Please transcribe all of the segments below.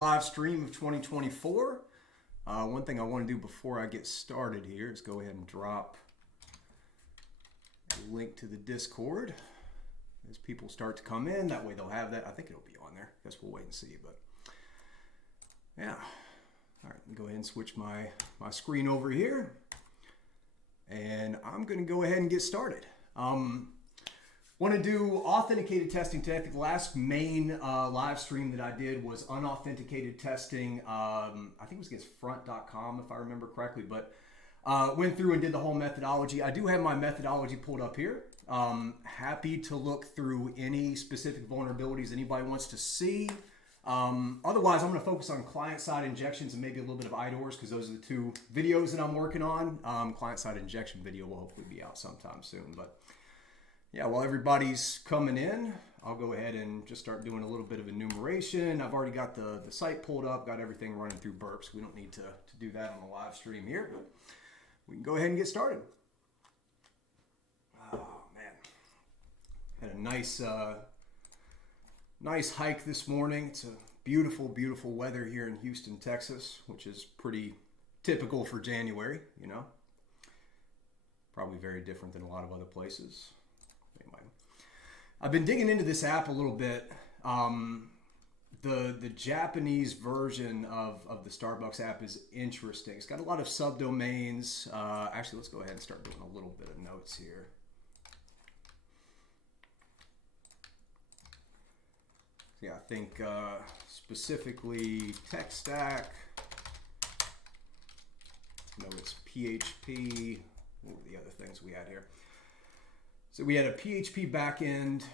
Live stream of 2024. One thing I want to do before I get started here is go ahead and drop a link to the Discord as people start to come in. That way they'll have that. I think it'll be on there. Guess we'll wait and see. But yeah, all right. Go ahead and switch my screen over here, and I'm going to go ahead and get started. Want to do authenticated testing today. I think the last main live stream that I did was unauthenticated testing. I think it was against front.com if I remember correctly, but went through and did the whole methodology. I do have my methodology pulled up here. Happy to look through any specific vulnerabilities anybody wants to see. Otherwise, I'm going to focus on client-side injections and maybe a little bit of IDORs because those are the two videos that I'm working on. Client-side injection video will hopefully be out sometime soon, but yeah, while everybody's coming in, I'll go ahead and just start doing a little bit of enumeration. I've already got the site pulled up, got everything running through burps. We don't need to do that on the live stream here, but we can go ahead and get started. Oh, man. Had a nice hike this morning. It's a beautiful, beautiful weather here in Houston, Texas, which is pretty typical for January, you know. Probably very different than a lot of other places. Anyway, I've been digging into this app a little bit. The Japanese version of the Starbucks app is interesting. It's got a lot of subdomains. Actually, let's go ahead and start doing a little bit of notes here. Yeah, I think specifically tech stack. No, it's PHP. What were the other things we had here? So we had a PHP backend.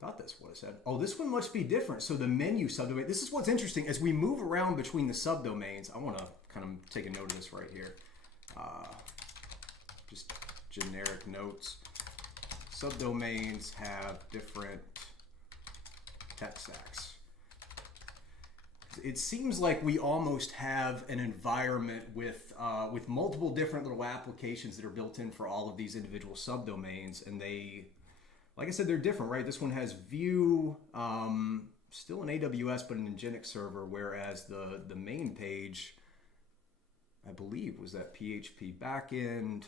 Thought that's what it said. Oh, this one must be different. So the menu subdomain. This is what's interesting. As we move around between the subdomains, I want to kind of take a note of this right here. Just generic notes. Subdomains have different tech stacks. It seems like we almost have an environment with multiple different little applications that are built in for all of these individual subdomains, and they, like I said, they're different, right? This one has Vue, still an AWS, but an Nginx server, whereas the main page, I believe, was that PHP backend.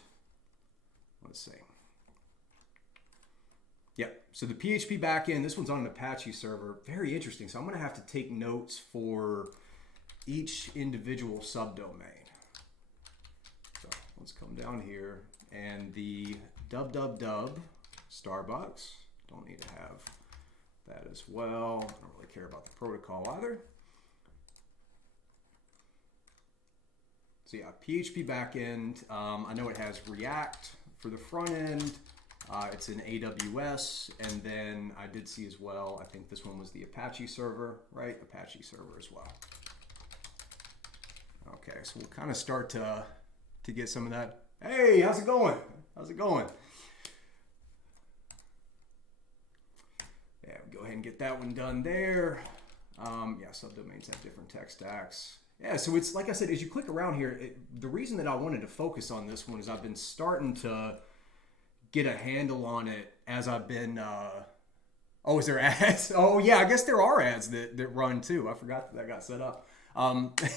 Let's see. Yeah, so the PHP backend, this one's on an Apache server. Very interesting. So I'm going to have to take notes for each individual subdomain. So let's come down here. And the Starbucks, don't need to have that as well. I don't really care about the protocol either. So yeah, PHP backend. I know it has React for the front end. It's in AWS, and then I did see as well, I think this one was the Apache server, right? Apache server as well. Okay, so we'll kind of start to get some of that. Hey, how's it going? How's it going? Yeah, go ahead and get that one done there. Yeah, subdomains have different tech stacks. Yeah, so it's like I said, as you click around here, the reason that I wanted to focus on this one is I've been starting to get a handle on it as I've been, oh, is there ads? Oh yeah, I guess there are ads that run too. I forgot that got set up.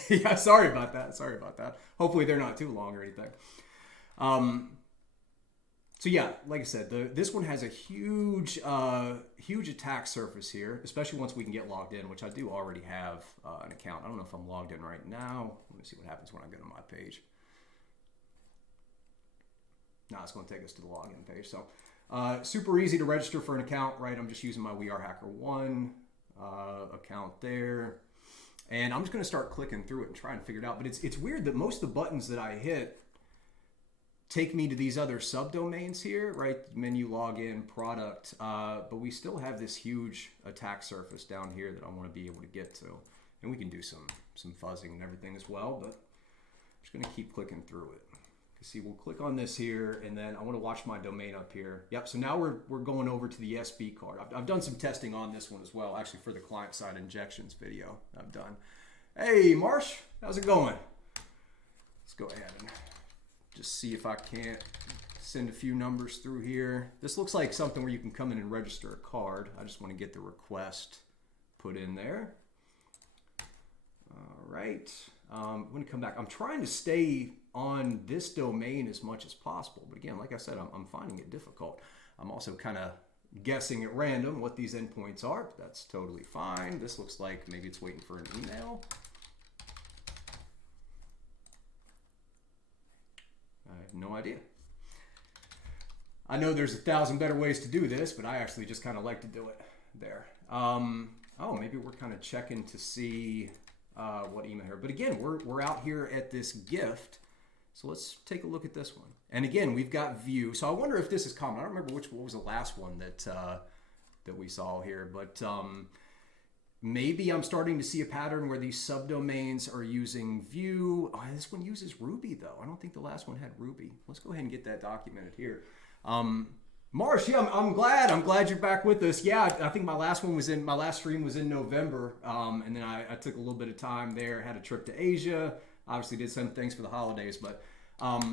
Yeah, sorry about that. Hopefully they're not too long or anything. So yeah, like I said, this one has a huge attack surface here, especially once we can get logged in, which I do already have an account. I don't know if I'm logged in right now. Let me see what happens when I go to my page. Now it's going to take us to the login page. So super easy to register for an account, right? I'm just using my WeAreHacker1 account there. And I'm just going to start clicking through it and try and figure it out. But it's weird that most of the buttons that I hit take me to these other subdomains here, right? Menu, login, product. But we still have this huge attack surface down here that I want to be able to get to. And we can do some fuzzing and everything as well. But I'm just going to keep clicking through it. See, we'll click on this here, and then I want to watch my domain up here. Yep, so now we're going over to the SB card. I've done some testing on this one as well, actually for the client-side injections video I've done. Hey, Marsh, how's it going? Let's go ahead and just see if I can't send a few numbers through here. This looks like something where you can come in and register a card. I just want to get the request put in there. right? I'm going to come back. I'm trying to stay on this domain as much as possible. But again, like I said, I'm finding it difficult. I'm also kind of guessing at random what these endpoints are, but that's totally fine. This looks like maybe it's waiting for an email. I have no idea. I know there's 1,000 better ways to do this, but I actually just kind of like to do it there. Oh, maybe we're kind of checking to see what email here. But again, we're out here at this gift. So let's take a look at this one. And again, we've got view. So I wonder if this is common. I don't remember what was the last one that we saw here, but maybe I'm starting to see a pattern where these subdomains are using view. Oh, this one uses Ruby though. I don't think the last one had Ruby. Let's go ahead and get that documented here. Marsh, yeah, I'm glad you're back with us. Yeah, I think my last stream was in November, and then I took a little bit of time there, had a trip to Asia, obviously did some things for the holidays, but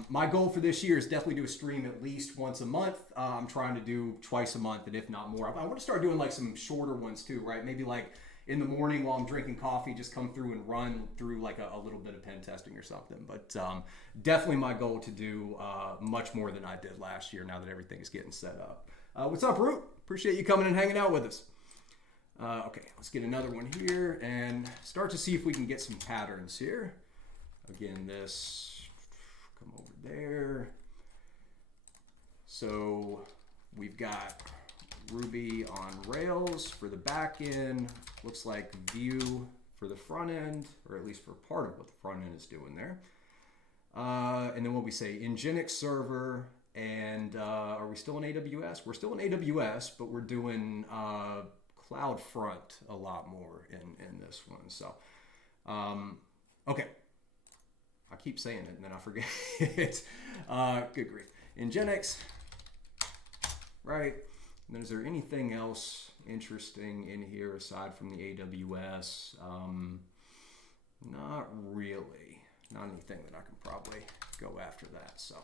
my goal for this year is definitely do a stream at least once a month. I'm trying to do twice a month, and if not more. I want to start doing like some shorter ones too, right? Maybe like in the morning while I'm drinking coffee, just come through and run through like a little bit of pen testing or something. But definitely my goal to do much more than I did last year now that everything is getting set up. What's up, Root? Appreciate you coming and hanging out with us. Okay, let's get another one here and start to see if we can get some patterns here. Again, this, come over there. So we've got Ruby on Rails for the back end. Looks like Vue for the front end, or at least for part of what the front end is doing there. And then what we say, Nginx server, and are we still in AWS? We're still in AWS, but we're doing CloudFront a lot more in this one. So, okay. I keep saying it and then I forget it. Good grief. Nginx, right? And then is there anything else interesting in here aside from the AWS? Not really. Not anything that I can probably go after that. So,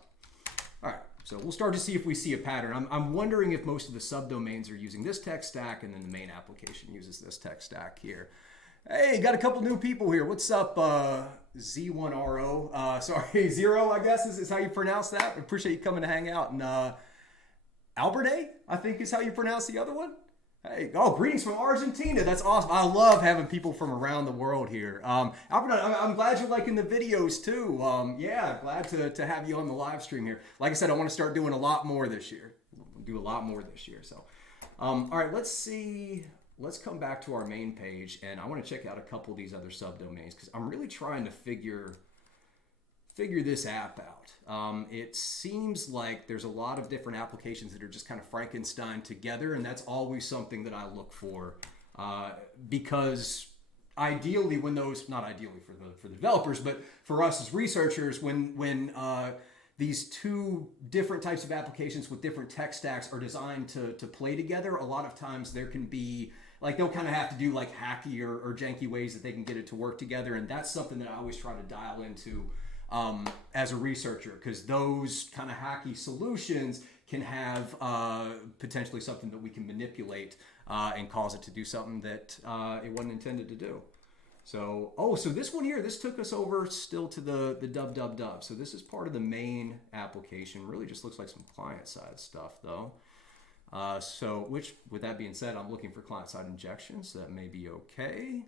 all right. So we'll start to see if we see a pattern. I'm wondering if most of the subdomains are using this tech stack and then the main application uses this tech stack here. Hey, got a couple new people here. What's up, Z1RO? Sorry, Zero, I guess is how you pronounce that. Appreciate you coming to hang out. And Alberte, I think is how you pronounce the other one. Hey, oh, greetings from Argentina. That's awesome. I love having people from around the world here. Albert, I'm glad you're liking the videos too. Yeah, glad to have you on the live stream here. Like I said, I want to start doing a lot more this year. Do a lot more this year. So, all right, let's see. Let's come back to our main page, and I want to check out a couple of these other subdomains because I'm really trying to figure this app out. It seems like there's a lot of different applications that are just kind of Frankenstein together, and that's always something that I look for because ideally when those, not ideally for the developers, but for us as researchers, when these two different types of applications with different tech stacks are designed to play together, a lot of times there can be, like they'll kind of have to do like hacky or janky ways that they can get it to work together, and that's something that I always try to dial into as a researcher, because those kind of hacky solutions can have potentially something that we can manipulate and cause it to do something that it wasn't intended to do. So, so this one here, this took us over still to the dub. So this is part of the main application. Really just looks like some client-side stuff though. So, which, with that being said, I'm looking for client-side injection, so that may be okay.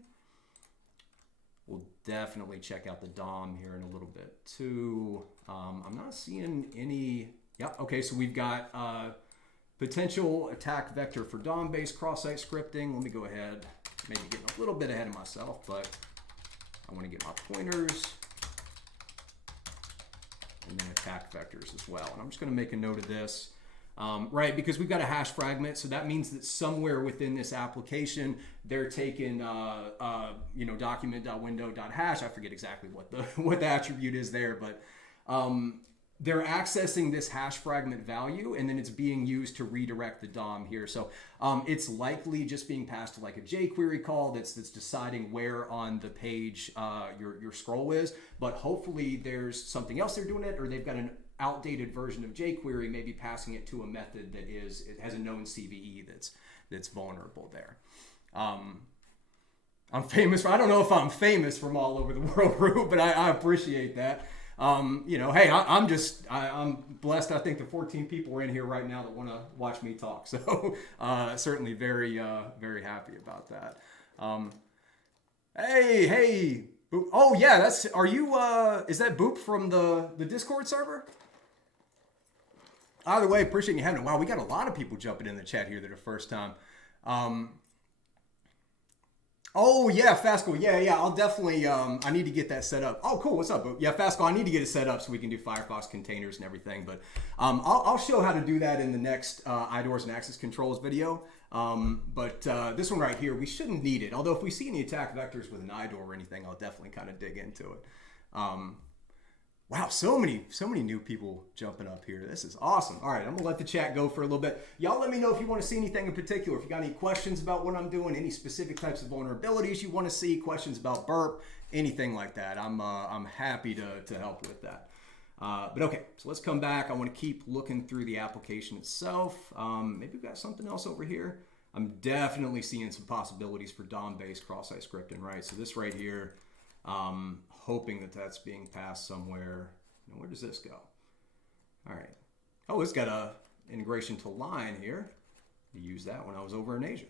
We'll definitely check out the DOM here in a little bit too. I'm not seeing any, yep, okay, so we've got potential attack vector for DOM-based cross-site scripting. Let me go ahead, maybe getting a little bit ahead of myself, but I want to get my pointers and then attack vectors as well. And I'm just going to make a note of this. Right, because we've got a hash fragment, so that means that somewhere within this application they're taking document.window.hash. I forget exactly what the attribute is there, but they're accessing this hash fragment value, and then it's being used to redirect the DOM here. So it's likely just being passed to like a jQuery call that's deciding where on the page your scroll is, but hopefully there's something else they're doing it, or they've got an outdated version of jQuery, maybe passing it to a method that it has a known CVE that's vulnerable there. I'm famous for, I don't know if I'm famous from all over the world, Rue, but I appreciate that. You know, hey, I'm blessed. I think the 14 people are in here right now that want to watch me talk. So certainly very, very happy about that. Hey, Boop. Oh yeah, is that Boop from the Discord server? Either way, appreciate you having it. Wow, we got a lot of people jumping in the chat here that are first time. Oh yeah, Fasco. Yeah. I'll definitely. I need to get that set up. Oh, cool. What's up? Yeah, Fasco. I need to get it set up so we can do Firefox containers and everything. But I'll show how to do that in the next IDORs and access controls video. But this one right here, we shouldn't need it. Although if we see any attack vectors with an IDOR or anything, I'll definitely kind of dig into it. Wow, so many new people jumping up here. This is awesome. All right, I'm gonna let the chat go for a little bit. Y'all let me know if you want to see anything in particular. If you got any questions about what I'm doing, any specific types of vulnerabilities you want to see, questions about burp, anything like that. I'm happy to help with that. But okay, so let's come back. I want to keep looking through the application itself. Maybe we've got something else over here. I'm definitely seeing some possibilities for DOM-based cross-site scripting, right? So this right here, hoping that that's being passed somewhere. Now, where does this go? All right. Oh, it's got a integration to line here. I used that when I was over in Asia.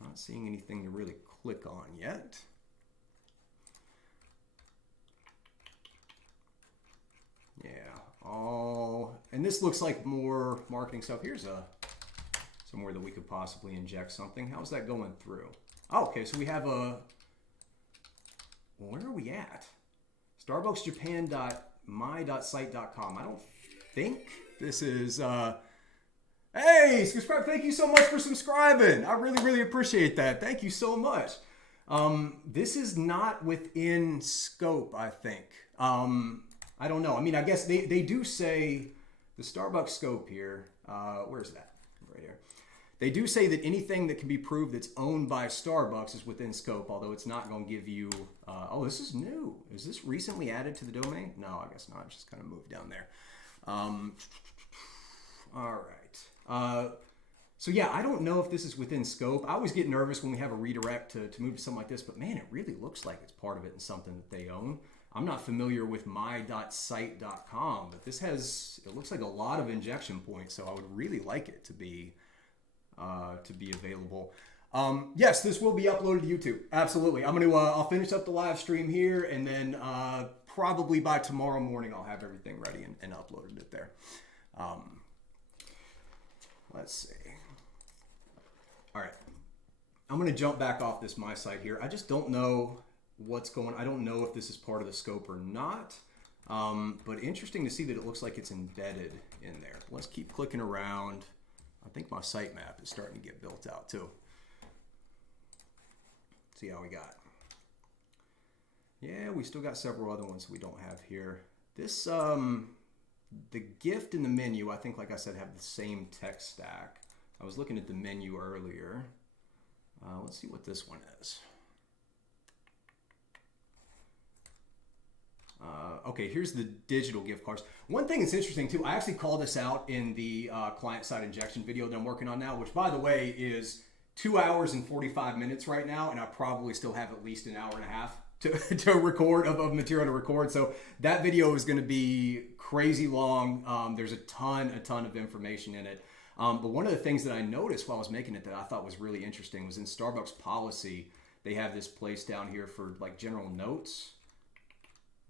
Not seeing anything to really click on yet. Yeah. Oh, and this looks like more marketing stuff. Here's somewhere that we could possibly inject something. How's that going through? Oh, okay, so we have a. Where are we at? StarbucksJapan.my.site.com. I don't think this is. Hey, subscribe! Thank you so much for subscribing. I really appreciate that. Thank you so much. This is not within scope, I think. I don't know. I mean, I guess they do say the Starbucks scope here. Where's that? Right here. They do say that anything that can be proved that's owned by Starbucks is within scope, although it's not going to give you... oh, this is new. Is this recently added to the domain? No, I guess not. It's just kind of moved down there. All right. So yeah, I don't know if this is within scope. I always get nervous when we have a redirect to move to something like this, but man, it really looks like it's part of it and something that they own. I'm not familiar with my.site.com, but this has, it looks like a lot of injection points, so I would really like it to be available. Yes, this will be uploaded to YouTube. Absolutely. I'll finish up the live stream here, and then probably by tomorrow morning I'll have everything ready and uploaded it there. Let's see. All right. I'm going to jump back off this my site here. I just don't know what's going on. I don't know if this is part of the scope or not. But interesting to see that it looks like it's embedded in there. Let's keep clicking around. I think my sitemap is starting to get built out too. See how we got. Yeah, we still got several other ones we don't have here. This, the gift and the menu, I think, like I said, have the same tech stack. I was looking at the menu earlier. Let's see what this one is. Okay, here's the digital gift cards. One thing that's interesting too, I actually called this out in the client-side injection video that I'm working on now, which by the way is 2 hours and 45 minutes right now, and I probably still have at least an hour and a half to record of material to record. So that video is going to be crazy long. There's a ton of information in it. But one of the things that I noticed while I was making it that I thought was really interesting was in Starbucks policy, they have this place down here for like general notes.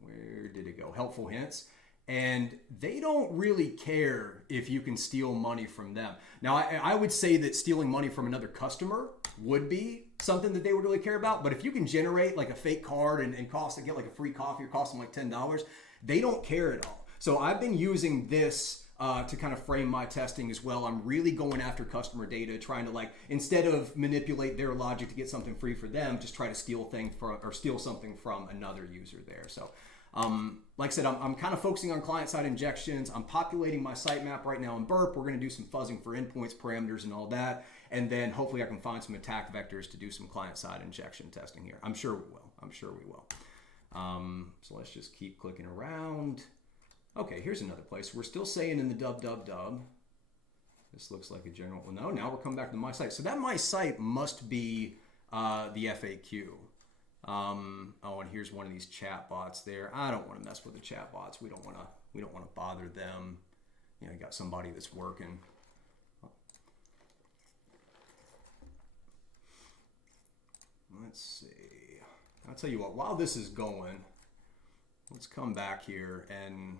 Where did it go? Helpful hints. And they don't really care if you can steal money from them. Now, I would say that stealing money from another customer would be something that they would really care about. But if you can generate like a fake card and get like a free coffee or cost them like $10, they don't care at all. So I've been using this to kind of frame my testing as well. I'm really going after customer data, trying to like, instead of manipulate their logic to get something free for them, just try to steal something from another user there. So like I said, I'm kind of focusing on client-side injections. I'm populating my sitemap right now in Burp. We're going to do some fuzzing for endpoints, parameters, and all that. And then hopefully I can find some attack vectors to do some client-side injection testing here. I'm sure we will. So let's just keep clicking around. Okay, here's another place. We're still saying in the dub. This looks like a general. Well, no, now we're coming back to my site. So that my site must be the FAQ. Oh, and here's one of these chat bots there. I don't want to mess with the chat bots. We don't want to bother them. You know, you got somebody that's working. Let's see. I'll tell you what, while this is going, let's come back here and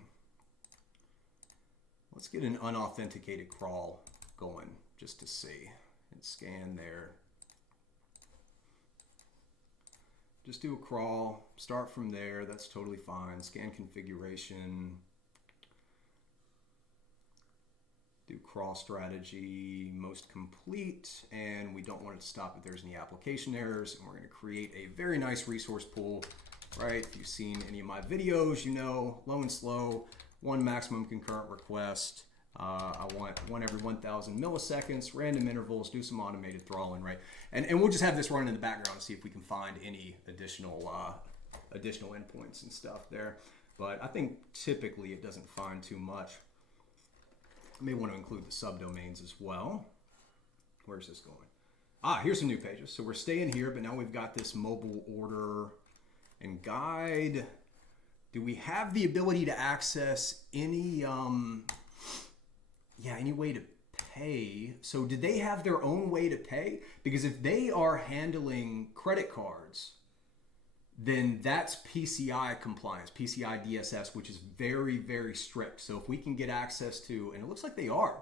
let's get an unauthenticated crawl going just to see. And scan there. Just do a crawl, start from there, that's totally fine. Scan configuration. Do crawl strategy, most complete, and we don't want it to stop if there's any application errors, and we're going to create a very nice resource pool, right? If you've seen any of my videos, you know, low and slow, one maximum concurrent request. I want one every 1,000 milliseconds, random intervals, do some automated throttling, right? And we'll just have this running in the background to see if we can find any additional endpoints and stuff there. But I think typically it doesn't find too much. I may want to include the subdomains as well. Where's this going? Ah, here's some new pages. So we're staying here, but now we've got this mobile order and guide. Do we have the ability to access any, any way to pay? So did they have their own way to pay? Because if they are handling credit cards, then that's PCI compliance, PCI DSS, which is very, very strict. So if we can get access to, and it looks like they are,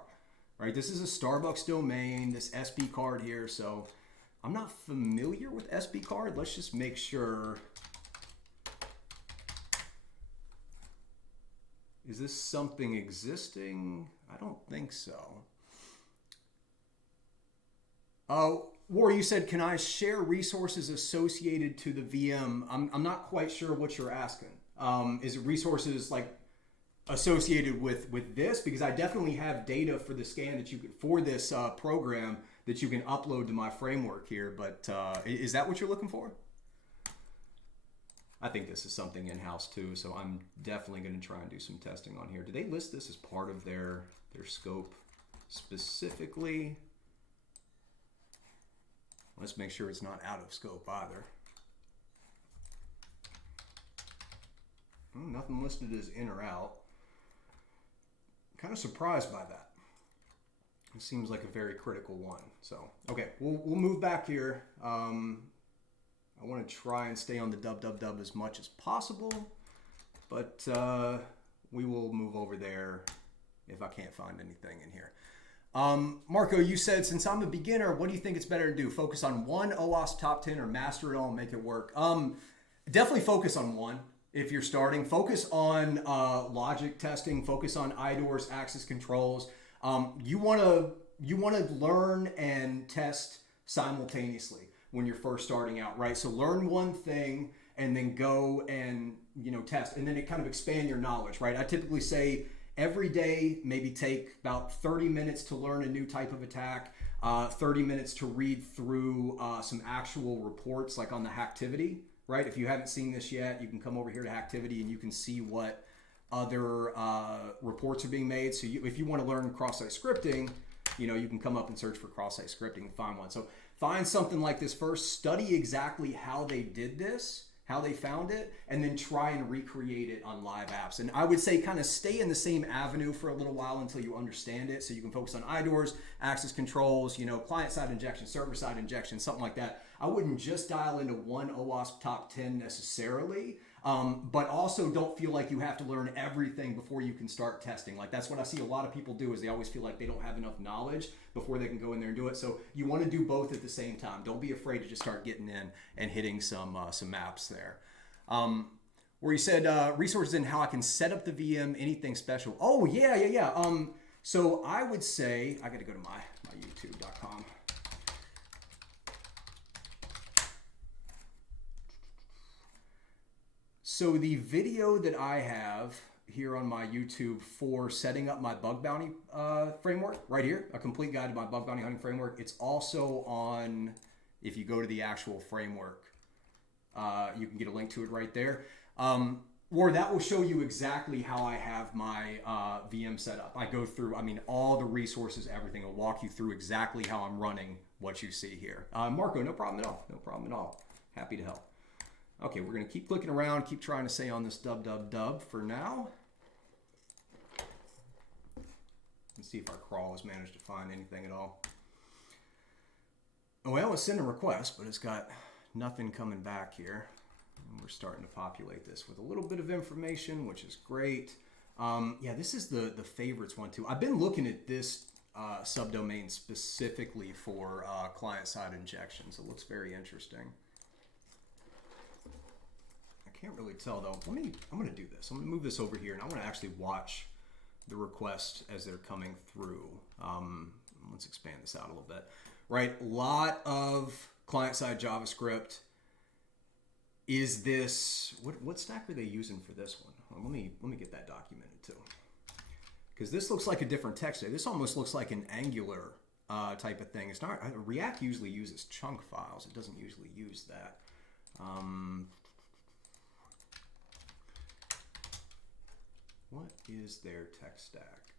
right? This is a Starbucks domain, this SB card here. So I'm not familiar with SB card. Let's just make sure. Is this something existing? I don't think so. Oh, War, you said, can I share resources associated to the VM? I'm not quite sure what you're asking. Is it resources like associated with this? Because I definitely have data for the scan that you could, for this program that you can upload to my framework here. But is that what you're looking for? I think this is something in-house too, so I'm definitely going to try and do some testing on here. Do they list this as part of their scope specifically? Let's make sure it's not out of scope either. Nothing listed as in or out. Kind of surprised by that. It seems like a very critical one. So, okay, we'll move back here. I want to try and stay on the dub as much as possible, but we will move over there if I can't find anything in here. Marco, you said, since I'm a beginner, what do you think it's better to do? Focus on one OWASP top 10 or master it all and make it work? Definitely focus on one if you're starting. Focus on logic testing, focus on IDORs, access controls. You want to learn and test simultaneously when you're first starting out, right? So learn one thing and then go and, test, and then it kind of expand your knowledge, right? I typically say every day, maybe take about 30 minutes to learn a new type of attack, 30 minutes to read through some actual reports like on the Hacktivity, right? If you haven't seen this yet, you can come over here to Hacktivity and you can see what other reports are being made. So if you want to learn cross-site scripting, you can come up and search for cross-site scripting and find one. So find something like this first, study exactly how they did this, how they found it, and then try and recreate it on live apps. And I would say kind of stay in the same avenue for a little while until you understand it, so you can focus on IDORs, access controls, client-side injection, server-side injection, something like that. I wouldn't just dial into one OWASP top 10 necessarily, but also don't feel like you have to learn everything before you can start testing. Like that's what I see a lot of people do, is they always feel like they don't have enough knowledge before they can go in there and do it. So you want to do both at the same time. Don't be afraid to just start getting in and hitting some maps there. Where you said resources and how I can set up the VM, anything special. Oh yeah. So I would say, I got to go to my youtube.com. So the video that I have here on my YouTube for setting up my bug bounty framework, right here, a complete guide to my bug bounty hunting framework. It's also on, if you go to the actual framework, you can get a link to it right there. Or that will show you exactly how I have my VM set up. I go through, all the resources, everything. I'll walk you through exactly how I'm running what you see here. Marco, no problem at all. No problem at all. Happy to help. Okay, we're going to keep clicking around, keep trying to stay on this dub for now. Let's see if our crawl has managed to find anything at all. Well, it's sending a request, but it's got nothing coming back here. And we're starting to populate this with a little bit of information, which is great. Yeah, this is the favorites one too. I've been looking at this subdomain specifically for client-side injections. It looks very interesting. I can't really tell though. I'm going to do this. I'm going to move this over here, and I want to actually watch the requests as they're coming through. Let's expand this out a little bit. Right, a lot of client-side JavaScript. Is this what stack are they using for this one? Well, let me get that documented too, because this looks like a different text. This almost looks like an Angular type of thing. It's not. React usually uses chunk files. It doesn't usually use that. What is their tech stack?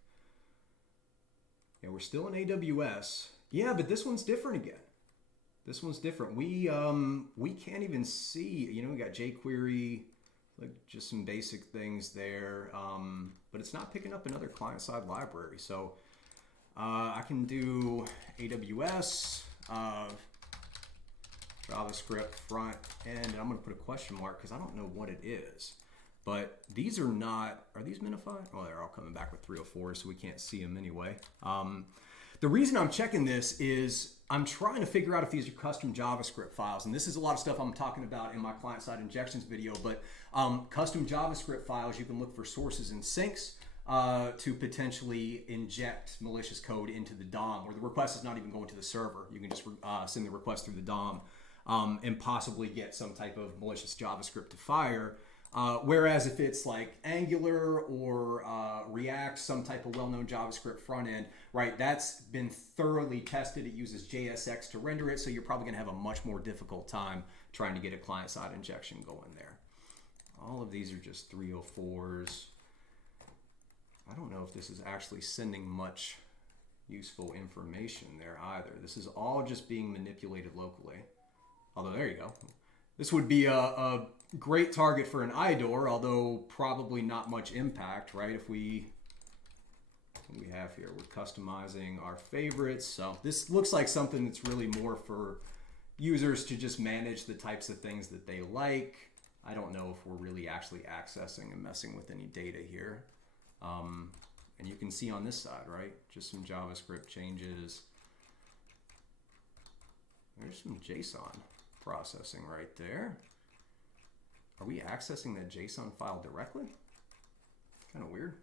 Yeah, we're still in AWS. Yeah, but this one's different again. This one's different. We can't even see, you know, we got jQuery, like just some basic things there, but it's not picking up another client-side library. So I can do AWS, JavaScript front end, and I'm going to put a question mark because I don't know what it is. But these are not, are these minified? Oh, they're all coming back with 304, so we can't see them anyway. The reason I'm checking this is I'm trying to figure out if these are custom JavaScript files. And this is a lot of stuff I'm talking about in my client-side injections video. But custom JavaScript files, you can look for sources and sinks to potentially inject malicious code into the DOM, where the request is not even going to the server. You can just send the request through the DOM and possibly get some type of malicious JavaScript to fire. Whereas if it's like Angular or React, some type of well-known JavaScript front end, right, that's been thoroughly tested. It uses JSX to render it, so you're probably going to have a much more difficult time trying to get a client-side injection going there. All of these are just 304s. I don't know if this is actually sending much useful information there either. This is all just being manipulated locally. Although, there you go. This would be a great target for an IDOR, although probably not much impact, right? If we have here, we're customizing our favorites. So this looks like something that's really more for users to just manage the types of things that they like. I don't know if we're really actually accessing and messing with any data here. And you can see on this side, right? Just some JavaScript changes. There's some JSON processing right there. Are we accessing that JSON file directly? Kind of weird.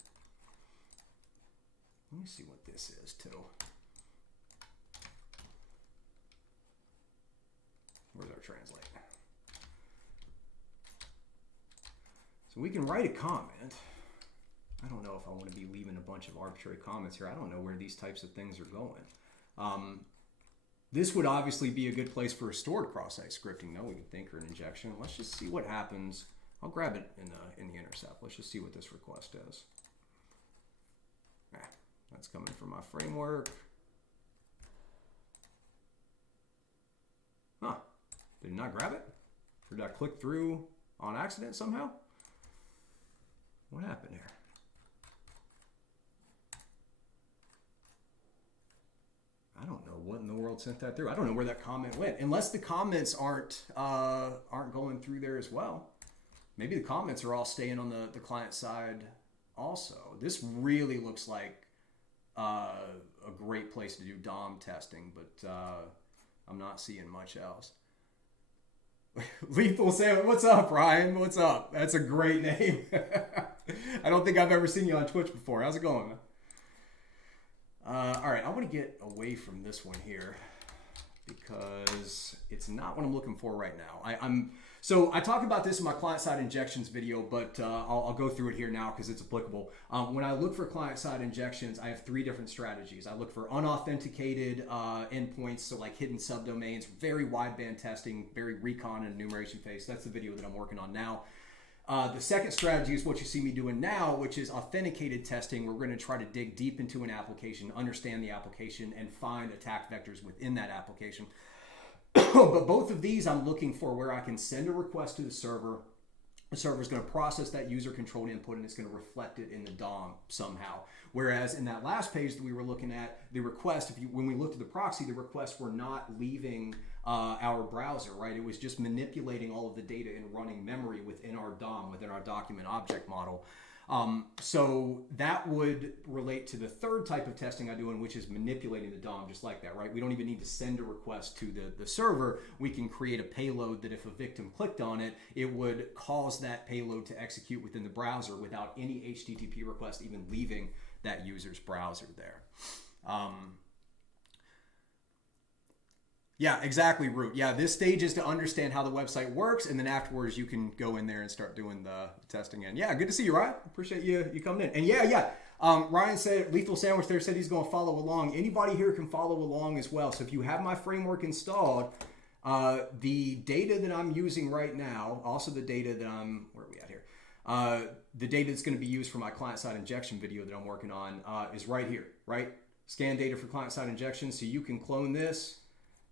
Let me see what this is too. Where's our translate? So we can write a comment. I don't know if I want to be leaving a bunch of arbitrary comments here. I don't know where these types of things are going. This would obviously be a good place for a stored cross-site scripting, though. We can think or an injection. Let's just see what happens. I'll grab it in the intercept. Let's just see what this request is. That's coming from my framework. Huh. Did not grab it? Or did I click through on accident somehow? What happened here? I don't know what in the world sent that through. I don't know where that comment went, unless the comments aren't going through there as well. Maybe the comments are all staying on the client side also. This really looks like a great place to do DOM testing, but I'm not seeing much else. Lethal Sam, what's up, Ryan? What's up? That's a great name. I don't think I've ever seen you on Twitch before. How's it going, man? All right, I want to get away from this one here because it's not what I'm looking for right now. So I talk about this in my client-side injections video, but I'll go through it here now because it's applicable. When I look for client-side injections, I have 3 different strategies. I look for unauthenticated endpoints, so like hidden subdomains, very wideband testing, very recon and enumeration phase. That's the video that I'm working on now. The second strategy is what you see me doing now, which is authenticated testing. We're going to try to dig deep into an application, understand the application, and find attack vectors within that application. But both of these I'm looking for where I can send a request to the server. The server is going to process that user-controlled input and it's going to reflect it in the DOM somehow. Whereas in that last page that we were looking at, the request, when we looked at the proxy, the requests were not leaving our browser, right? It was just manipulating all of the data and running memory within our DOM, within our document object model. So that would relate to the third type of testing I do, which is manipulating the DOM just like that, right? We don't even need to send a request to the server. We can create a payload that if a victim clicked on it, it would cause that payload to execute within the browser without any HTTP request even leaving that user's browser there. Yeah, exactly, Root. Yeah, this stage is to understand how the website works, and then afterwards you can go in there and start doing the testing. And yeah, good to see you, Ryan. Appreciate you coming in. And yeah. Ryan said, Lethal Sandwich there said he's going to follow along. Anybody here can follow along as well. So if you have my framework installed, the data that I'm using right now, also the data that where are we at here? The data that's going to be used for my client-side injection video that I'm working on is right here, right? Scan data for client-side injection. So you can clone this.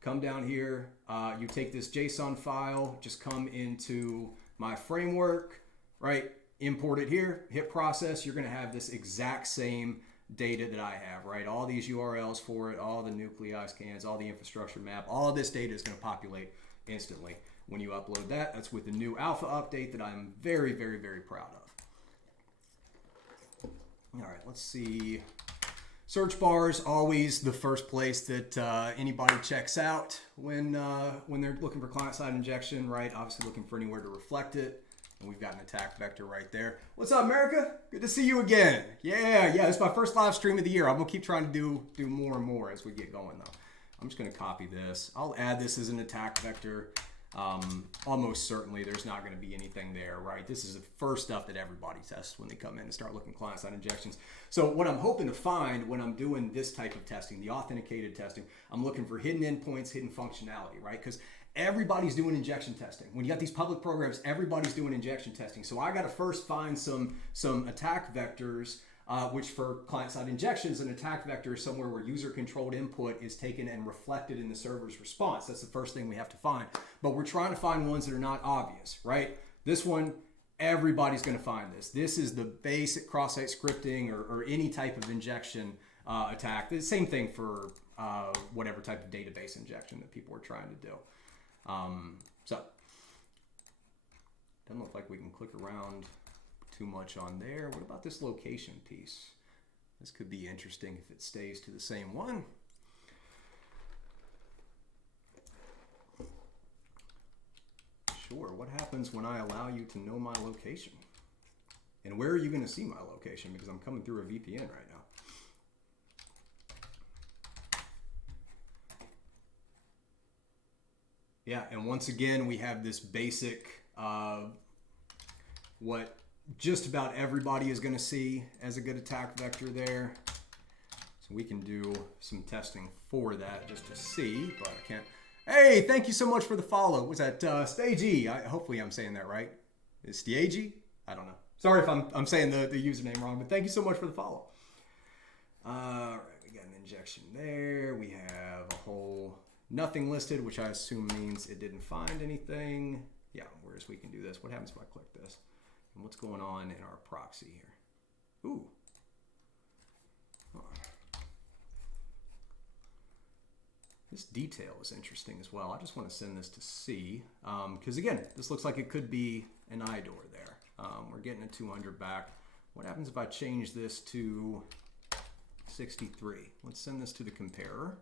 Come down here, you take this JSON file, just come into my framework, right? Import it here, hit process. You're going to have this exact same data that I have, right? All these URLs for it, all the nuclei scans, all the infrastructure map, all of this data is going to populate instantly. When you upload that, that's with the new alpha update that I'm very, very, very proud of. All right, let's see. Search bar is always the first place that anybody checks out when they're looking for client-side injection, right? Obviously looking for anywhere to reflect it. And we've got an attack vector right there. What's up, America? Good to see you again. Yeah, it's my first live stream of the year. I'm going to keep trying to do more and more as we get going, though. I'm just going to copy this. I'll add this as an attack vector. Almost certainly there's not going to be anything there, right? This is the first stuff that everybody tests when they come in and start looking client-side injections. So what I'm hoping to find when I'm doing this type of testing, the authenticated testing, I'm looking for hidden endpoints, hidden functionality, right? Because everybody's doing injection testing. When you got these public programs, everybody's doing injection testing. So I got to first find some attack vectors, which for client-side injections, an attack vector is somewhere where user-controlled input is taken and reflected in the server's response. That's the first thing we have to find. But we're trying to find ones that are not obvious, right? This one, everybody's going to find this. This is the basic cross-site scripting or any type of injection attack. The same thing for whatever type of database injection that people are trying to do. So, doesn't look like we can click around too much on there. What about this location piece? This could be interesting if it stays to the same one. Sure, what happens when I allow you to know my location? And where are you going to see my location? Because I'm coming through a VPN right now. Yeah, and once again, we have this basic, what just about everybody is going to see as a good attack vector there. So we can do some testing for that just to see, but I can't. Hey, thank you so much for the follow. Was that Stagey? Hopefully I'm saying that right. Is Stagey? I don't know. Sorry if I'm saying the username wrong, but thank you so much for the follow. All right, we got an injection there. We have a whole nothing listed, which I assume means it didn't find anything. Yeah, whereas we can do this. What happens if I click this? And what's going on in our proxy here? Ooh. Huh. This detail is interesting as well. I just want to send this to C because again, this looks like it could be an IDOR there. We're getting a 200 back. What happens if I change this to 63? Let's send this to the comparer.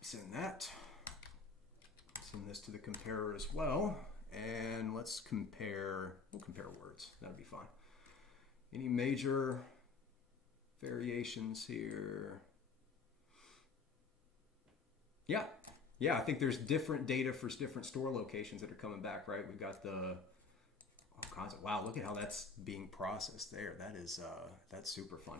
Send that. Send this to the comparer as well. And let's compare, we'll compare words. That'll be fine. Any major variations here? Yeah, I think there's different data for different store locations that are coming back, right? We've got the all kinds of, wow, look at how that's being processed there. That is, that's super fun.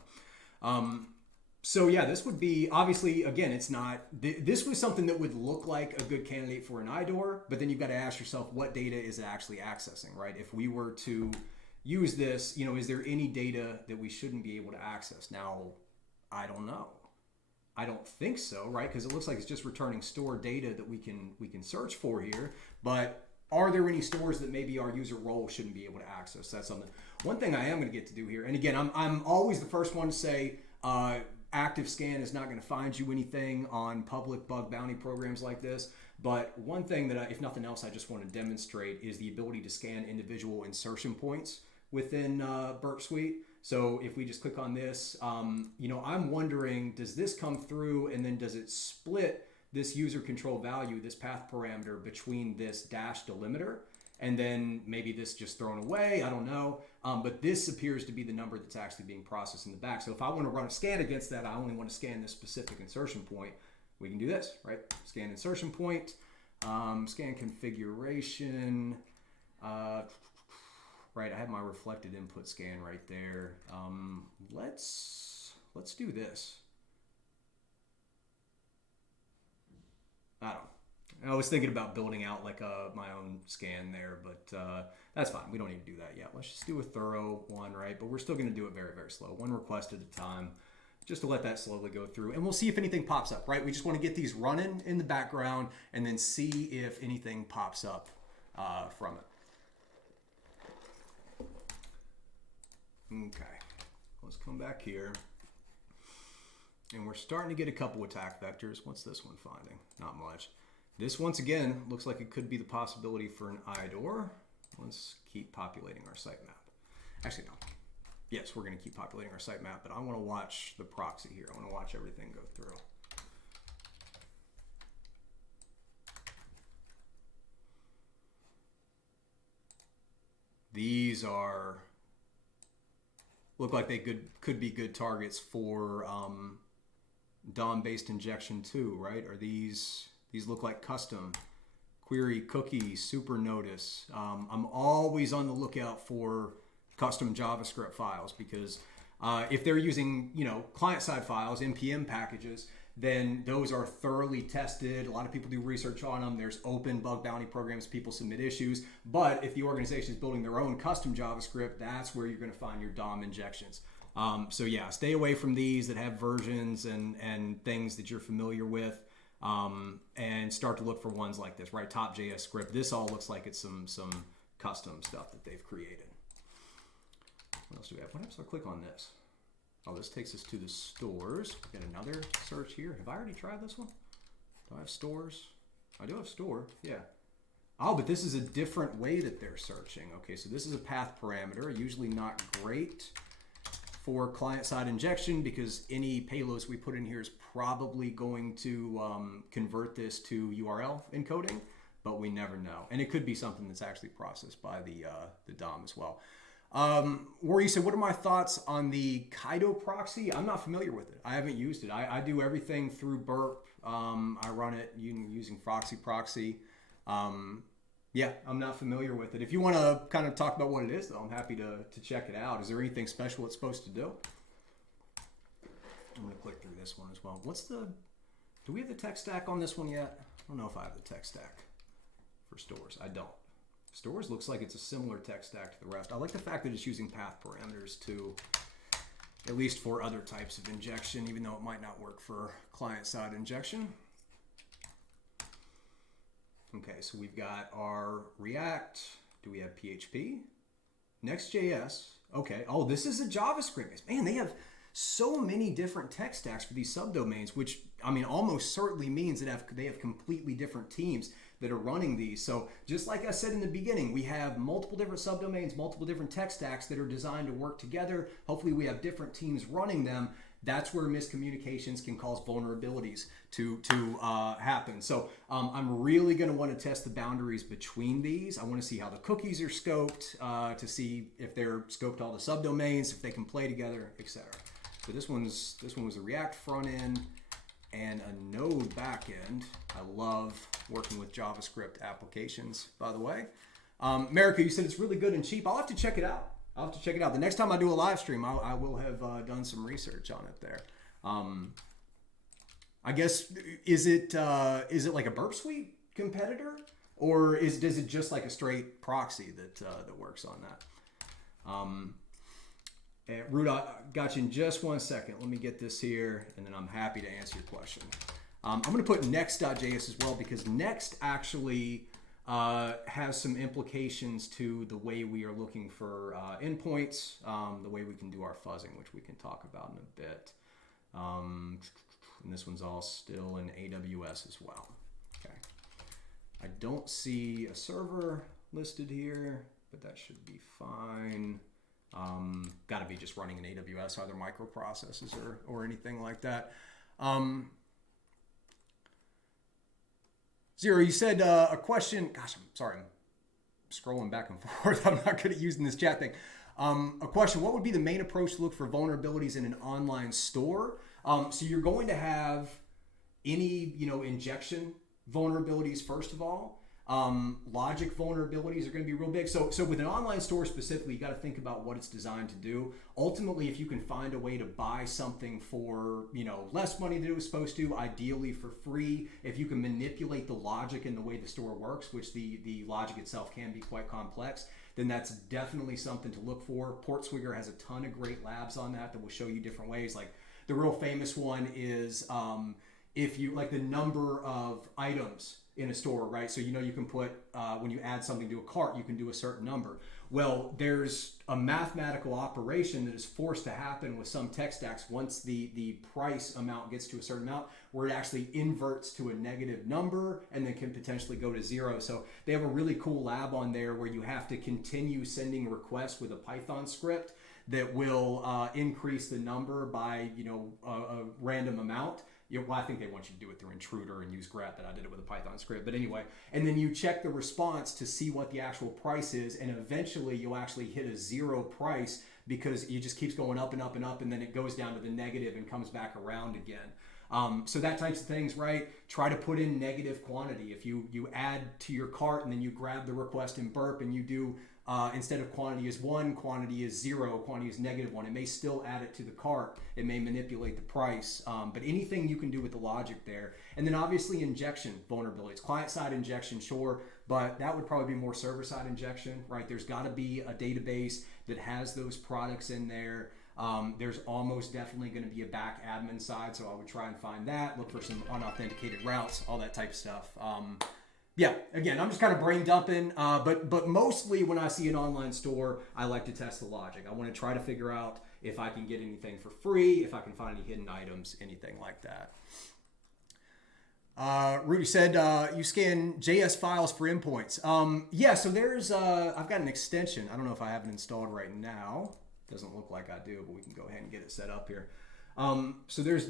So yeah, this would be, obviously, again, it's not, this was something that would look like a good candidate for an IDOR, but then you've got to ask yourself, what data is it actually accessing, right? If we were to use this, is there any data that we shouldn't be able to access? Now, I don't know. I don't think so, right? Because it looks like it's just returning store data that we can search for here. But are there any stores that maybe our user role shouldn't be able to access? That's something. One thing I am going to get to do here, and again, I'm always the first one to say active scan is not going to find you anything on public bug bounty programs like this. But one thing that, if nothing else, I just want to demonstrate is the ability to scan individual insertion points within Burp Suite. So if we just click on this, I'm wondering, does this come through and then does it split this user control value, this path parameter, between this dash delimiter? And then maybe this just thrown away, I don't know. But this appears to be the number that's actually being processed in the back. So if I want to run a scan against that, I only want to scan this specific insertion point. We can do this, right? Scan insertion point, scan configuration, right, I have my reflected input scan right there. Let's do this. I don't know. I was thinking about building out like my own scan there, but that's fine. We don't need to do that yet. Let's just do a thorough one, right? But we're still going to do it very, very slow. One request at a time, just to let that slowly go through. And we'll see if anything pops up, right? We just want to get these running in the background and then see if anything pops up from it. Okay, let's come back here. And we're starting to get a couple attack vectors. What's this one finding? Not much. This, once again, looks like it could be the possibility for an IDOR. Let's keep populating our sitemap. Actually, no. Yes, we're going to keep populating our sitemap, but I want to watch the proxy here. I want to watch everything go through. These look like they could be good targets for DOM-based injection too, right? Or these look like custom query, cookie, super notice. I'm always on the lookout for custom JavaScript files because if they're using client-side files, npm packages, then those are thoroughly tested. A lot of people do research on them. There's open bug bounty programs. People submit issues. But if the organization is building their own custom JavaScript, that's where you're going to find your DOM injections. So yeah, stay away from these that have versions and things that you're familiar with, and start to look for ones like this, right? Top.js script. This all looks like it's some custom stuff that they've created. What else do we have? What happens if I click on this? Oh, this takes us to the stores. We got another search here. Have I already tried this one? Do I have stores? I do have store, yeah. Oh, but this is a different way that they're searching. Okay, so this is a path parameter, usually not great for client-side injection because any payloads we put in here is probably going to convert this to URL encoding, but we never know. And it could be something that's actually processed by the DOM as well. Where you said, what are my thoughts on the Kaido proxy? I'm not familiar with it. I haven't used it. I do everything through Burp. I run it using Proxy. Yeah, I'm not familiar with it. If you want to kind of talk about what it is, though, I'm happy to check it out. Is there anything special it's supposed to do? I'm going to click through this one as well. Do we have the tech stack on this one yet? I don't know if I have the tech stack for stores. I don't. Stores looks like it's a similar tech stack to the rest. I like the fact that it's using path parameters too, at least for other types of injection, even though it might not work for client-side injection. Okay, so we've got our React. Do we have PHP? Next.js. Okay. Oh, this is a JavaScript. Man, they have so many different tech stacks for these subdomains, which, I mean, almost certainly means that they have completely different teams that are running these. So just like I said in the beginning, we have multiple different subdomains, multiple different tech stacks that are designed to work together. Hopefully we have different teams running them. That's where miscommunications can cause vulnerabilities to happen. So I'm really going to want to test the boundaries between these. I want to see how the cookies are scoped, to see if they're scoped all the subdomains, if they can play together, etc. So this one was a React front end and a Node back end. I love working with JavaScript applications, by the way. America, you said it's really good and cheap. I'll have to check it out. The next time I do a live stream, I will have done some research on it there. I guess, is it like a Burp Suite competitor, or does it just like a straight proxy that works on that? Root, I got you in just 1 second. Let me get this here, and then I'm happy to answer your question. I'm going to put next.js as well, because next actually has some implications to the way we are looking for endpoints, the way we can do our fuzzing, which we can talk about in a bit. And this one's all still in AWS as well. Okay. I don't see a server listed here, but that should be fine. Got to be just running in AWS, either microprocesses or anything like that. Zero, you said a question. Gosh, I'm sorry. I'm scrolling back and forth. I'm not good at using this chat thing. A question, what would be the main approach to look for vulnerabilities in an online store? So you're going to have any, injection vulnerabilities, first of all. Logic vulnerabilities are going to be real big. So with an online store specifically, you got to think about what it's designed to do. Ultimately, if you can find a way to buy something for, less money than it was supposed to, ideally for free, if you can manipulate the logic and the way the store works, which the logic itself can be quite complex, then that's definitely something to look for. Portswigger has a ton of great labs on that will show you different ways. Like the real famous one is if you like the number of items in a store, right? So you can put when you add something to a cart, you can do a certain number. Well, there's a mathematical operation that is forced to happen with some tech stacks once the price amount gets to a certain amount, where it actually inverts to a negative number and then can potentially go to zero. So they have a really cool lab on there where you have to continue sending requests with a Python script that will increase the number by a random amount. Well, I think they want you to do it through Intruder and use grep, but I did it with a Python script. But anyway, and then you check the response to see what the actual price is, and eventually you'll actually hit a zero price because it just keeps going up and up and up, and then it goes down to the negative and comes back around again. So that types of things, right? Try to put in negative quantity. If you add to your cart and then you grab the request in burp and you do instead of quantity is 1, quantity is 0, quantity is -1. It may still add it to the cart. It may manipulate the price, but anything you can do with the logic there. And then obviously injection vulnerabilities. Client-side injection, sure, but that would probably be more server-side injection, right? There's got to be a database that has those products in there. There's almost definitely going to be a back admin side, so I would try and find that, look for some unauthenticated routes, all that type of stuff. Yeah, again, I'm just kind of brain dumping, but mostly when I see an online store, I like to test the logic. I want to try to figure out if I can get anything for free, if I can find any hidden items, anything like that. Rudy said, you scan JS files for endpoints. Yeah, so there's, I've got an extension. I don't know if I have it installed right now. Doesn't look like I do, but we can go ahead and get it set up here. So there's,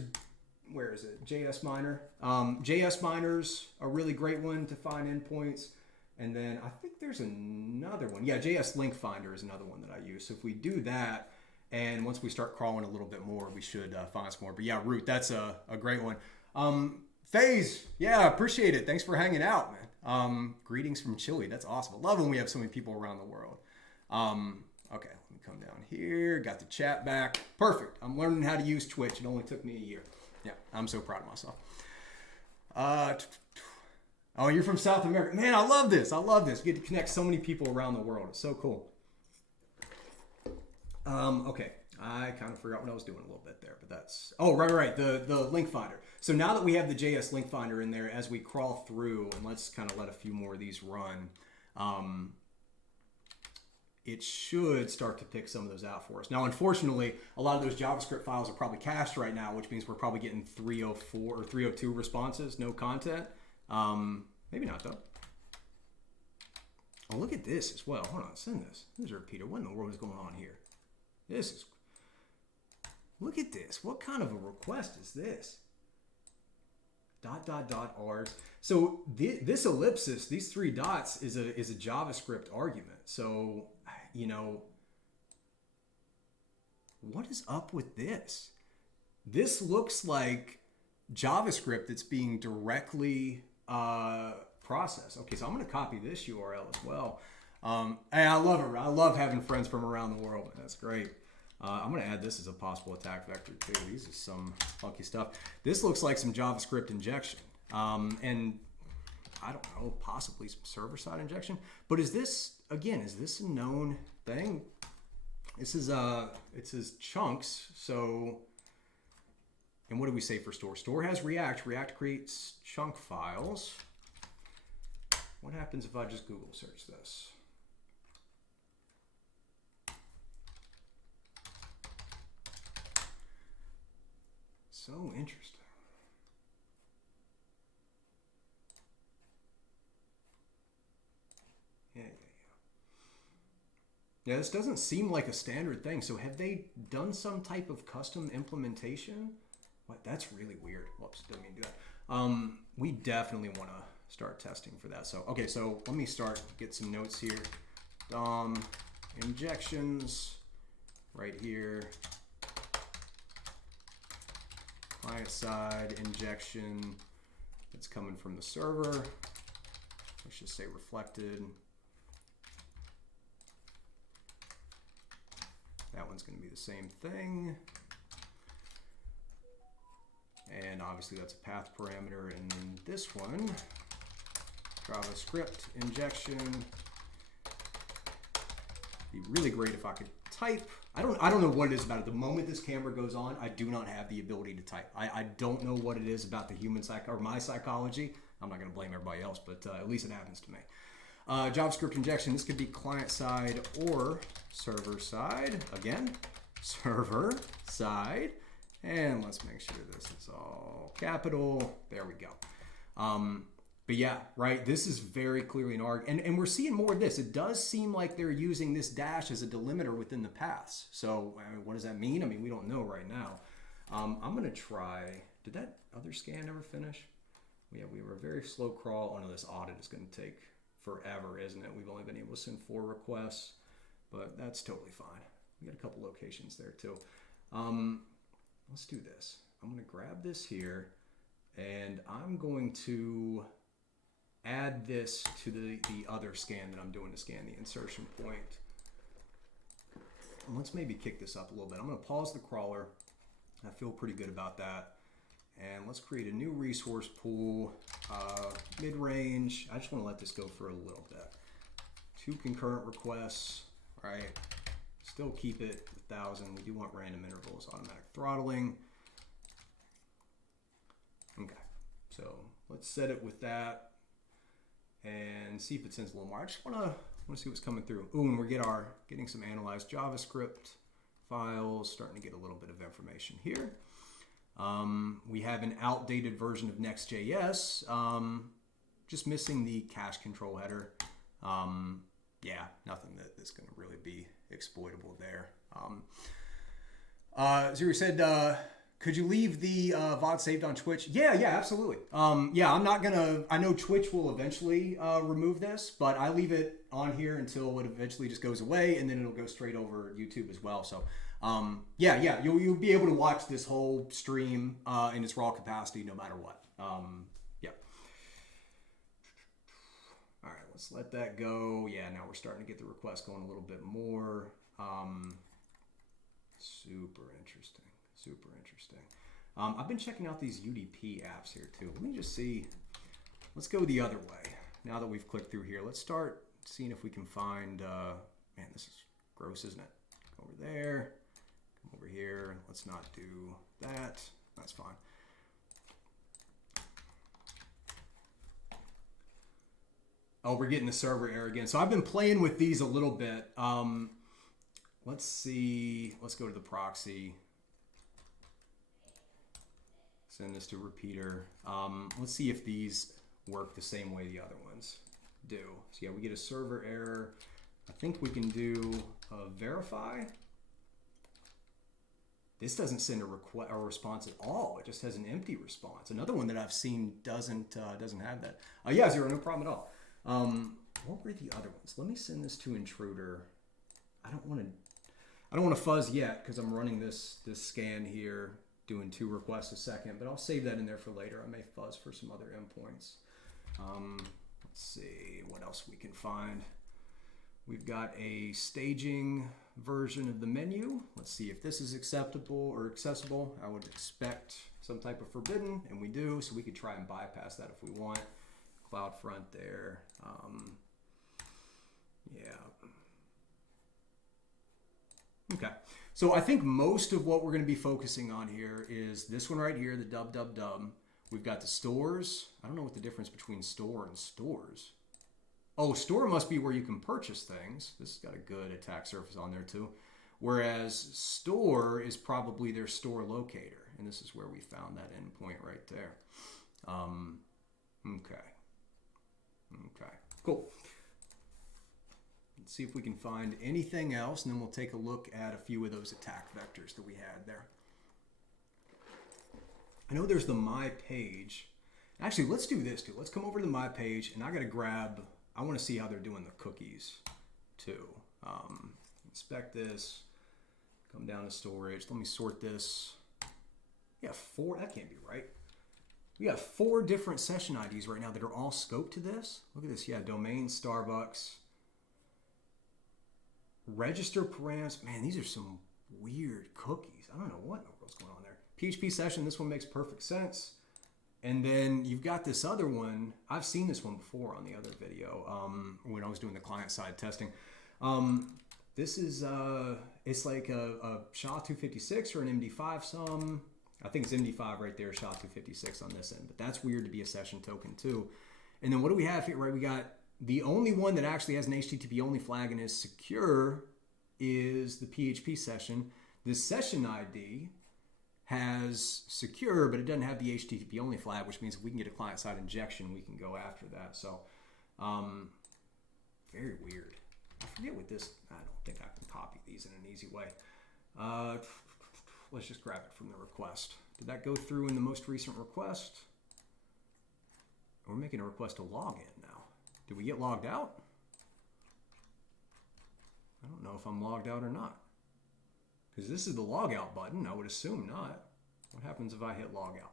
where is it? JS Miner. JS Miner's a really great one to find endpoints. And then I think there's another one. Yeah, JS Link Finder is another one that I use. So if we do that, and once we start crawling a little bit more, we should find some more. But yeah, Root, that's a great one. FaZe, yeah, appreciate it. Thanks for hanging out, man. Greetings from Chile. That's awesome. I love when we have so many people around the world. Okay, let me come down here. Got the chat back. Perfect. I'm learning how to use Twitch. It only took me a year. Yeah, I'm so proud of myself. Oh, you're from South America. Man, I love this. I love this. You get to connect so many people around the world. It's so cool. Okay, I kind of forgot what I was doing a little bit there, but that's... Oh, right. The link finder. So now that we have the JS link finder in there, as we crawl through, and let's kind of let a few more of these run, it should start to pick some of those out for us. Now, unfortunately, a lot of those JavaScript files are probably cached right now, which means we're probably getting 304 or 302 responses, no content. Maybe not, though. Oh, look at this as well. Hold on, send this. This is a repeater. What in the world is going on here? This is... Look at this. What kind of a request is this? ... Rs. So this ellipsis, these 3 dots, is a JavaScript argument. So, what is up with this? This looks like JavaScript that's being directly processed. Okay, so I'm going to copy this URL as well. Hey, I love it. I love having friends from around the world. That's great. I'm going to add this as a possible attack vector too. These are some funky stuff. This looks like some JavaScript injection. And I don't know, possibly some server-side injection. But is this, again, is this a known thing? This is, it says chunks, so, and what do we say for store? Store has React. React creates chunk files. What happens if I just Google search this? So interesting. Yeah, this doesn't seem like a standard thing. So have they done some type of custom implementation? What? That's really weird. Whoops, didn't mean to do that. We definitely want to start testing for that. So, okay, so let me get some notes here. Injections right here. Client side injection. It's coming from the server. Let's just say reflected. That one's going to be the same thing. And obviously that's a path parameter. And then this one, JavaScript injection. Be really great if I could type. I don't know what it is about it. The moment this camera goes on, I do not have the ability to type. I don't know what it is about the human or my psychology. I'm not going to blame everybody else, but at least it happens to me. JavaScript injection, this could be client side or server side. Again, server side. And let's make sure this is all capital. There we go. But yeah, right, this is very clearly an arg. And we're seeing more of this. It does seem like they're using this dash as a delimiter within the paths. So I mean, what does that mean? I mean, we don't know right now. I'm going to try, did that other scan ever finish? Yeah, we were a very slow crawl. Oh no, this audit is going to take forever, isn't it? We've only been able to send 4 requests, but that's totally fine. We got a couple locations there too. Let's do this. I'm going to grab this here and I'm going to add this to the other scan that I'm doing to scan the insertion point. And let's maybe kick this up a little bit. I'm going to pause the crawler. I feel pretty good about that. And let's create a new resource pool, mid-range. I just want to let this go for a little bit. 2 concurrent requests, right? Still keep it 1,000. We do want random intervals, automatic throttling. Okay, so let's set it with that and see if it sends a little more. I just want to see what's coming through. Ooh, and we're getting some analyzed JavaScript files, starting to get a little bit of information here. We have an outdated version of Next.js, just missing the cache control header. Yeah, nothing that's going to really be exploitable there. Zero said, could you leave the VOD saved on Twitch? Yeah, absolutely. Yeah, I'm not going to, I know Twitch will eventually remove this, but I leave it on here until it eventually just goes away, and then it'll go straight over YouTube as well. So yeah, you'll be able to watch this whole stream in its raw capacity no matter what. Yeah. All right, let's let that go. Yeah, now we're starting to get the request going a little bit more. Super interesting. I've been checking out these UDP apps here too. Let me just see. Let's go the other way. Now that we've clicked through here, let's start seeing if we can find, man, this is gross, isn't it? Over there. Over here, let's not do that. That's fine. Oh, we're getting the server error again. So I've been playing with these a little bit. Let's see. Let's go to the proxy. Send this to repeater. Let's see if these work the same way the other ones do. So yeah, we get a server error. I think we can do verify. This doesn't send a response at all. It just has an empty response. Another one that I've seen doesn't have that. Yeah, Zero, no problem at all. What were the other ones? Let me send this to intruder. I don't want to fuzz yet because I'm running this scan here, doing 2 requests a second, but I'll save that in there for later. I may fuzz for some other endpoints. Let's see what else we can find. We've got a staging version of the menu. Let's see if this is acceptable or accessible. I would expect some type of forbidden, and we do, so we could try and bypass that if we want. CloudFront there. Yeah. Okay. So I think most of what we're going to be focusing on here is this one right here, the dub. We've got the stores. I don't know what the difference between store and stores. Oh, store must be where you can purchase things. This has got a good attack surface on there too. Whereas store is probably their store locator. And this is where we found that endpoint right there. Okay. Cool. Let's see if we can find anything else, and then we'll take a look at a few of those attack vectors that we had there. I know there's the My Page. Actually, let's do this too. Let's come over to the My Page, and I got to grab, I want to see how they're doing the cookies too. Inspect this, come down to storage. Let me sort this. Yeah, 4, that can't be right. We got 4 different session IDs right now that are all scoped to this. Look at this, yeah, domain, Starbucks. Register params. Man, these are some weird cookies. I don't know what in the world's going on there. PHP session, this one makes perfect sense. And then you've got this other one. I've seen this one before on the other video when I was doing the client-side testing. This is, it's like a SHA-256 or an MD5 some. I think it's MD5 right there, SHA-256 on this end. But that's weird to be a session token too. And then what do we have here, right? We got the only one that actually has an HTTP only flag and is secure is the PHP session. This session ID has secure, but it doesn't have the HTTP only flag, which means if we can get a client-side injection, we can go after that. So, very weird. I forget what this, I don't think I can copy these in an easy way. Let's just grab it from the request. Did that go through in the most recent request? We're making a request to log in now. Did we get logged out? I don't know if I'm logged out or not. Because this is the logout button. I would assume not. What happens if I hit logout?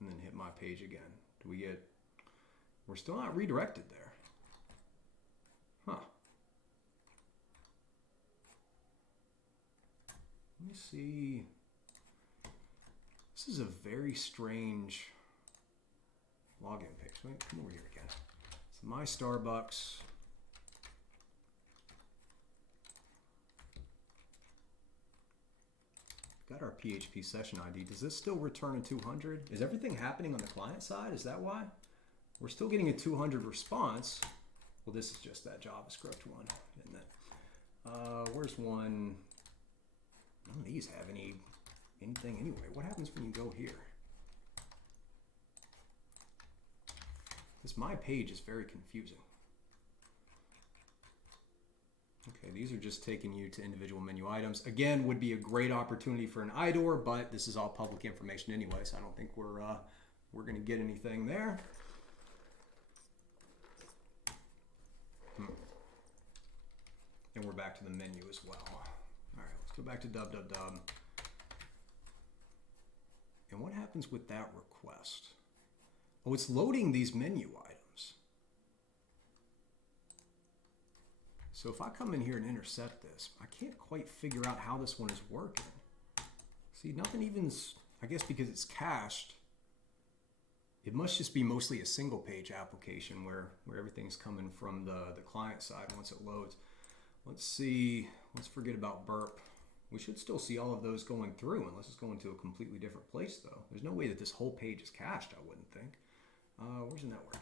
And then hit My Page again. Do we get... We're still not redirected there. Huh. Let me see... This is a very strange login page. Wait, come over here again. It's My Starbucks. Got our PHP session ID. Does this still return a 200? Is everything happening on the client side? Is that why? We're still getting a 200 response. Well, this is just that JavaScript one, isn't it? Where's one? None of these have anything anyway. What happens when you go here? This My Page is very confusing. Okay, these are just taking you to individual menu items. Again, would be a great opportunity for an IDOR, but this is all public information anyway, so I don't think we're going to get anything there. And we're back to the menu as well. All right, let's go back to dub. And what happens with that request? Oh, it's loading these menu items. So if I come in here and intercept this, I can't quite figure out how this one is working. See, nothing even's, I guess because it's cached, it must just be mostly a single page application where everything's coming from the client side once it loads. Let's see, let's forget about burp. We should still see all of those going through unless it's going to a completely different place though. There's no way that this whole page is cached, I wouldn't think. Where's the network?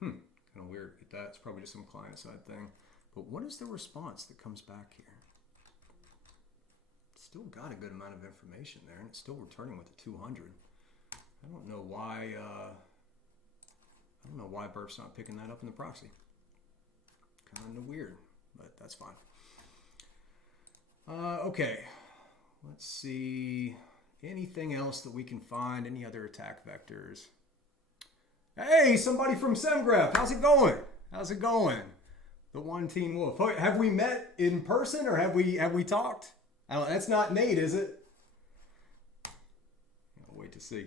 Kind of weird at that. It's probably just some client side thing. But what is the response that comes back here? It's still got a good amount of information there, and it's still returning with a 200. I don't know why. I don't know why burp's not picking that up in the proxy. Kind of weird, but that's fine. Okay, let's see. Anything else that we can find? Any other attack vectors? Hey, somebody from SemGraph. How's it going? How's it going? The One Teen Wolf. Have we met in person or have we talked? That's not Nate, is it? wait to see.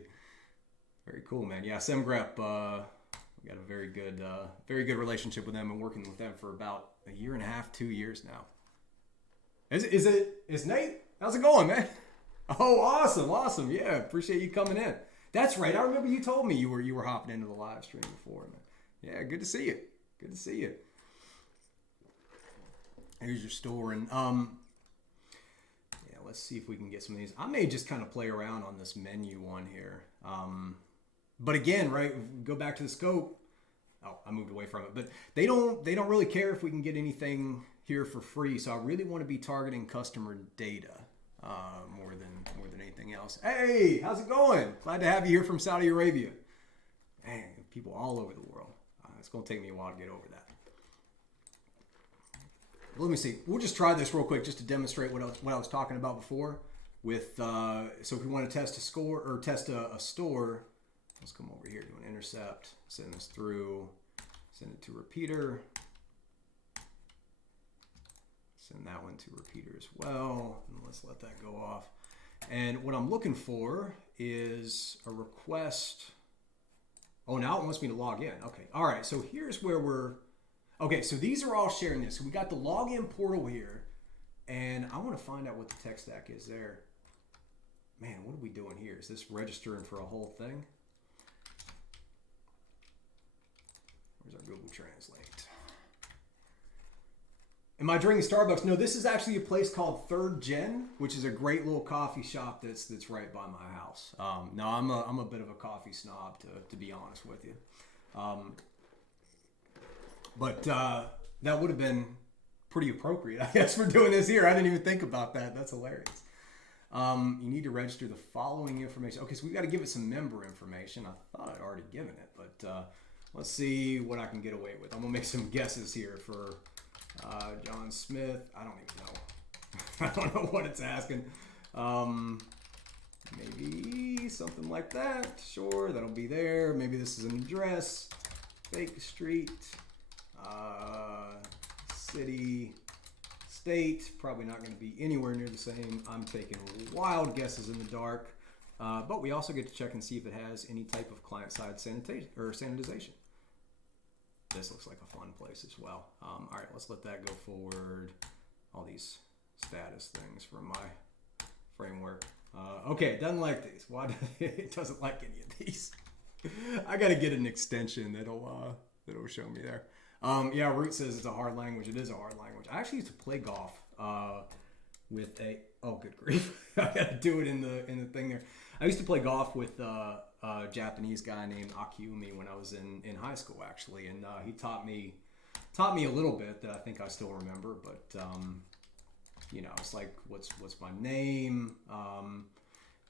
Very cool, man. Yeah, SEMGREP, we got a very good relationship with them and working with them for about a year and a half, 2 years now. Is Nate? How's it going, man? Oh, awesome. Yeah, appreciate you coming in. That's right. I remember you told me you were hopping into the live stream before, man. Yeah, good to see you. Good to see you. Here's your store, and yeah, let's see if we can get some of these. I may just kind of play around on this menu one here. But again, right, go back to the scope. Oh, I moved away from it. But they don't really care if we can get anything here for free. So I really want to be targeting customer data more than anything else. Hey, how's it going? Glad to have you here from Saudi Arabia. Man, people all over the world. It's going to take me a while to get over that. Let me see. We'll just try this real quick just to demonstrate what I was talking about before. With so if we want to test a score or test a store, let's come over here, do an intercept, send this through, send it to repeater, send that one to repeater as well, and let's let that go off. And what I'm looking for is a request. Oh, now it wants me to log in. Okay, all right, so here's where we're, okay, so these are all sharing this. So we got the login portal here, and I want to find out what the tech stack is there. Man, what are we doing here? Is this registering for a whole thing? Where's our Google Translate? Am I drinking Starbucks? No, this is actually a place called Third Gen, which is a great little coffee shop that's right by my house. No, I'm a bit of a coffee snob, to be honest with you. But that would have been pretty appropriate, I guess, for doing this here. I didn't even think about that. That's hilarious. You need to register the following information. Okay, so we've got to give it some member information. I thought I'd already given it, but let's see what I can get away with. I'm going to make some guesses here for John Smith. I don't even know. I don't know what it's asking. Maybe something like that. Sure, that'll be there. Maybe this is an address. Fake street. City. State, probably not going to be anywhere near the same. I'm taking wild guesses in the dark, but we also get to check and see if it has any type of client-side sanitization. This looks like a fun place as well. All right, let's let that go forward. All these status things from my framework. Okay, it doesn't like these. Why? It doesn't like any of these. I got to get an extension that'll show me there. Yeah, Root says it's a hard language. It is a hard language. I actually used to play golf with a, oh, good grief. I got to do it in the thing there. I used to play golf with a Japanese guy named Akiumi when I was in high school, actually, and he taught me a little bit that I think I still remember. But you know, it's like what's my name?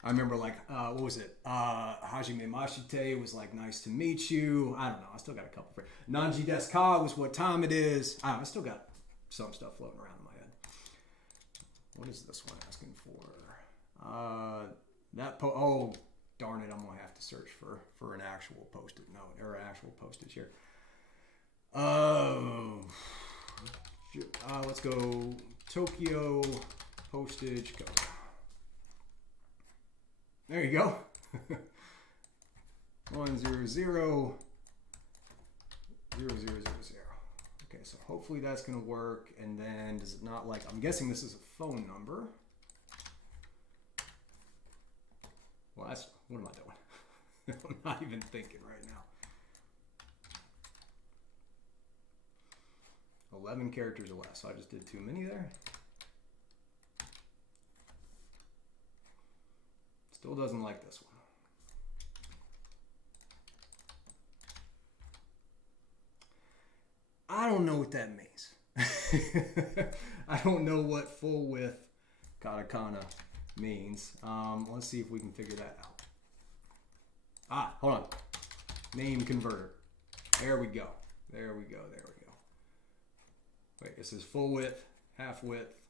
I remember, like, what was it? Hajime Mashite was like, nice to meet you. I don't know. I still got a couple friends. Nanji desu ka was what time it is. I still got some stuff floating around in my head. What is this one asking for? Oh, darn it. I'm going to have to search for an actual post-it note or an actual postage here. Let's go Tokyo postage code. There you go. 100 0000. Okay, so hopefully that's going to work. And then does it not like, I'm guessing this is a phone number. Well, that's, what am I doing? I'm not even thinking right now. 11 characters or less. So I just did too many there. Still doesn't like this one. I don't know what that means. I don't know what full width katakana means. Let's see if we can figure that out. Ah, hold on. Name converter. There we go. There we go. There we go. Wait, this is full width, half width.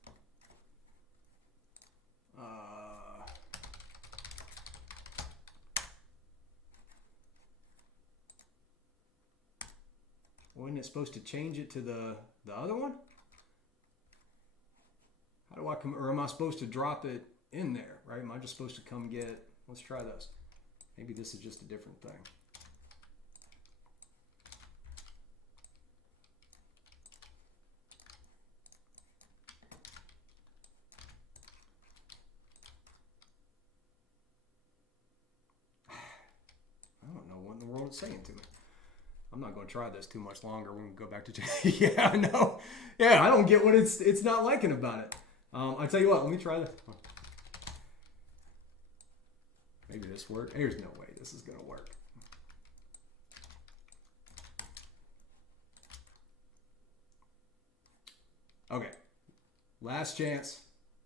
Wasn't it supposed to change it to the other one? How do I come, or am I supposed to drop it in there, right? Am I just supposed to come get, let's try this. Maybe this is just a different thing. I don't know what in the world it's saying to me. I'm not going to try this too much longer. We're going to go back to yeah, I know. Yeah, I don't get what it's not liking about it. I tell you what, let me try this. Maybe this worked. There's no way this is going to work. Okay, last chance.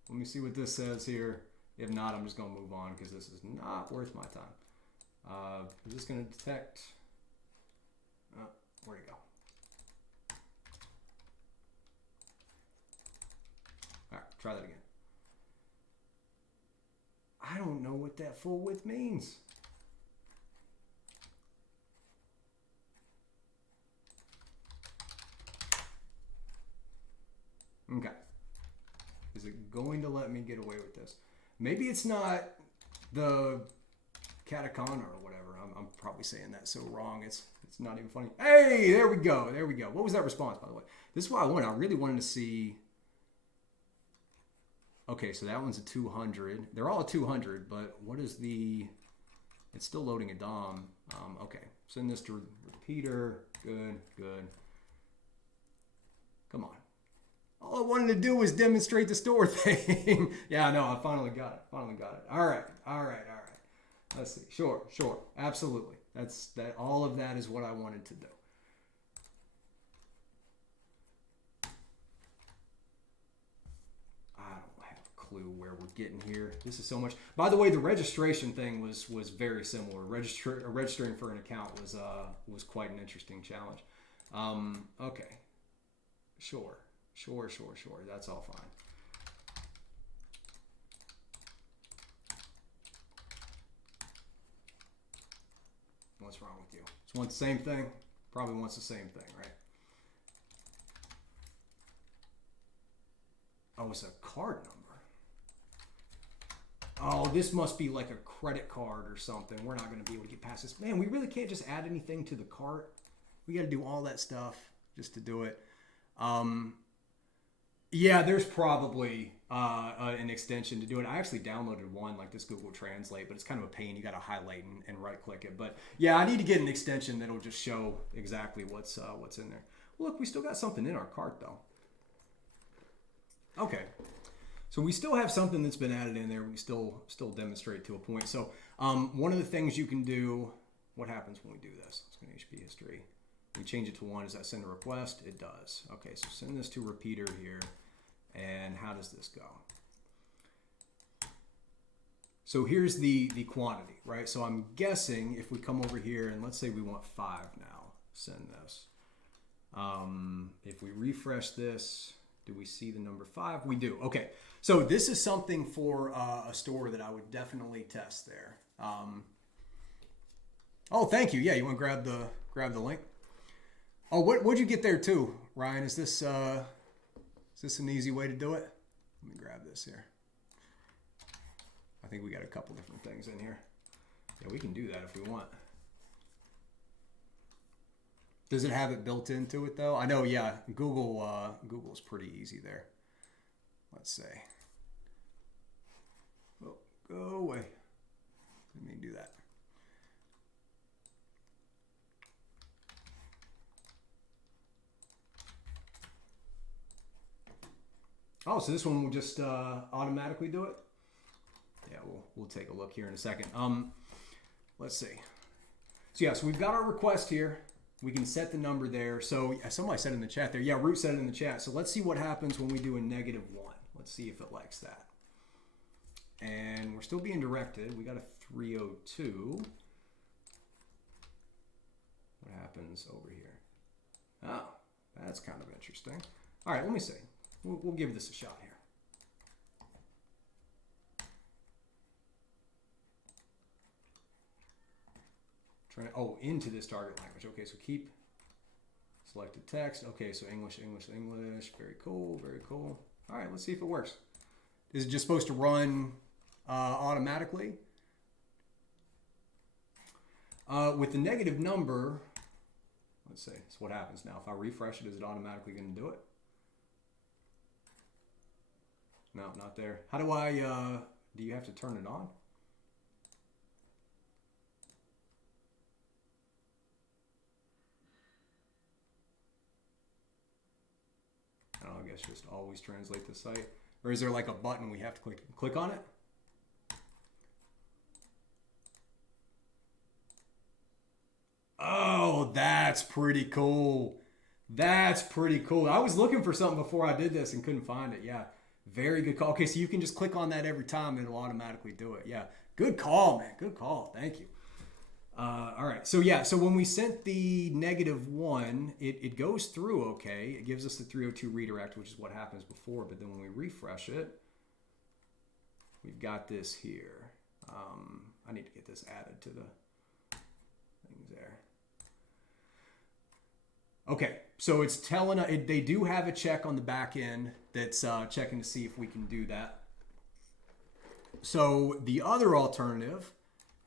Let me see what this says here. If not, I'm just going to move on because this is not worth my time. Is this going to detect? Where'd it go? All right, try that again. I don't know what that full width means. Okay. Is it going to let me get away with this? Maybe it's not the katakana or whatever. I'm probably saying that so wrong. It's not even funny. Hey, there we go. There we go. What was that response, by the way? This is what I wanted. I really wanted to see. Okay, so that one's a 200. They're all a 200, but what is the... It's still loading a DOM. Okay, send this to repeater. Good, good. Come on. All I wanted to do was demonstrate the store thing. Yeah, I know. I finally got it. Finally got it. All right. All right. All right. Let's see. Sure. Sure. Absolutely. That. All of that is what I wanted to do. I don't have a clue where we're getting here. This is so much. By the way, the registration thing was very similar. Registering for an account was quite an interesting challenge. Okay. Sure. Sure. That's all fine. What's wrong with you? Just want the same thing? Probably wants the same thing, right? Oh, it's a card number. Oh, this must be like a credit card or something. We're not going to be able to get past this. Man, we really can't just add anything to the cart. We got to do all that stuff just to do it. Yeah, there's probably an extension to do it. I actually downloaded one like this Google Translate, but it's kind of a pain. You got to highlight and right click it. But yeah, I need to get an extension that'll just show exactly what's in there. Look, we still got something in our cart though. Okay, so we still have something that's been added in there. We still demonstrate to a point. So one of the things you can do. What happens when we do this? Let's go to HP history. We change it to 1. Does that send a request? It does. Okay, so send this to repeater here. And how does this go? So here's the quantity, right? So I'm guessing if we come over here and let's say we want 5 now, send this. If we refresh this, do we see the number 5? We do. Okay, so this is something for a store that I would definitely test there. Oh, thank you. Yeah, you want to grab the link? Oh, what'd you get there too, Ryan? Is this an easy way to do it? Let me grab this here. I think we got a couple different things in here. Yeah, we can do that if we want. Does it have it built into it though? I know, yeah, Google's pretty easy there. Let's see. Oh, go away. Let me do that. Oh, so this one will just automatically do it? Yeah, we'll take a look here in a second. Let's see. So yeah, so we've got our request here. We can set the number there. So somebody said in the chat there. Yeah, Root said it in the chat. So let's see what happens when we do a -1. Let's see if it likes that. And we're still being directed. We got a 302. What happens over here? Oh, that's kind of interesting. All right, let me see. We'll give this a shot here. Into this target language. Okay, so keep selected text. Okay, so English. Very cool, very cool. All right, let's see if it works. Is it just supposed to run automatically? With the negative number, let's see, so what happens now? If I refresh it, is it automatically going to do it? No, not there. How do I, do you have to turn it on? I don't know, I guess just always translate the site. Or is there like a button we have to click on it? Oh, that's pretty cool. That's pretty cool. I was looking for something before I did this and couldn't find it. Yeah, very good call. Okay, so you can just click on that every time and it'll automatically do it. Yeah, good call, man. Good call. Thank you. All right, so yeah, so when we sent the -1, it goes through okay. It gives us the 302 redirect, which is what happens before, but then when we refresh it, we've got this here. I need to get this added to the things there. Okay, so it's telling us, they do have a check on the back end that's checking to see if we can do that. So the other alternative,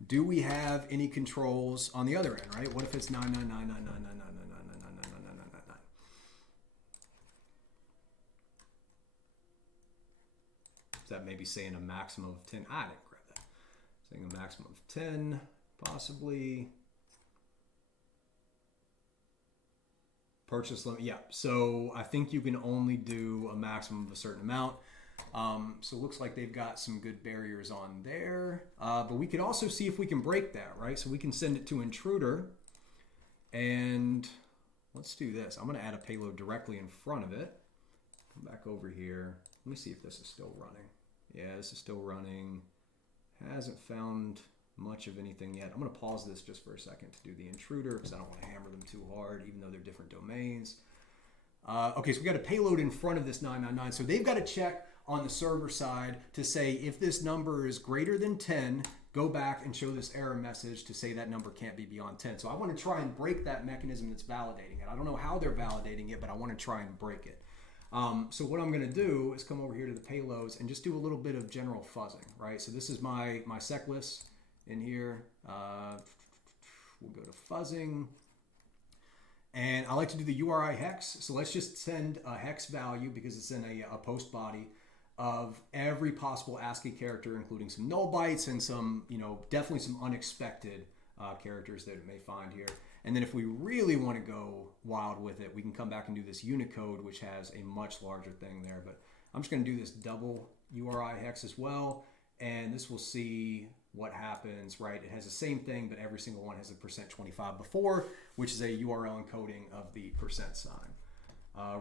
do we have any controls on the other end, right? What if it's 999999999999999? Is that maybe saying a maximum of 10? I didn't grab that. Saying a maximum of 10, possibly. Purchase limit, yeah. So I think you can only do a maximum of a certain amount. So it looks like they've got some good barriers on there. But we could also see if we can break that, right? So we can send it to intruder. And let's do this. I'm going to add a payload directly in front of it. Come back over here. Let me see if this is still running. Yeah, this is still running. Hasn't found much of anything yet. I'm going to pause this just for a second to do the intruder because I don't want to hammer them too hard, even though they're different domains. Okay, so we got a payload in front of this 999. So they've got to check on the server side to say if this number is greater than 10, go back and show this error message to say that number can't be beyond 10. So I want to try and break that mechanism that's validating it. I don't know how they're validating it, but I want to try and break it. So what I'm going to do is come over here to the payloads and just do a little bit of general fuzzing, right? So this is my sec list in here. We'll go to fuzzing. And I like to do the URI hex. So let's just send a hex value because it's in a post body of every possible ASCII character, including some null bytes and some, definitely some unexpected characters that it may find here. And then if we really want to go wild with it, we can come back and do this Unicode, which has a much larger thing there. But I'm just going to do this double URI hex as well. And this will see what happens, right? It has the same thing, but every single one has a %25 before, which is a URL encoding of the %sign.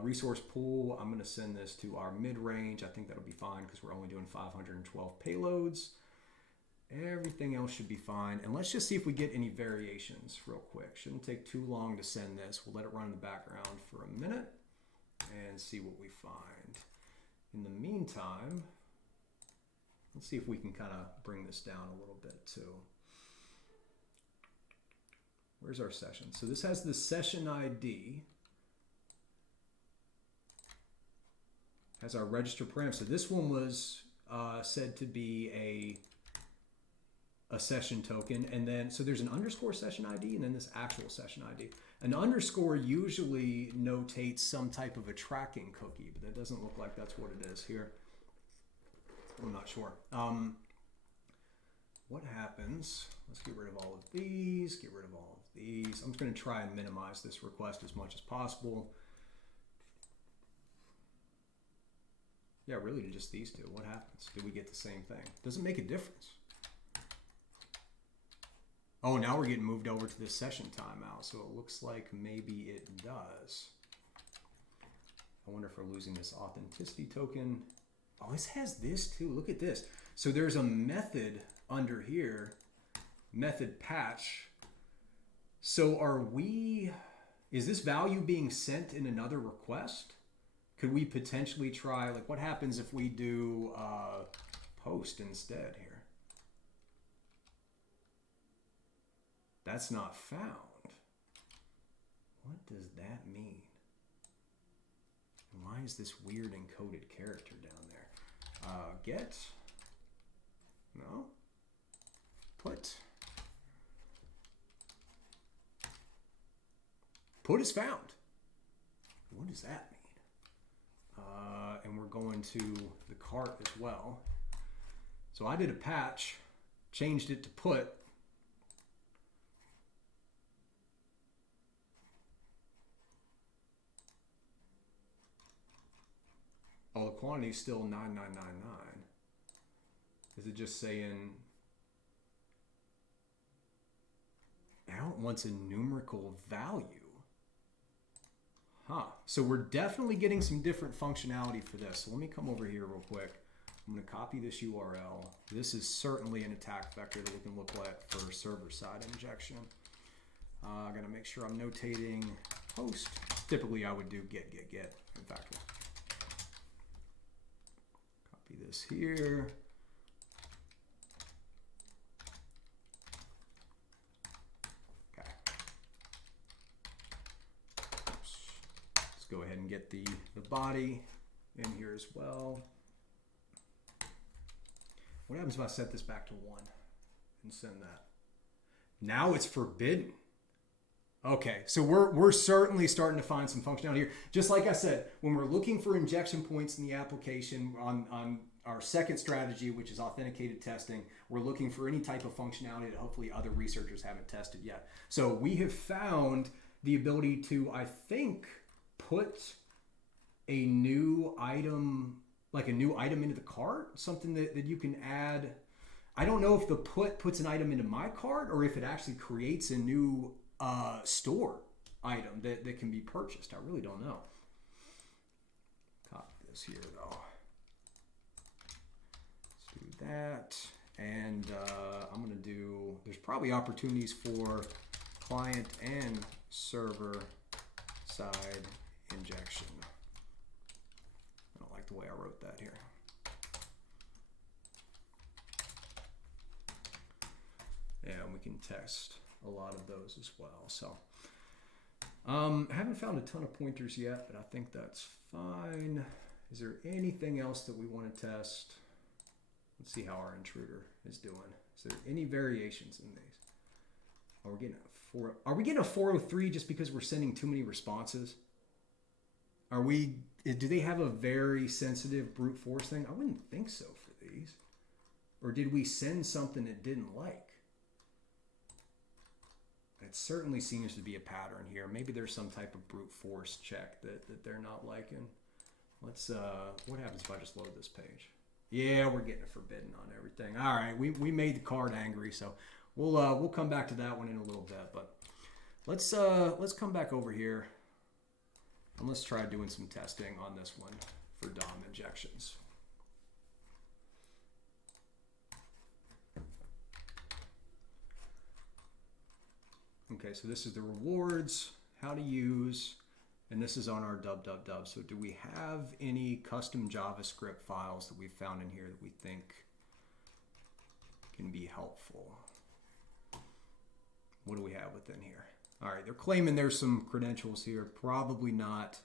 Resource pool, I'm going to send this to our mid-range. I think that'll be fine because we're only doing 512 payloads. Everything else should be fine. And let's just see if we get any variations real quick. Shouldn't take too long to send this. We'll let it run in the background for a minute and see what we find. In the meantime, let's see if we can kind of bring this down a little bit too. Where's our session? So this has the session ID. Has our register parameter. So this one was said to be a session token. And then, so there's an underscore session ID and then this actual session ID. An underscore usually notates some type of a tracking cookie, but that doesn't look like that's what it is here. I'm not sure. What happens? Let's get rid of all of these, get rid of all of these. I'm just going to try and minimize this request as much as possible. Yeah, really just these two. What happens? Do we get the same thing? Doesn't make a difference. Oh, now we're getting moved over to the session timeout, so it looks like maybe it does. I wonder if we're losing this authenticity token. Oh, this has this too. Look at this. So there's a method under here, method patch. So is this value being sent in another request? Could we potentially try, like what happens if we do post instead here? That's not found. What does that mean? And why is this weird encoded character down there? Get? No. Put. put is found. What does that mean? And we're going to the cart as well. So I did a patch, changed it to put. Oh, the quantity is still 9999. Is it just saying now it wants a numerical value? Huh. So we're definitely getting some different functionality for this. So let me come over here real quick. I'm going to copy this URL. This is certainly an attack vector that we can look at for server-side injection. I'm going to make sure I'm notating host. Typically, I would do get. In fact, we'll copy this here. Go ahead and get the body in here as well. What happens if I set this back to 1 and send that? Now it's forbidden. Okay, so we're certainly starting to find some functionality here. Just like I said, when we're looking for injection points in the application on our second strategy, which is authenticated testing, we're looking for any type of functionality that hopefully other researchers haven't tested yet. So we have found the ability to, I think, put a new item, like a new item into the cart, something that you can add. I don't know if the put puts an item into my cart or if it actually creates a new store item that can be purchased. I really don't know. Copy this here though. Let's do that. And I'm gonna do, there's probably opportunities for client and server side injection. I don't like the way I wrote that here. And we can test a lot of those as well. So haven't found a ton of pointers yet, but I think that's fine. Is there anything else that we want to test? Let's see how our intruder is doing. Is there any variations in these? Are we getting a 403 just because we're sending too many responses? Do they have a very sensitive brute force thing? I wouldn't think so for these. Or did we send something it didn't like? It certainly seems to be a pattern here. Maybe there's some type of brute force check that they're not liking. Let's, what happens if I just load this page? Yeah, we're getting a forbidden on everything. All right, we made the card angry, so we'll come back to that one in a little bit. But let's come back over here. And let's try doing some testing on this one for DOM injections. Okay, so this is the rewards, how to use, and this is on our dub. So do we have any custom JavaScript files that we found in here that we think can be helpful? What do we have within here? All right, they're claiming there's some credentials here. Probably not.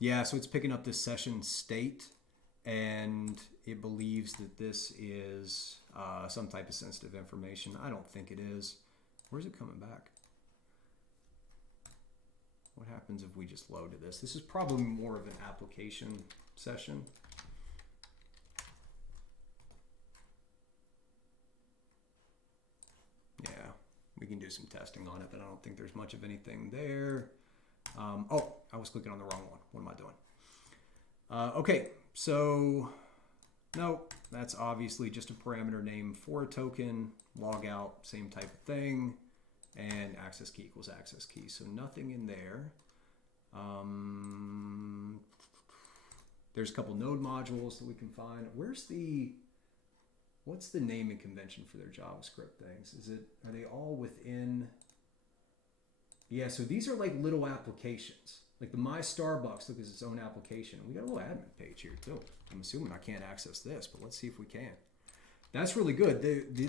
Yeah, so it's picking up this session state, and it believes that this is some type of sensitive information. I don't think it is. Where's it coming back? What happens if we just loaded this? This is probably more of an application session. Yeah. We can do some testing on it, but I don't think there's much of anything there. Oh, I was clicking on the wrong one. What am I doing? Okay, so no, that's obviously just a parameter name for a token. Log out, same type of thing. And access key equals access key. So nothing in there. There's a couple node modules that we can find. What's the naming convention for their JavaScript things? Are they all within? Yeah, so these are like little applications. Like the My Starbucks, look, is its own application. We got a little admin page here too. I'm assuming I can't access this, but let's see if we can. That's really good.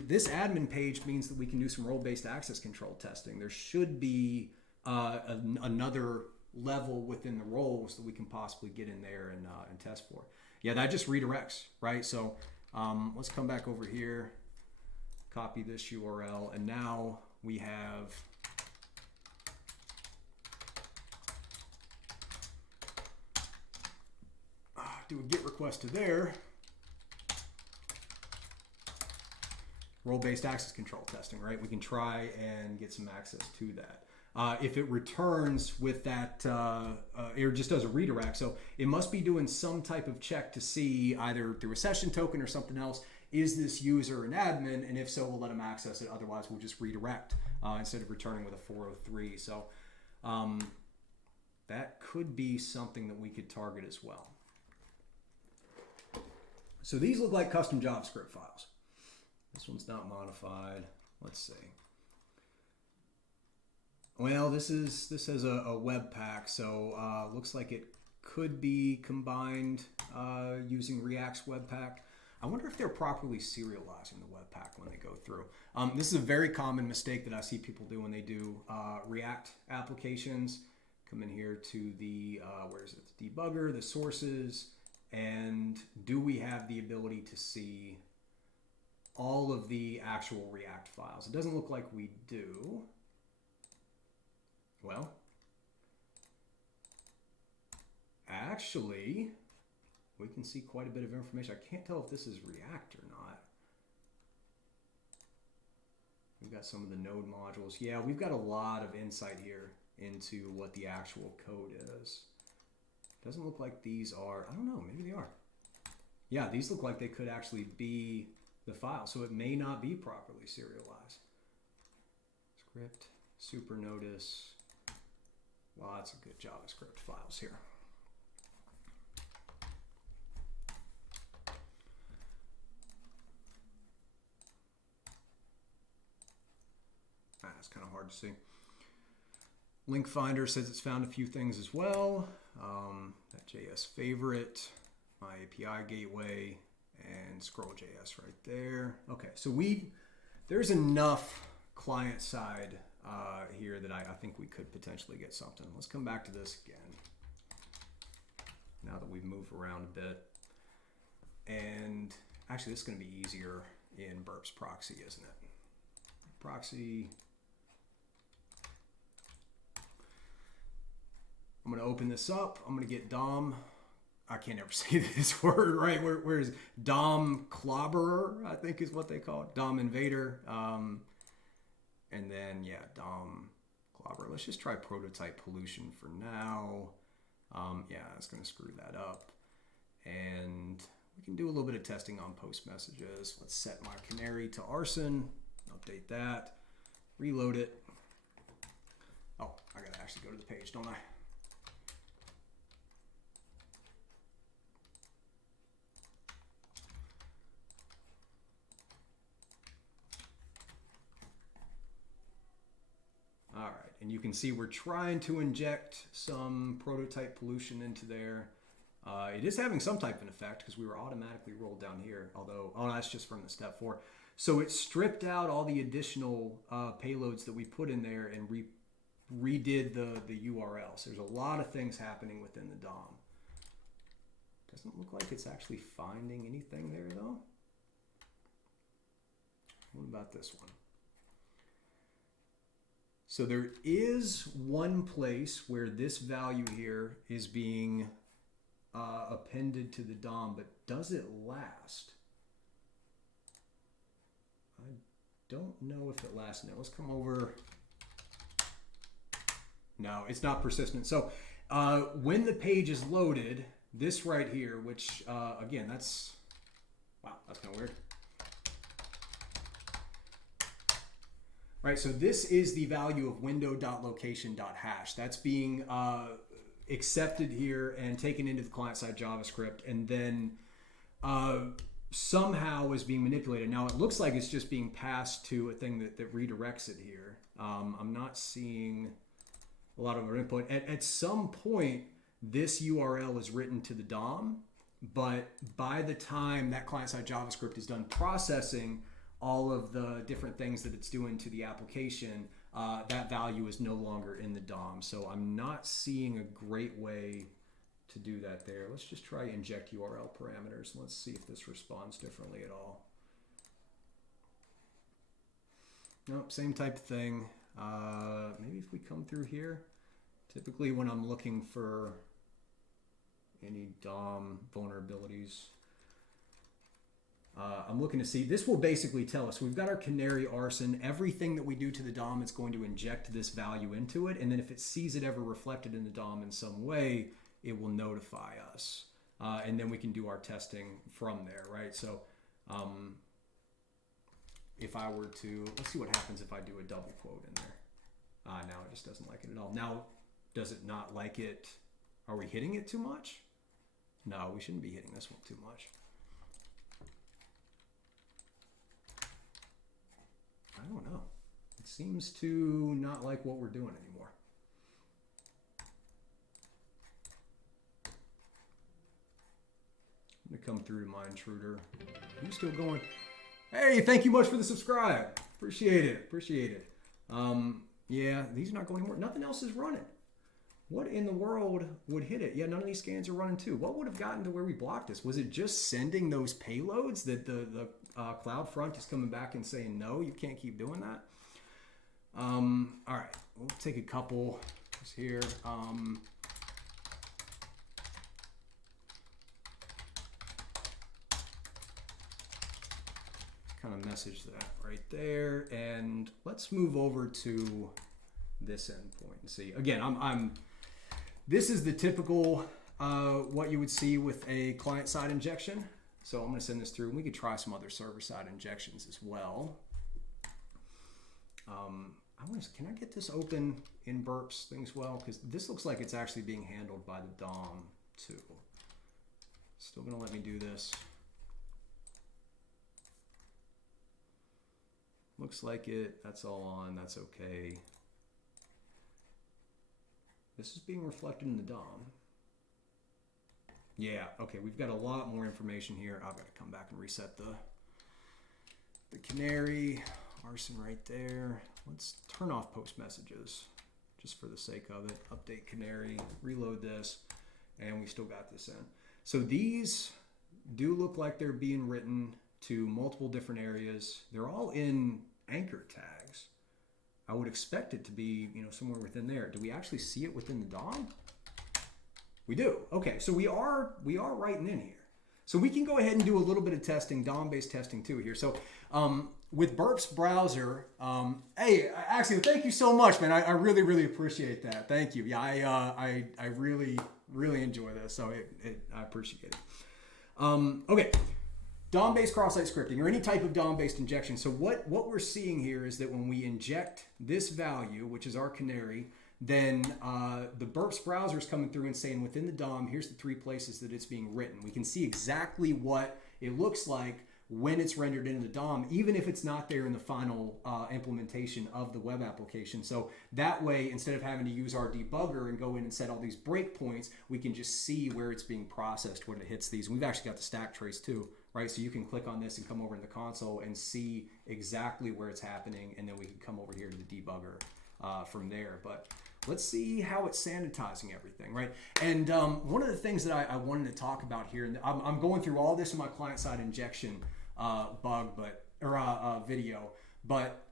This admin page means that we can do some role-based access control testing. There should be another level within the roles that we can possibly get in there and test for. Yeah, that just redirects, right? So let's come back over here, copy this URL, and now we have do a GET request to there. Role-based access control testing, right? We can try and get some access to that. If it returns with that, it just does a redirect. So it must be doing some type of check to see either through a session token or something else, is this user an admin? And if so, we'll let them access it. Otherwise, we'll just redirect instead of returning with a 403. So that could be something that we could target as well. So these look like custom JavaScript files. This one's not modified. Let's see. Well, this has a Webpack, so looks like it could be combined using React's Webpack. I wonder if they're properly serializing the Webpack when they go through. This is a very common mistake that I see people do when they do React applications. Come in here to the, where is it? The debugger, the sources, and do we have the ability to see all of the actual React files? It doesn't look like we do. Well, actually, we can see quite a bit of information. I can't tell if this is React or not. We've got some of the node modules. Yeah, we've got a lot of insight here into what the actual code is. Doesn't look like these are, I don't know, maybe they are. Yeah, these look like they could actually be the file, so it may not be properly serialized. Script, super notice. Lots of good JavaScript files here. It's kind of hard to see. Link Finder says it's found a few things as well. That JS favorite, my API gateway, and scroll.js right there. Okay, so there's enough client side here that I think we could potentially get something. Let's come back to this again. Now that we've moved around a bit. And actually this is going to be easier in Burp's proxy, isn't it? Proxy. I'm going to open this up. I'm going to get DOM. I can't ever say this word, right? Where is DOM clobberer, I think is what they call it. DOM invader. And then, yeah, DOM clobberer. Let's just try prototype pollution for now. Yeah, it's going to screw that up. And we can do a little bit of testing on post messages. Let's set my canary to arson. Update that. Reload it. Oh, I got to actually go to the page, don't I? All right, and you can see we're trying to inject some prototype pollution into there. It is having some type of an effect because we were automatically rolled down here, although, oh, that's just from the step 4. So it stripped out all the additional payloads that we put in there and redid the URL. So there's a lot of things happening within the DOM. Doesn't look like it's actually finding anything there though. What about this one? So there is one place where this value here is being appended to the DOM, but does it last? I don't know if it lasts. Now let's come over. No, it's not persistent. So when the page is loaded, this right here, which again, that's, wow, that's kind of weird. Right, so this is the value of window.location.hash. That's being accepted here and taken into the client-side JavaScript, and then somehow is being manipulated. Now it looks like it's just being passed to a thing that redirects it here. I'm not seeing a lot of our input. At some point, this URL is written to the DOM, but by the time that client-side JavaScript is done processing all of the different things that it's doing to the application, that value is no longer in the DOM. So I'm not seeing a great way to do that there. Let's just try inject URL parameters. Let's see if this responds differently at all. Nope, same type of thing. Maybe if we come through here, typically when I'm looking for any DOM vulnerabilities. I'm looking to see, this will basically tell us, we've got our canary arson, everything that we do to the DOM, it's going to inject this value into it, and then if it sees it ever reflected in the DOM in some way, it will notify us. And then we can do our testing from there, right? So if I were to, let's see what happens if I do a double quote in there. Now it just doesn't like it at all. Now, does it not like it? Are we hitting it too much? No, we shouldn't be hitting this one too much. I don't know. It seems to not like what we're doing anymore. I'm going to come through to my intruder. You still going? Hey, thank you much for the subscribe. Appreciate it. Appreciate it. Yeah, these are not going anywhere. Nothing else is running. What in the world would hit it? Yeah, none of these scans are running too. What would have gotten to where we blocked this? Was it just sending those payloads that the CloudFront is coming back and saying, no, you can't keep doing that? All right, we'll take a couple here. Kind of message that right there, and let's move over to this endpoint and see. Again, this is the typical what you would see with a client-side injection. So I'm going to send this through, and we could try some other server-side injections as well. Can I get this open in burps things well? Because this looks like it's actually being handled by the DOM too. Still going to let me do this. Looks like it. That's all on. That's okay. This is being reflected in the DOM. Yeah, okay, we've got a lot more information here. I've got to come back and reset the canary, arson right there. Let's turn off post messages just for the sake of it. Update canary, reload this, and we still got this in. So these do look like they're being written to multiple different areas. They're all in anchor tags. I would expect it to be, somewhere within there. Do we actually see it within the DOM? We do. Okay, so we are writing in here. So we can go ahead and do a little bit of testing, DOM-based testing too here. So with Burp's browser, hey, actually, thank you so much, man. I really, really appreciate that. Thank you. Yeah, I really, really enjoy this. So I appreciate it. Okay. DOM-based cross-site scripting, or any type of DOM-based injection. So what we're seeing here is that when we inject this value, which is our canary, then the Burp's browser is coming through and saying within the DOM, here's the 3 places that it's being written. We can see exactly what it looks like when it's rendered into the DOM, even if it's not there in the final implementation of the web application. So that way, instead of having to use our debugger and go in and set all these breakpoints, we can just see where it's being processed when it hits these. And we've actually got the stack trace too, right? So you can click on this and come over in the console and see exactly where it's happening, and then we can come over here to the debugger from there. But let's see how it's sanitizing everything, right? And one of the things that I wanted to talk about here, and I'm going through all this in my client-side injection video, but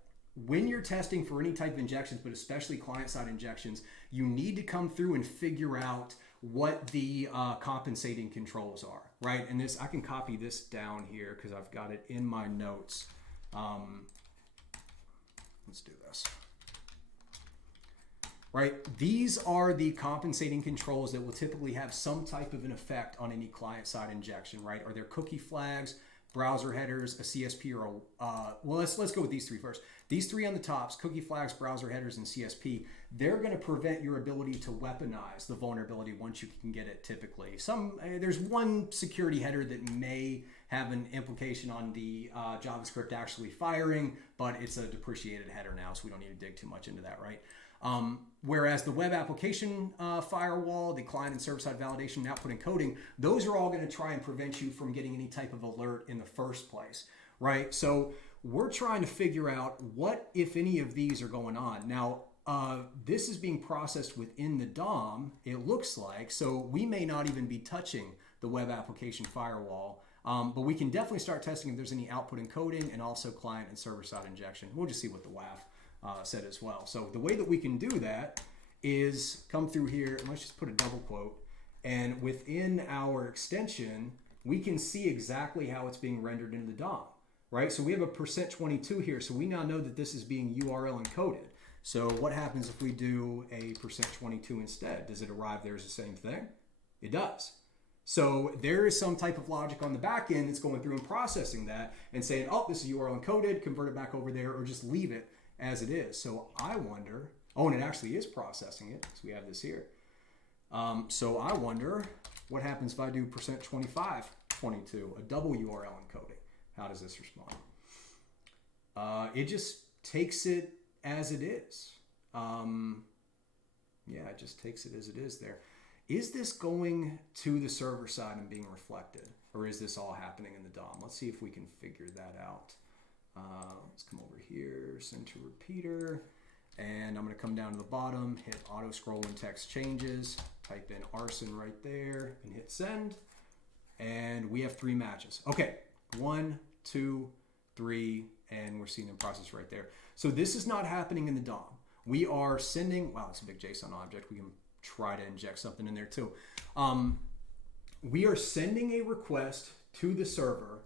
when you're testing for any type of injections, but especially client-side injections, you need to come through and figure out what the compensating controls are, right? And this, I can copy this down here because I've got it in my notes. Let's do this. Right, these are the compensating controls that will typically have some type of an effect on any client-side injection, right? Are there cookie flags, browser headers, a CSP, or well, let's go with these 3 first. These 3 on the tops, cookie flags, browser headers, and CSP, they're going to prevent your ability to weaponize the vulnerability once you can get it typically. There's one security header that may have an implication on the JavaScript actually firing, but it's a depreciated header now, so we don't need to dig too much into that, right? Whereas the web application firewall, the client and server-side validation, and output encoding, those are all going to try and prevent you from getting any type of alert in the first place, right? So we're trying to figure out what, if any, of these are going on. Now, this is being processed within the DOM, it looks like, so we may not even be touching the web application firewall, but we can definitely start testing if there's any output encoding and also client and server-side injection. We'll just see what the WAF said as well. So the way that we can do that is come through here, and let's just put a double quote, And within our extension, we can see exactly how it's being rendered into the DOM, right? So we have a %22 here. So we now know that this is being URL encoded. So what happens if we do a %22 instead? Does it arrive there as the same thing? It does. So there is some type of logic on the back end that's going through and processing that and saying, oh, this is URL encoded, convert it back over there, or just leave it as it is. So I wonder, oh, and it actually is processing it, because we have this here. So I wonder what happens if I do %2522, a double URL encoding. How does this respond? It just takes it as it is. Yeah, it just takes it as it is there. Is this going to the server side and being reflected? Or is this all happening in the DOM? Let's see if we can figure that out. Let's come over here, send to repeater. And I'm going to come down to the bottom, hit auto scroll when text changes, type in arson right there, and hit send. And we have 3 matches. Okay, 1, 2, 3, and we're seeing in process right there. So this is not happening in the DOM. We are sending, wow, it's a big JSON object. We can try to inject something in there too. We are sending a request to the server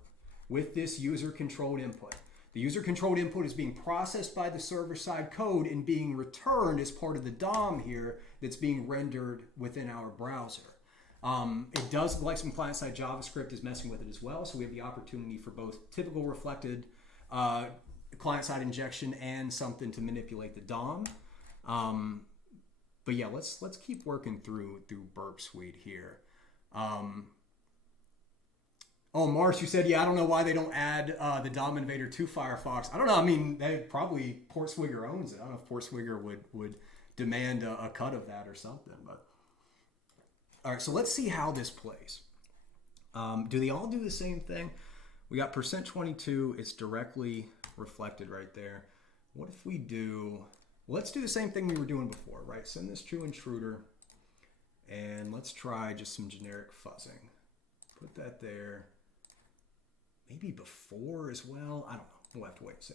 with this user-controlled input. The user-controlled input is being processed by the server-side code and being returned as part of the DOM here that's being rendered within our browser. It does, like some client-side JavaScript, is messing with it as well, so we have the opportunity for both typical reflected client-side injection and something to manipulate the DOM. But yeah, let's keep working through Burp Suite here. Oh, Mars, you said, yeah, I don't know why they don't add the DOM Invader to Firefox. I don't know. I mean, they probably, Portswigger owns it. I don't know if Portswigger would demand a cut of that or something. But all right, so let's see how this plays. Do they all do the same thing? We got %22. It's directly reflected right there. What if we do... Let's do the same thing we were doing before, right? Send this true intruder, and let's try just some generic fuzzing. Put that there. Maybe before as well. I don't know. We'll have to wait and see.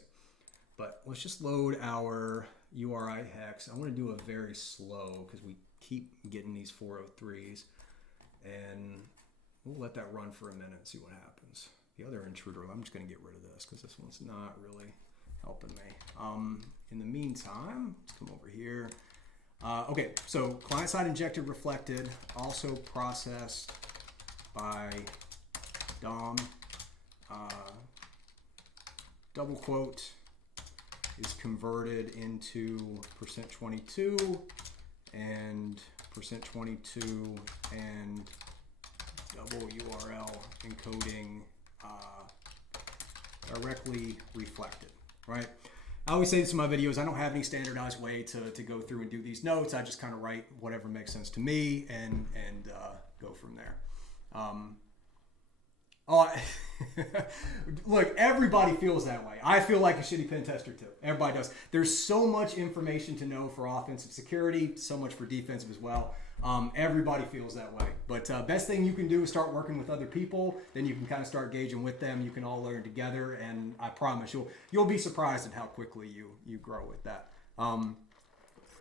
But let's just load our URI hex. I want to do a very slow because we keep getting these 403s. And we'll let that run for a minute and see what happens. The other intruder, I'm just going to get rid of this because this one's not really helping me. In the meantime, let's come over here. Okay, so client-side injected reflected, also processed by DOM. Double quote is converted into %22 and %22 and double URL encoding directly reflected, right? I always say this in my videos, I don't have any standardized way to go through and do these notes. I just kind of write whatever makes sense to me and go from there. Look, everybody feels that way. I feel like a shitty pen tester too. Everybody does. There's so much information to know for offensive security, so much for defensive as well. Everybody feels that way. But best thing you can do is start working with other people. Then you can kind of start gauging with them. You can all learn together, and I promise you'll be surprised at how quickly you grow with that. And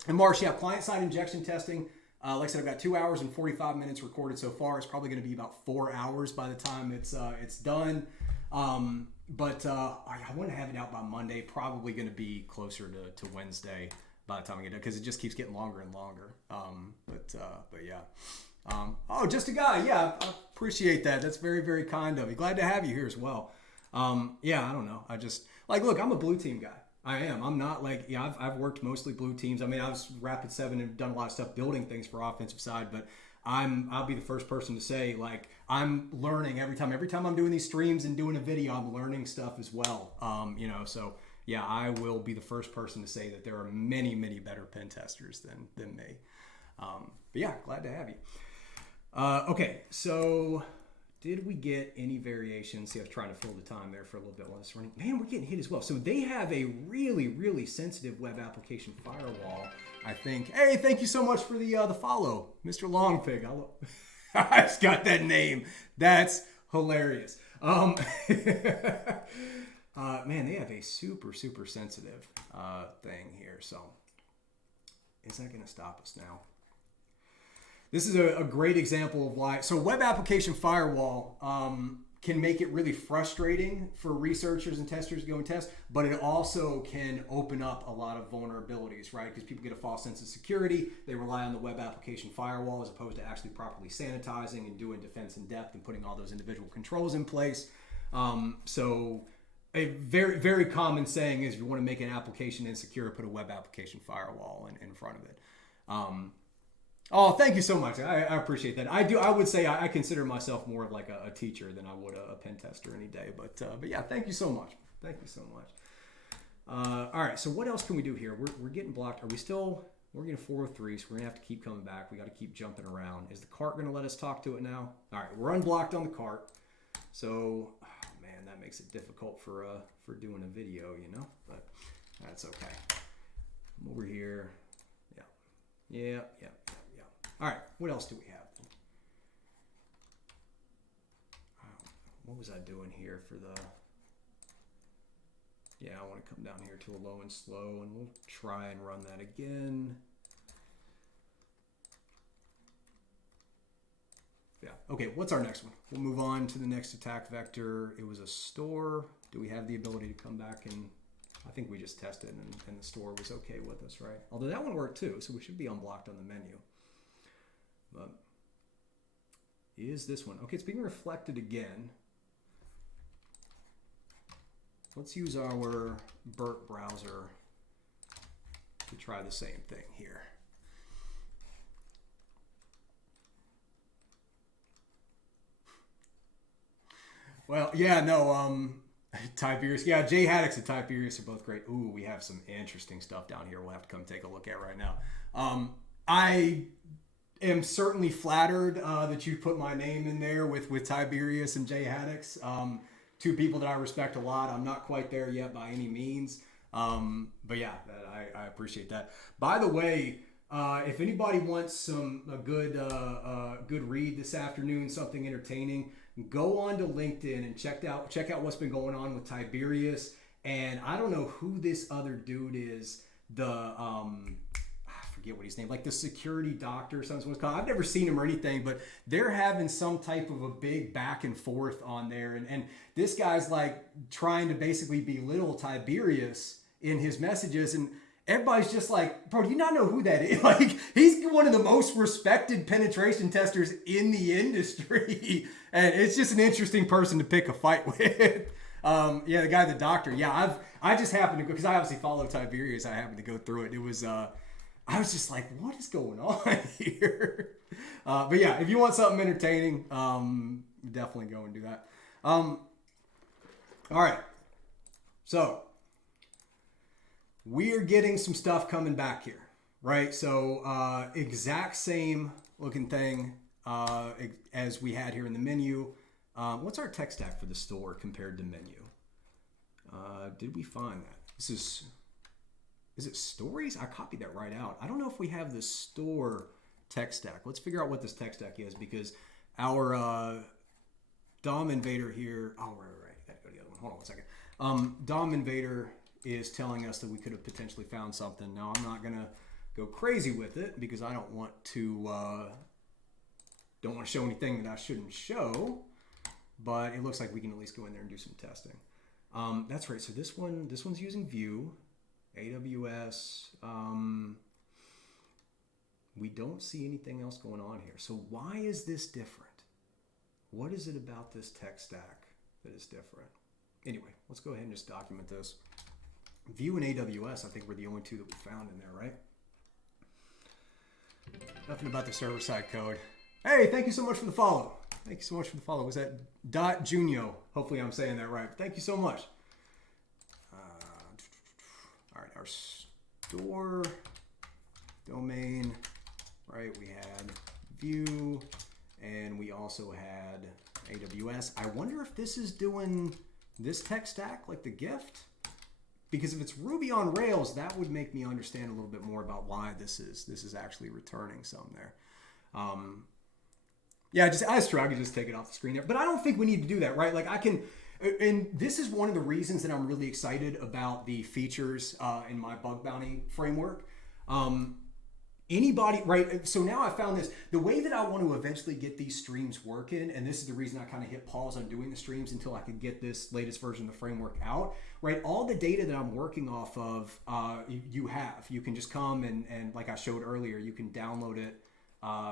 Marsh, yeah, client-side injection testing. Like I said, I've got 2 hours and 45 minutes recorded so far. It's probably going to be about 4 hours by the time it's done. But I want to have it out by Monday. Probably going to be closer to Wednesday by the time I get done, because it just keeps getting longer and longer. But yeah. Oh, just a guy. Yeah, I appreciate that. That's very, very kind of you. Glad to have you here as well. Yeah, I don't know. I just look, I'm a blue team guy. I am. I'm not like, yeah, I've worked mostly blue teams. I mean, I was Rapid 7 and done a lot of stuff building things for offensive side, but I'll be the first person to say, like, I'm learning every time I'm doing these streams and doing a video, I'm learning stuff as well. So yeah, I will be the first person to say that there are many, many better pen testers than me. But yeah, glad to have you. Okay, so did we get any variations? See, I was trying to fill the time there for a little bit while it's running. Man, we're getting hit as well. So they have a really, really sensitive web application firewall, I think. Hey, thank you so much for the follow, Mr. Longpig. I just got that name. That's hilarious. Man, they have a super, super sensitive thing here. So is that going to stop us now? this is a great example of why. So web application firewall can make it really frustrating for researchers and testers to go and test, but it also can open up a lot of vulnerabilities, right? Because people get a false sense of security. They rely on the web application firewall as opposed to actually properly sanitizing and doing defense in depth and putting all those individual controls in place. So a very, very common saying is, if you want to make an application insecure, put a web application firewall in front of it. Oh, thank you so much. I appreciate that. I would say I consider myself more of like a teacher than I would a pen tester any day. But yeah, thank you so much. Thank you so much. All right. So what else can we do here? We're getting blocked. Are we still? We're getting 403, so we're gonna have to keep coming back. We got to keep jumping around. Is the cart gonna let us talk to it now? All right. We're unblocked on the cart. So, oh man, that makes it difficult for doing a video, you know. But that's okay. I'm over here. Yeah. All right, what else do we have? What was I doing here for the... Yeah, I want to come down here to a low and slow, and we'll try and run that again. Yeah, okay, what's our next one? We'll move on to the next attack vector. It was a store. Do we have the ability to come back and... I think we just tested, and the store was okay with us, right? Although that one worked too, so we should be unblocked on the menu. But is this one? Okay, it's being reflected again. Let's use our BERT browser to try the same thing here. Well, yeah, no, Tiberius. Yeah, Jay Haddix and Tiberius are both great. Ooh, we have some interesting stuff down here we'll have to come take a look at right now. I am certainly flattered that you put my name in there with Tiberius and Jay Haddix. Two people that I respect a lot. I'm not quite there yet by any means. But yeah, I appreciate that. By the way, if anybody wants a good read this afternoon, something entertaining, go on to LinkedIn and check out what's been going on with Tiberius. And I don't know who this other dude is. I forget what his name, like the security doctor or something. I've never seen him or anything, but they're having some type of a big back and forth on there. And this guy's like trying to basically belittle Tiberius in his messages. And everybody's just like, bro, do you not know who that is? Like, he's one of the most respected penetration testers in the industry. And it's just an interesting person to pick a fight with. Yeah, the guy, the doctor. Yeah, I just happened to go, because I obviously follow Tiberius. I happened to go through it. It was, I was just like, what is going on here? But yeah, if you want something entertaining, definitely go and do that. All right. So we are getting some stuff coming back here, right? So exact same looking thing as we had here in the menu. What's our tech stack for the store compared to menu? Did we find that? Is it stories? I copied that right out. I don't know if we have the store tech stack. Let's figure out what this tech stack is, because our DOM invader here. Oh, right. Gotta go to the other one. Hold on one second. DOM invader is telling us that we could have potentially found something. Now, I'm not gonna go crazy with it because I don't want to show anything that I shouldn't show. But it looks like we can at least go in there and do some testing. That's right. So this one's using Vue, AWS. We don't see anything else going on here. So why is this different? What is it about this tech stack that is different? Anyway, let's go ahead and just document this. Vue and AWS, I think, were the only two that we found in there, right? Nothing about the server-side code. Hey, thank you so much for the follow. Thank you so much for the follow. Was that .junio? Hopefully I'm saying that right. Thank you so much. All right, our store domain, right? We had Vue, and we also had AWS. I wonder if this is doing this tech stack, like the gift? Because if it's Ruby on Rails, that would make me understand a little bit more about why this is actually returning some there. Yeah, I could just take it off the screen there. But I don't think we need to do that, right? Like I can, and this is one of the reasons that I'm really excited about the features in my bug bounty framework. anybody, right? So now I found this, the way that I want to eventually get these streams working, and this is the reason I kind of hit pause on doing the streams until I could get this latest version of the framework out, right? All the data that I'm working off of, you can just come and like I showed earlier, you can download it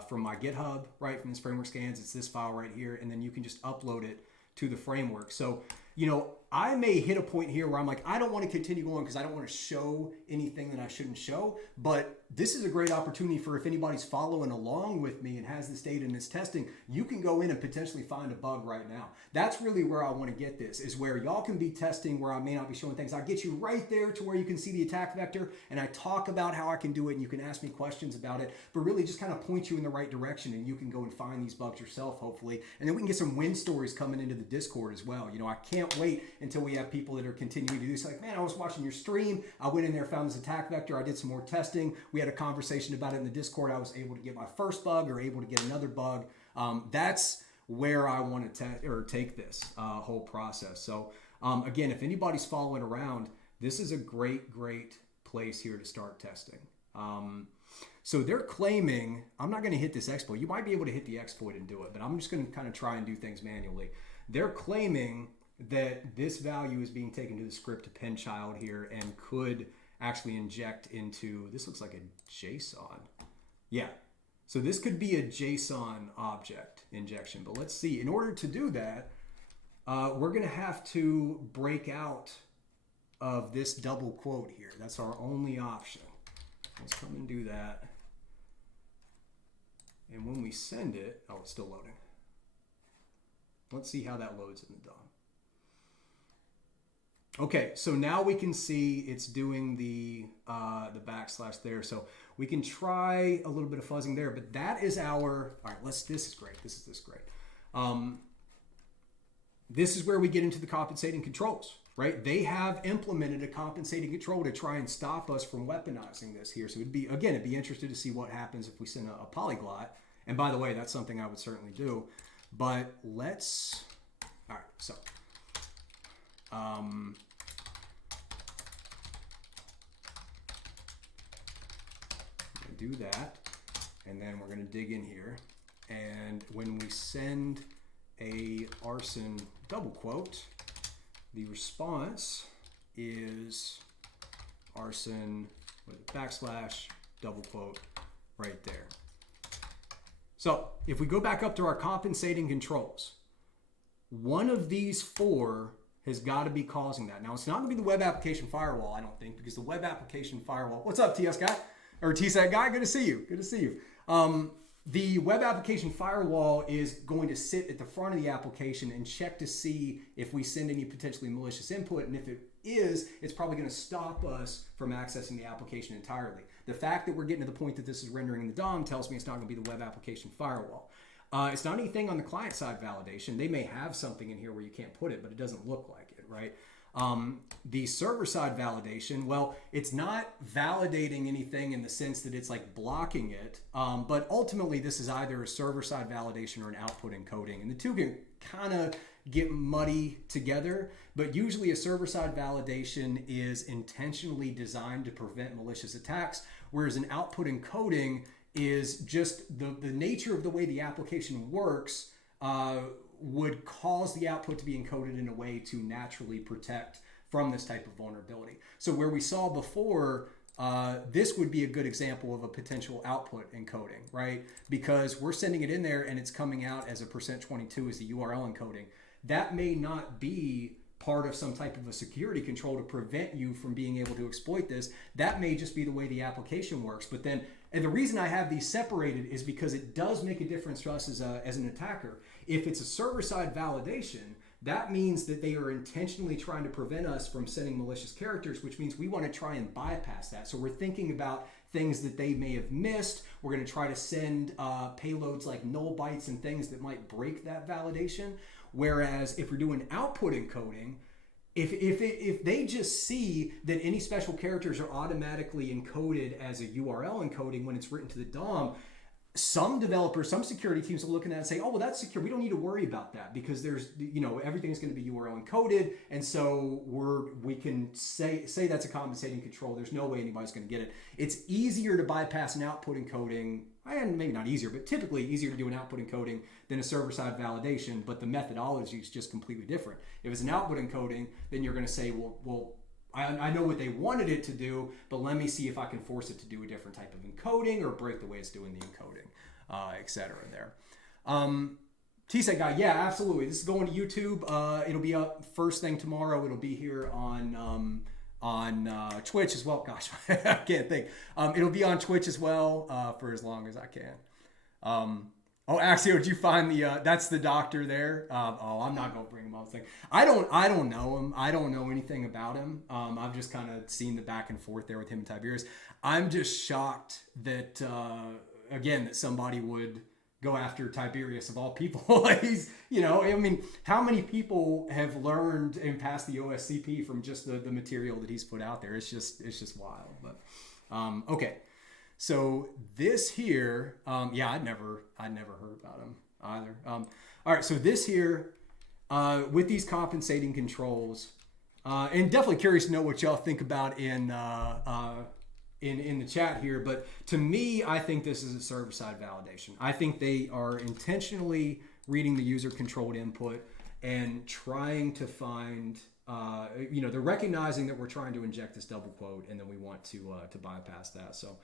from my GitHub, right? From this framework scans, it's this file right here, and then you can just upload it to the framework. So, you know, I may hit a point here where I'm like, I don't want to continue going because I don't want to show anything that I shouldn't show. But this is a great opportunity for if anybody's following along with me and has this data and is testing, you can go in and potentially find a bug right now. That's really where I want to get this, is where y'all can be testing where I may not be showing things. I get you right there to where you can see the attack vector, and I talk about how I can do it, and you can ask me questions about it, but really just kind of point you in the right direction, and you can go and find these bugs yourself, hopefully. And then we can get some win stories coming into the Discord as well. You know, I can't wait until we have people that are continuing to do this. Like, man, I was watching your stream. I went in there, found this attack vector. I did some more testing. We had a conversation about it in the Discord. I was able to get my first bug or able to get another bug. That's where I want to take this whole process. So again, if anybody's following around, this is a great place here to start testing. So they're claiming, I'm not going to hit this exploit. You might be able to hit the exploit and do it, but I'm just going to kind of try and do things manually. They're claiming that this value is being taken to the script append child here and could actually inject into, this looks like a JSON. Yeah, so this could be a JSON object injection, but let's see. In order to do that, we're gonna have to break out of this double quote here. That's our only option. Let's come and do that. And when we send it, oh, it's still loading. Let's see how that loads in the DOM. Okay, so now we can see it's doing the backslash there. So we can try a little bit of fuzzing there, but that is our, all right, this is great. This is great. This is where we get into the compensating controls, right? They have implemented a compensating control to try and stop us from weaponizing this here. So it'd be interested to see what happens if we send a polyglot. And by the way, that's something I would certainly do. But let's, all right, so, do that, and then we're going to dig in here, and when we send a arson double quote, the response is arson with backslash double quote right there. So if we go back up to our compensating controls, one of these four has got to be causing that. Now it's not going to be the web application firewall, I don't think, because the web application firewall, what's up TS guy? Or TSAT guy, good to see you. Good to see you. The web application firewall is going to sit at the front of the application and check to see if we send any potentially malicious input. And if it is, it's probably going to stop us from accessing the application entirely. The fact that we're getting to the point that this is rendering in the DOM tells me it's not going to be the web application firewall. It's not anything on the client side validation. They may have something in here where you can't put it, but it doesn't look like it, right? The server-side validation, well, it's not validating anything in the sense that it's like blocking it, but ultimately this is either a server-side validation or an output encoding, and the two can kind of get muddy together, but usually a server-side validation is intentionally designed to prevent malicious attacks, whereas an output encoding is just the nature of the way the application works would cause the output to be encoded in a way to naturally protect from this type of vulnerability. So where we saw before, this would be a good example of a potential output encoding, right? Because we're sending it in there and it's coming out as a %22 as the URL encoding. That may not be part of some type of a security control to prevent you from being able to exploit this. That may just be the way the application works. But then, and the reason I have these separated is because it does make a difference to us as an attacker. If it's a server-side validation, that means that they are intentionally trying to prevent us from sending malicious characters, which means we want to try and bypass that. So we're thinking about things that they may have missed. We're going to try to send payloads like null bytes and things that might break that validation. Whereas if we're doing output encoding, if they just see that any special characters are automatically encoded as a URL encoding when it's written to the DOM, some developers, some security teams will look at that and say, oh, well, that's secure. We don't need to worry about that because there's, everything's going to be URL encoded. And so we can say that's a compensating control. There's no way anybody's going to get it. It's easier to bypass an output encoding, and maybe not easier, but typically easier to do an output encoding than a server-side validation, but the methodology is just completely different. If it's an output encoding, then you're going to say, well, I know what they wanted it to do, but let me see if I can force it to do a different type of encoding or break the way it's doing the encoding, etc. there. T-Set guy, yeah, absolutely. This is going to YouTube. It'll be up first thing tomorrow. It'll be here on Twitch as well. Gosh, I can't think. It'll be on Twitch as well for as long as I can. Oh, Axio, did you find that's the doctor there? I'm not going to bring him up. I don't know him. I don't know anything about him. I've just kind of seen the back and forth there with him and Tiberius. I'm just shocked that, again, that somebody would go after Tiberius of all people. He's, how many people have learned and passed the OSCP from just the material that he's put out there? It's just wild. But, okay. So this here, I'd never heard about him either. All right, so this here, with these compensating controls, and definitely curious to know what y'all think about in the chat here. But to me, I think this is a server-side validation. I think they are intentionally reading the user-controlled input and trying to find, they're recognizing that we're trying to inject this double quote, and then we want to bypass that. So.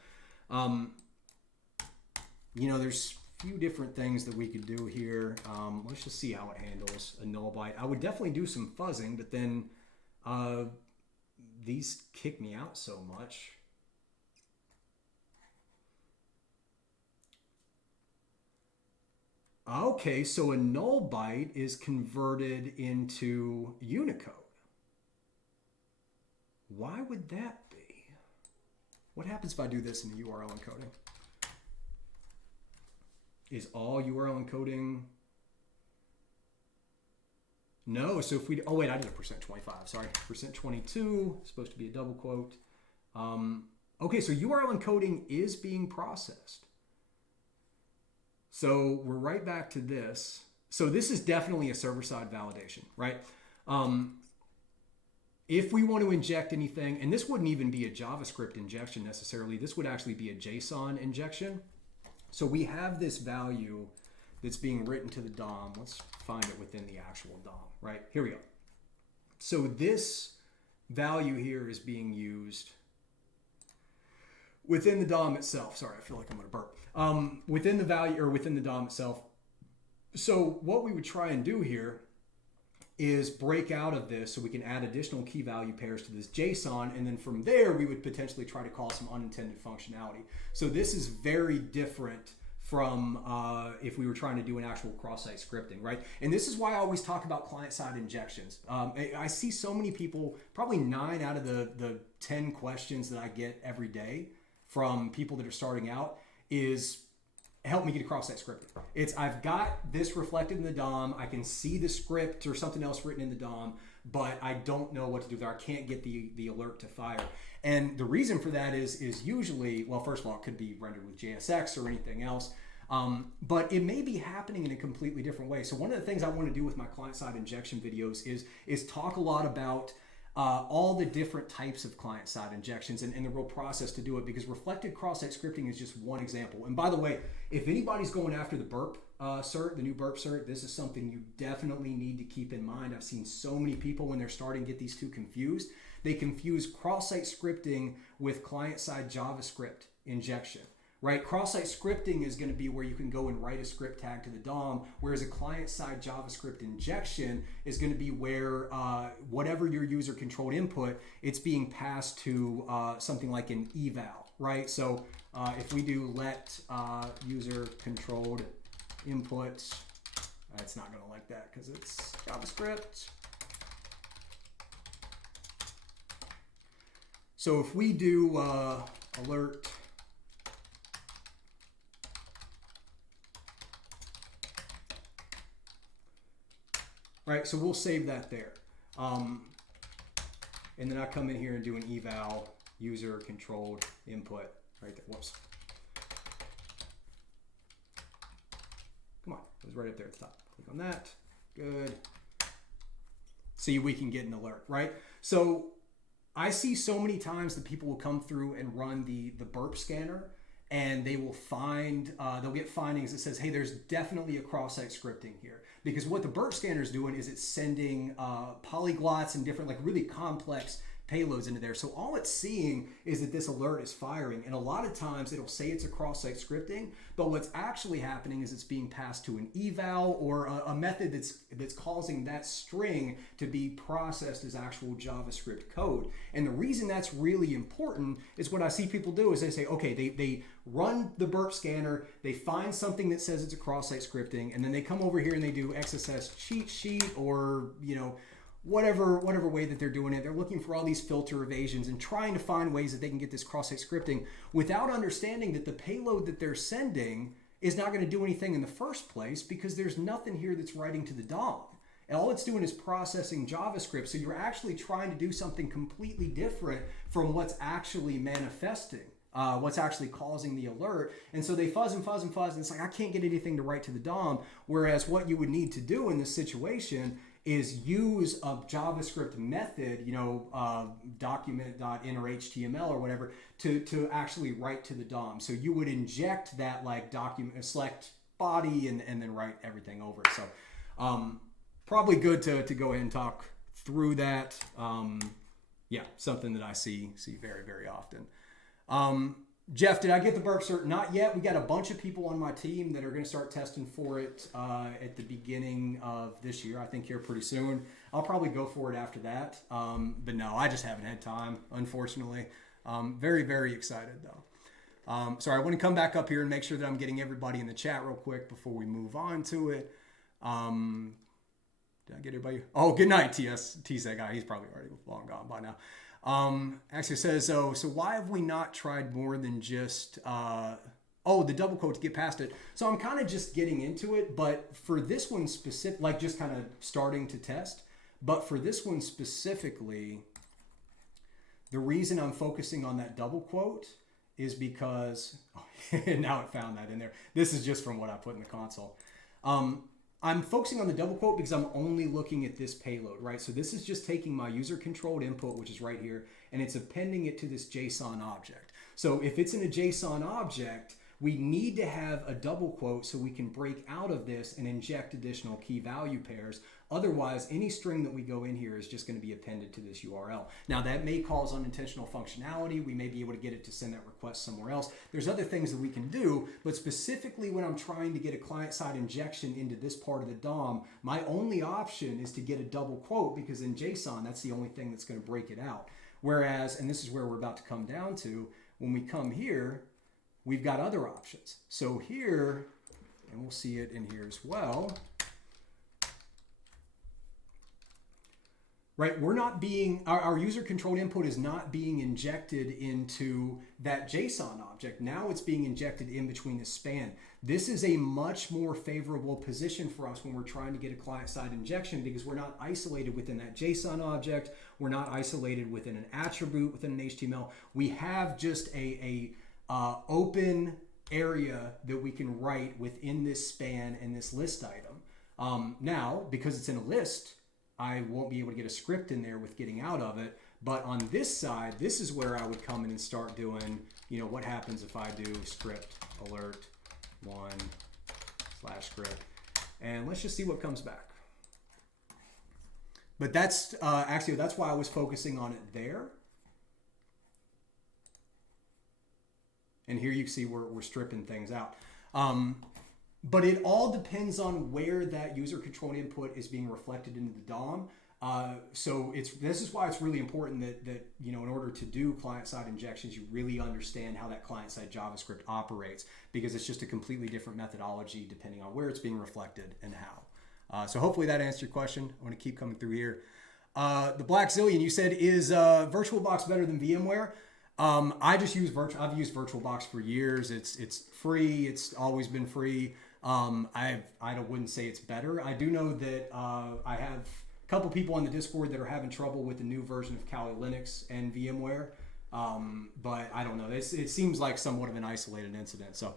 There's a few different things that we could do here. Let's just see how it handles a null byte. I would definitely do some fuzzing, but then these kick me out so much. Okay, so a null byte is converted into Unicode. Why would that be? What happens if I do this in the URL encoding? Is all URL encoding? No, so if we, oh wait, I did a %25, sorry. %22, supposed to be a double quote. Okay, so URL encoding is being processed. So we're right back to this. So this is definitely a server-side validation, right? If we want to inject anything, and this wouldn't even be a JavaScript injection necessarily, this would actually be a JSON injection. So we have this value that's being written to the DOM. Let's find it within the actual DOM, right? Here we go. So this value here is being used within the DOM itself. Sorry, I feel like I'm going to burp. Within the value, or within the DOM itself. So what we would try and do here is break out of this so we can add additional key value pairs to this JSON, and then from there we would potentially try to call some unintended functionality. So this is very different from if we were trying to do an actual cross-site scripting, right? And this is why I always talk about client-side injections. I see so many people, probably 9 out of the 10 questions that I get every day from people that are starting out is, help me get a cross-site scripting. It's, I've got this reflected in the DOM, I can see the script or something else written in the DOM, but I don't know what to do there. I can't get the alert to fire. And the reason for that is usually, well, first of all, it could be rendered with JSX or anything else, but it may be happening in a completely different way. So one of the things I want to do with my client-side injection videos is talk a lot about all the different types of client-side injections and the real process to do it, because reflected cross-site scripting is just one example. And by the way, if anybody's going after the burp cert, the new burp cert, this is something you definitely need to keep in mind. I've seen so many people when they're starting to get these two confused. They confuse cross-site scripting with client-side JavaScript injection. Right? Cross-site scripting is going to be where you can go and write a script tag to the DOM, whereas a client-side JavaScript injection is going to be where whatever your user-controlled input, it's being passed to something like an eval, right? So if we do let user-controlled input, it's not going to like that because it's JavaScript. So if we do alert right, so we'll save that there. And then I come in here and do an eval user controlled input right there. Whoops. It was right up there at the top. Click on that. Good. See, we can get an alert, right? So I see so many times that people will come through and run the burp scanner, and they will find, they'll get findings that says, hey, there's definitely a cross-site scripting here. Because what the burp scanner is doing is it's sending polyglots and different, like really complex payloads into there. So all it's seeing is that this alert is firing. And a lot of times it'll say it's a cross-site scripting, but what's actually happening is it's being passed to an eval or a method that's causing that string to be processed as actual JavaScript code. And the reason that's really important is what I see people do is they say, okay, they run the burp scanner, they find something that says it's a cross-site scripting, and then they come over here and they do XSS cheat sheet or, you know, whatever way that they're doing it. They're looking for all these filter evasions and trying to find ways that they can get this cross-site scripting without understanding that the payload that they're sending is not going to do anything in the first place because there's nothing here that's writing to the DOM. And all it's doing is processing JavaScript. So you're actually trying to do something completely different from what's actually manifesting, what's actually causing the alert. And so they fuzz and fuzz and fuzz, and it's like, I can't get anything to write to the DOM. Whereas what you would need to do in this situation is use a JavaScript method, you know, document.innerHTML or whatever, to actually write to the DOM. So you would inject that like document, select body, and then write everything over it. So probably good to go ahead and talk through that. Yeah, something that I see very, very often. Jeff, did I get the burp cert? Not yet. We got a bunch of people on my team that are going to start testing for it at the beginning of this year. I think here pretty soon. I'll probably go for it after that. But no, I just haven't had time, unfortunately. Very, very excited though. Sorry, I want to come back up here and make sure that I'm getting everybody in the chat real quick before we move on to it. Did I get everybody? Oh, good night, TS guy. He's probably already long gone by now. Actually says, so why have we not tried more than just, the double quote to get past it? So I'm kind of just getting into it, but for this one specific, like just kind of starting to test, but for this one specifically, the reason I'm focusing on that double quote is because, now it found that in there. This is just from what I put in the console. I'm focusing on the double quote because I'm only looking at this payload, right? So this is just taking my user controlled input, which is right here, and it's appending it to this JSON object. So if it's in a JSON object, we need to have a double quote so we can break out of this and inject additional key value pairs. Otherwise, any string that we go in here is just going to be appended to this URL. Now that may cause unintentional functionality. We may be able to get it to send that request somewhere else. There's other things that we can do, but specifically when I'm trying to get a client-side injection into this part of the DOM, my only option is to get a double quote because in JSON, that's the only thing that's going to break it out. Whereas, and this is where we're about to come down to, when we come here, we've got other options. So here, and we'll see it in here as well, right? We're not being, our user controlled input is not being injected into that JSON object. Now it's being injected in between the span. This is a much more favorable position for us when we're trying to get a client-side injection because we're not isolated within that JSON object. We're not isolated within an attribute, within an HTML. We have just a open area that we can write within this span and this list item. Now, because it's in a list, I won't be able to get a script in there with getting out of it. But on this side, this is where I would come in and start doing, you know, what happens if I do script alert 1/script. And let's just see what comes back. But that's actually, that's why I was focusing on it there. And here you see we're stripping things out. But it all depends on where that user controlled input is being reflected into the DOM. So this is why it's really important that you know, in order to do client-side injections, you really understand how that client-side JavaScript operates because it's just a completely different methodology depending on where it's being reflected and how. So hopefully that answered your question. I want to keep coming through here. The Black Zillion, you said, is VirtualBox better than VMware? I just use I've used VirtualBox for years. It's free. It's always been free. I wouldn't say it's better. I do know that I have a couple people on the Discord that are having trouble with the new version of Kali Linux and VMware. But I don't know. It seems like somewhat of an isolated incident. So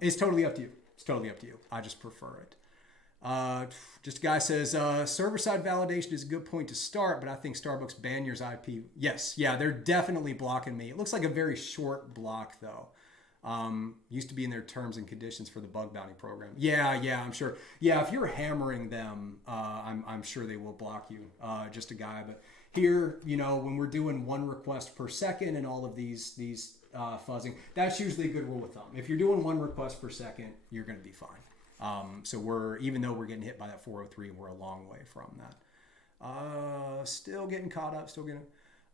it's totally up to you. It's totally up to you. I just prefer it. Just a guy says, server-side validation is a good point to start, but I think Starbucks banned your IP. Yes, yeah, they're definitely blocking me. It looks like a very short block, though. Used to be in their terms and conditions for the bug bounty program. Yeah, I'm sure. Yeah, if you're hammering them, I'm sure they will block you. Just a guy. But here, when we're doing 1 request per second and all of these fuzzing, that's usually a good rule of thumb. If you're doing 1 request per second, you're going to be fine. So even though we're getting hit by that 403, we're a long way from that. Still getting caught up,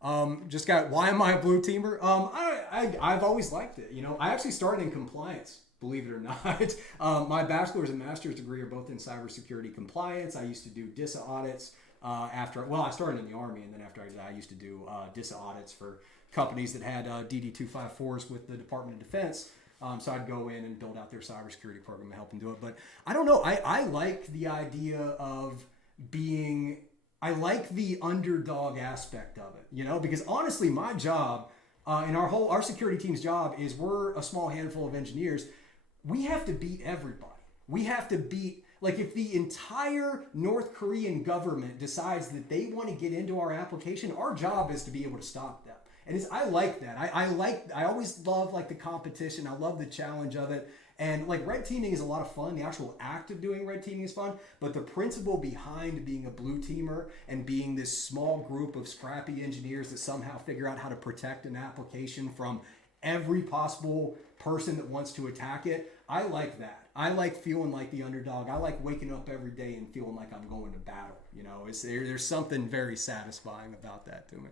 why am I a blue teamer? I've always liked it. I actually started in compliance, believe it or not. My bachelor's and master's degree are both in cybersecurity compliance. I used to do DISA audits I started in the Army, and then after I used to do DISA audits for companies that had DD-254s with the Department of Defense. So I'd go in and build out their cybersecurity program and help them do it. But I don't know. I like the idea of I like the underdog aspect of it, because honestly, my job and our security team's job is we're a small handful of engineers. We have to beat everybody. We have to beat, if the entire North Korean government decides that they want to get into our application, our job is to be able to stop them. And I like that. I always love the competition. I love the challenge of it. And red teaming is a lot of fun. The actual act of doing red teaming is fun. But the principle behind being a blue teamer and being this small group of scrappy engineers that somehow figure out how to protect an application from every possible person that wants to attack it, I like that. I like feeling like the underdog. I like waking up every day and feeling like I'm going to battle. There's something very satisfying about that to me.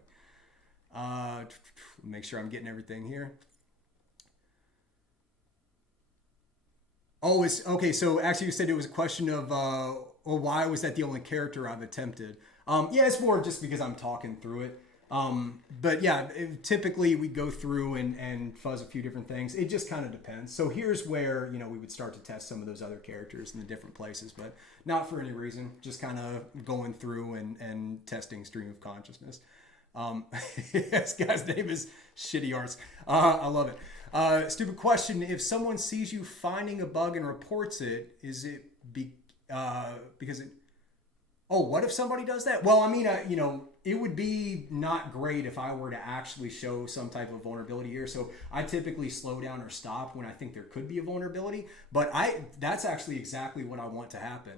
Make sure I'm getting everything here. Oh, it's okay. So actually you said it was a question of, why was that the only character I've attempted? Yeah, it's more just because I'm talking through it. But yeah, typically we go through and fuzz a few different things. It just kind of depends. So here's where, we would start to test some of those other characters in the different places, but not for any reason, just kind of going through and testing stream of consciousness. This guy's name is Shitty Arts. I love it. Stupid question. If someone sees you finding a bug and reports it, is it because it... Oh, what if somebody does that? Well, it would be not great if I were to actually show some type of vulnerability here. So I typically slow down or stop when I think there could be a vulnerability. But that's actually exactly what I want to happen.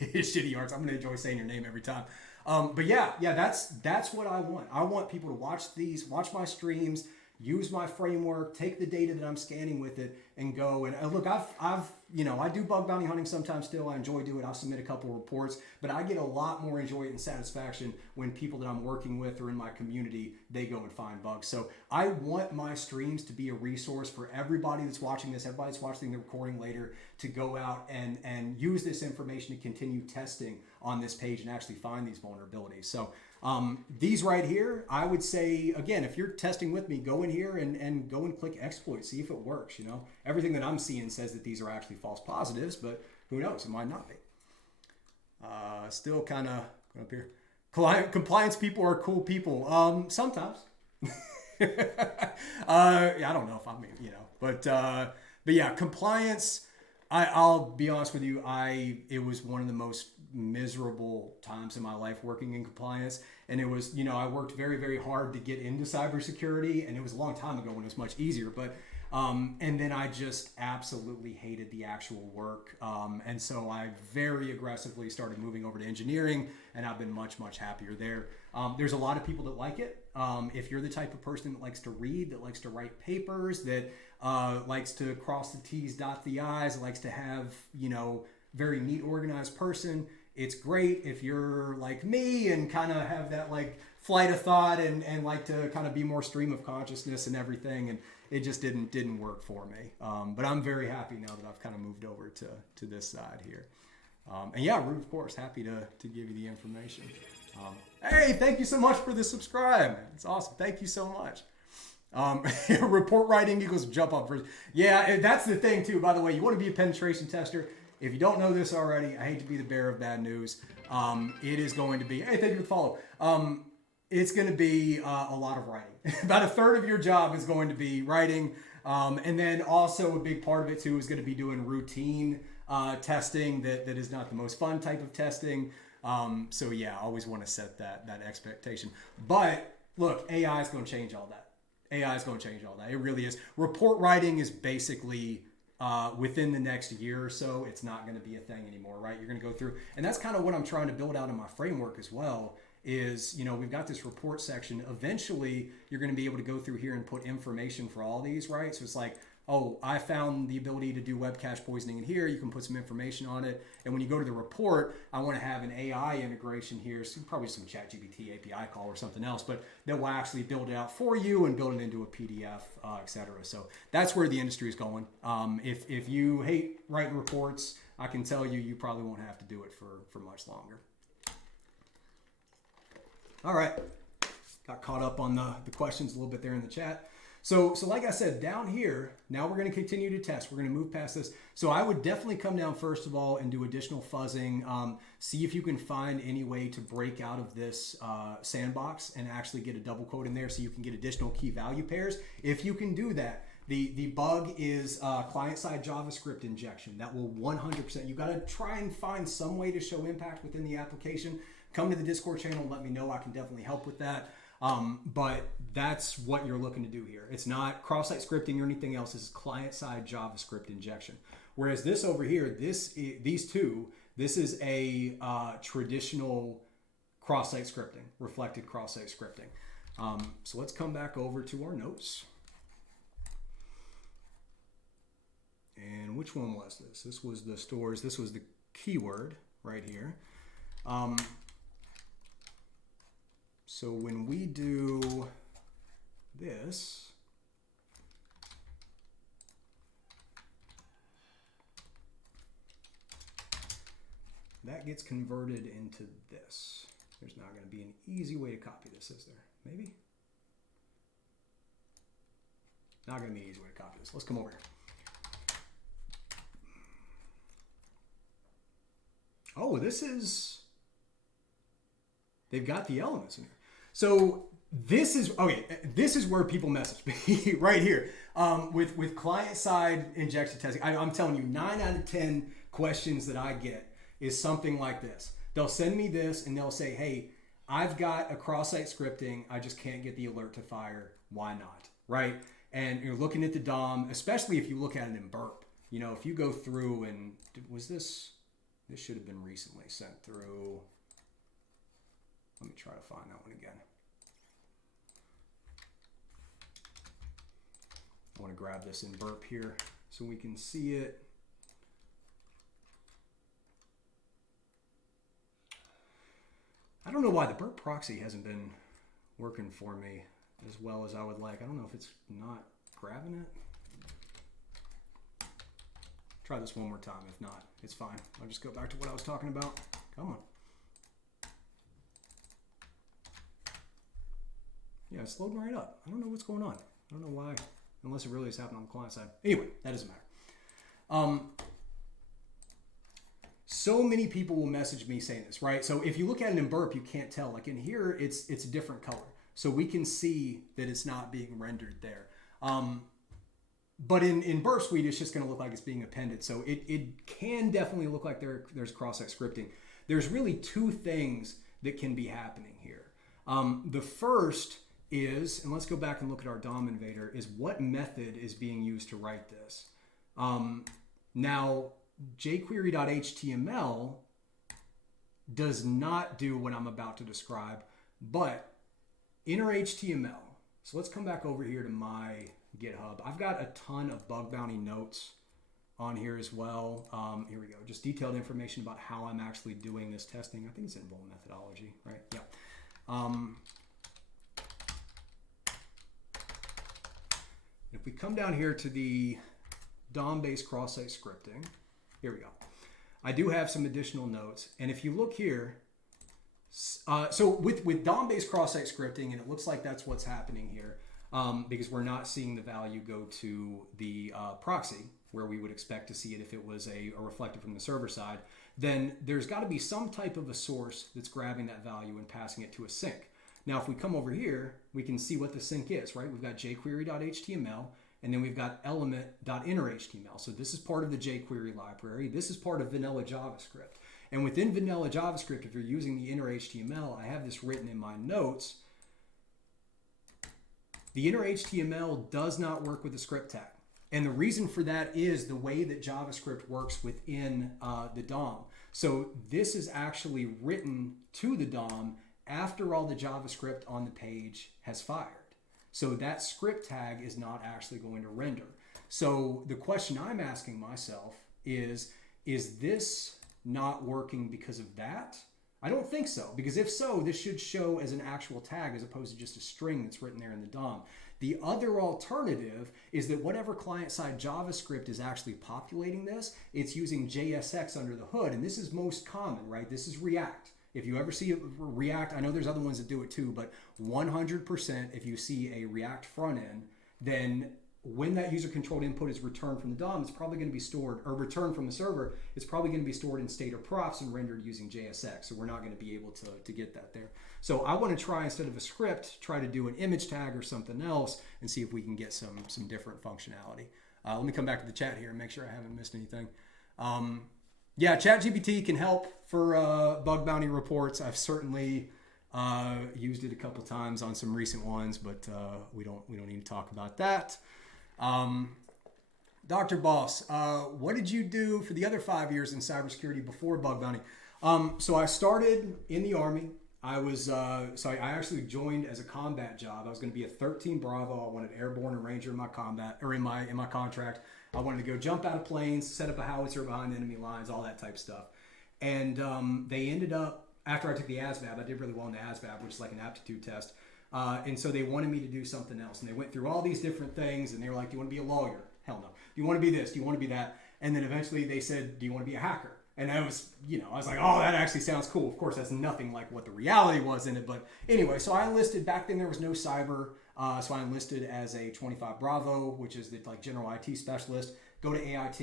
Shitty Arts. I'm going to enjoy saying your name every time. But yeah, that's what I want. I want people to watch my streams, use my framework, take the data that I'm scanning with it, and go and look. I do bug bounty hunting sometimes still. I enjoy doing it. I'll submit a couple of reports, but I get a lot more enjoyment and satisfaction when people that I'm working with or in my community, they go and find bugs. So I want my streams to be a resource for everybody that's watching this, everybody that's watching the recording later, to go out and use this information to continue testing on this page and actually find these vulnerabilities. So these right here, I would say, again, if you're testing with me, go in here and go and click exploit, see if it works. Everything that I'm seeing says that these are actually false positives, but who knows, it might not be. Still kind of going up here. Compliance people are cool people. Sometimes. I don't know if I'm, but yeah, compliance, I'll be honest with you, it was one of the most miserable times in my life working in compliance. And it was, I worked very, very hard to get into cybersecurity, and it was a long time ago when it was much easier, but and then I just absolutely hated the actual work. And so I very aggressively started moving over to engineering, and I've been much, much happier there. There's a lot of people that like it. If you're the type of person that likes to read, that likes to write papers, that likes to cross the T's, dot the I's, likes to have, very neat, organized person, it's great. If you're like me and kind of have that flight of thought and like to kind of be more stream of consciousness and everything, and it just didn't work for me. But I'm very happy now that I've kind of moved over to this side here. And yeah, Rube, of course, happy to give you the information. Hey, thank you so much for the subscribe. It's awesome. Thank you so much. Report writing equals jump up first. Yeah, that's the thing too, by the way. You want to be a penetration tester. If you don't know this already, I hate to be the bearer of bad news. It is going to be, hey, thank you for the follow. It's going to be a lot of writing. About a third of your job is going to be writing. And then also a big part of it too is going to be doing routine testing that is not the most fun type of testing. So yeah, I always want to set that expectation. But look, AI is going to change all that. AI is going to change all that. It really is. Report writing is basically within the next year or so, it's not going to be a thing anymore, right? You're going to go through, and that's kind of what I'm trying to build out in my framework as well. Is, you know, we've got this report section. Eventually, you're going to be able to go through here and put information for all these, right? So it's like, oh, I found the ability to do web cache poisoning in here. You can put some information on it. And when you go to the report, I want to have an AI integration here. So probably some ChatGPT API call or something else, but that will actually build it out for you and build it into a PDF, et cetera. So that's where the industry is going. If you hate writing reports, I can tell you, you probably won't have to do it for much longer. All right, got caught up on the questions a little bit there in the chat. So like I said, down here, now we're going to continue to test. We're going to move past this. So I would definitely come down first of all and do additional fuzzing. See if you can find any way to break out of this sandbox and actually get a double quote in there so you can get additional key value pairs. If you can do that, the bug is client-side JavaScript injection. That will 100%, you got to try and find some way to show impact within the application. Come to the Discord channel and let me know. I can definitely help with that. But that's what you're looking to do here. It's not cross-site scripting or anything else. This is client-side JavaScript injection. Whereas this over here, these two, this is a traditional cross-site scripting, reflected cross-site scripting. So let's come back over to our notes. And which one was this? This was the stores. This was the keyword right here. So when we do this, that gets converted into this. There's not going to be an easy way to copy this, is there? Maybe? Not going to be an easy way to copy this. Let's come over here. Oh, this is... They've got the elements in here. So this is, okay, this is where people message me right here. With client-side injection testing, I'm telling you, 9 out of 10 questions that I get is something like this. They'll send me this and they'll say, hey, I've got a cross-site scripting. I just can't get the alert to fire. Why not? Right? And you're looking at the DOM, especially if you look at it in burp. You know, if you go through and, was this should have been recently sent through. Let me try to find that one again. I want to grab this in burp here so we can see it. I don't know why the burp proxy hasn't been working for me as well as I would like. I don't know if it's not grabbing it. Try this one more time. If not, it's fine. I'll just go back to what I was talking about. Come on. Yeah, it's loading right up. I don't know what's going on. I don't know why, unless it really is happening on the client side. Anyway, that doesn't matter. So many people will message me saying this, right? So if you look at it in burp, you can't tell. Like in here, it's a different color. So we can see that it's not being rendered there. But in burp suite, it's just going to look like it's being appended. So it can definitely look like there's cross-site scripting. There's really two things that can be happening here. The first is, and let's go back and look at our DOM invader, is what method is being used to write this. Now, jQuery.html does not do what I'm about to describe, but inner HTML. So let's come back over here to my GitHub. I've got a ton of bug bounty notes on here as well. Here we go. Just detailed information about how I'm actually doing this testing. I think it's in Vol methodology, right? Yeah. If we come down here to the DOM-based cross-site scripting, here we go. I do have some additional notes. And if you look here, so with DOM-based cross-site scripting, and it looks like that's what's happening here, because we're not seeing the value go to the proxy, where we would expect to see it if it was a reflected from the server side, then there's got to be some type of a source that's grabbing that value and passing it to a sink. Now, if we come over here, we can see what the sink is, right? We've got jQuery.html, and then we've got element.innerHTML. So this is part of the jQuery library. This is part of vanilla JavaScript. And within vanilla JavaScript, if you're using the innerHTML, I have this written in my notes. The innerHTML does not work with the script tag. And the reason for that is the way that JavaScript works within the DOM. So this is actually written to the DOM after all the JavaScript on the page has fired. So that script tag is not actually going to render. So the question I'm asking myself is this not working because of that? I don't think so, because if so, this should show as an actual tag as opposed to just a string that's written there in the DOM. The other alternative is that whatever client-side JavaScript is actually populating this, it's using JSX under the hood, and this is most common, right? This is React. If you ever see a React, I know there's other ones that do it too, but 100% if you see a React front end, then when that user-controlled input is returned from the DOM, it's probably going to be stored, or returned from the server, it's probably going to be stored in state or profs and rendered using JSX. So we're not going to be able to get that there. So I want to try, instead of a script, try to do an image tag or something else and see if we can get some different functionality. Let me come back to the chat here and make sure I haven't missed anything. Yeah, ChatGPT can help for bug bounty reports. I've certainly used it a couple times on some recent ones, but we don't need to talk about that. Dr. Boss, what did you do for the other 5 years in cybersecurity before bug bounty? So I started in the Army. I was so I actually joined as a combat job. I was going to be a 13 Bravo. I wanted airborne and Ranger in my combat, or in my contract. I wanted to go jump out of planes, set up a howitzer behind enemy lines, all that type stuff. And they ended up, after I took the ASVAB, I did really well in the ASVAB, which is like an aptitude test. And so they wanted me to do something else. And they went through all these different things, and they were like, do you want to be a lawyer? Hell no. Do you want to be this? Do you want to be that? And then eventually they said, do you want to be a hacker? And I was like, oh, that actually sounds cool. Of course, that's nothing like what the reality was in it. But anyway, so I enlisted. Back then there was no cyber. So I enlisted as a 25 Bravo, which is the like general IT specialist. Go to AIT,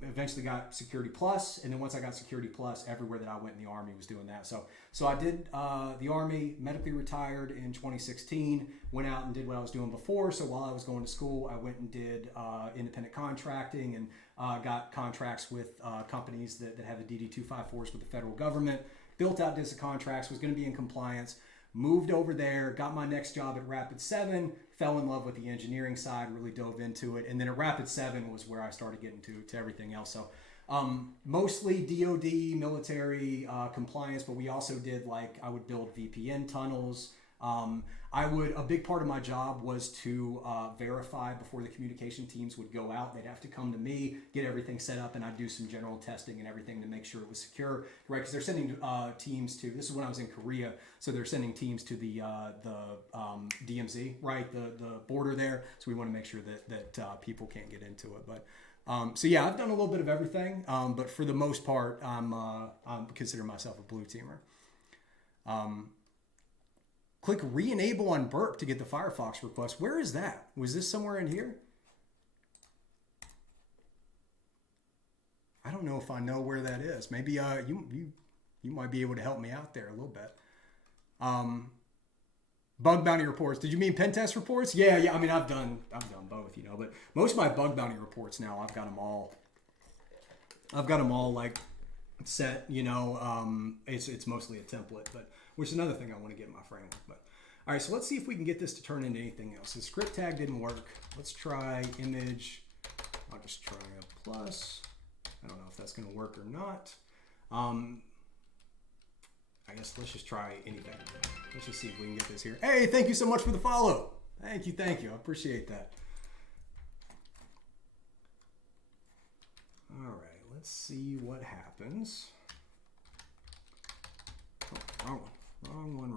eventually got Security Plus, and then once I got Security Plus, everywhere that I went in the Army was doing that. So I did the Army, medically retired in 2016, went out and did what I was doing before. So while I was going to school, I went and did independent contracting and got contracts with companies that have the DD-254s with the federal government, built out DISA contracts, was going to be in compliance, moved over there, got my next job at Rapid7, fell in love with the engineering side, really dove into it. And then at Rapid7 was where I started getting to everything else. So mostly DoD, military compliance, but we also did I would build VPN tunnels. A big part of my job was to verify before the communication teams would go out. They'd have to come to me, get everything set up, and I'd do some general testing and everything to make sure it was secure, right? Because they're sending teams to, this is when I was in Korea, so they're sending teams to the DMZ, right? The border there. So we want to make sure that people can't get into it. But so yeah, I've done a little bit of everything, but for the most part, I'm consider myself a blue teamer. Click re-enable on burp to get the Firefox request. Where is that? Was this somewhere in here? I don't know if I know where that is. Maybe you might be able to help me out there a little bit. Bug bounty reports. Did you mean pen test reports? Yeah. I mean, I've done both, but most of my bug bounty reports now, I've got them all like set, it's mostly a template, but which is another thing I want to get in my framework. But all right, so let's see if we can get this to turn into anything else. The script tag didn't work. Let's try image. I'll just try a plus. I don't know if that's going to work or not. I guess let's just try anything. Let's just see if we can get this here. Hey, thank you so much for the follow. Thank you. I appreciate that. All right, let's see what happens. Oh, wrong one.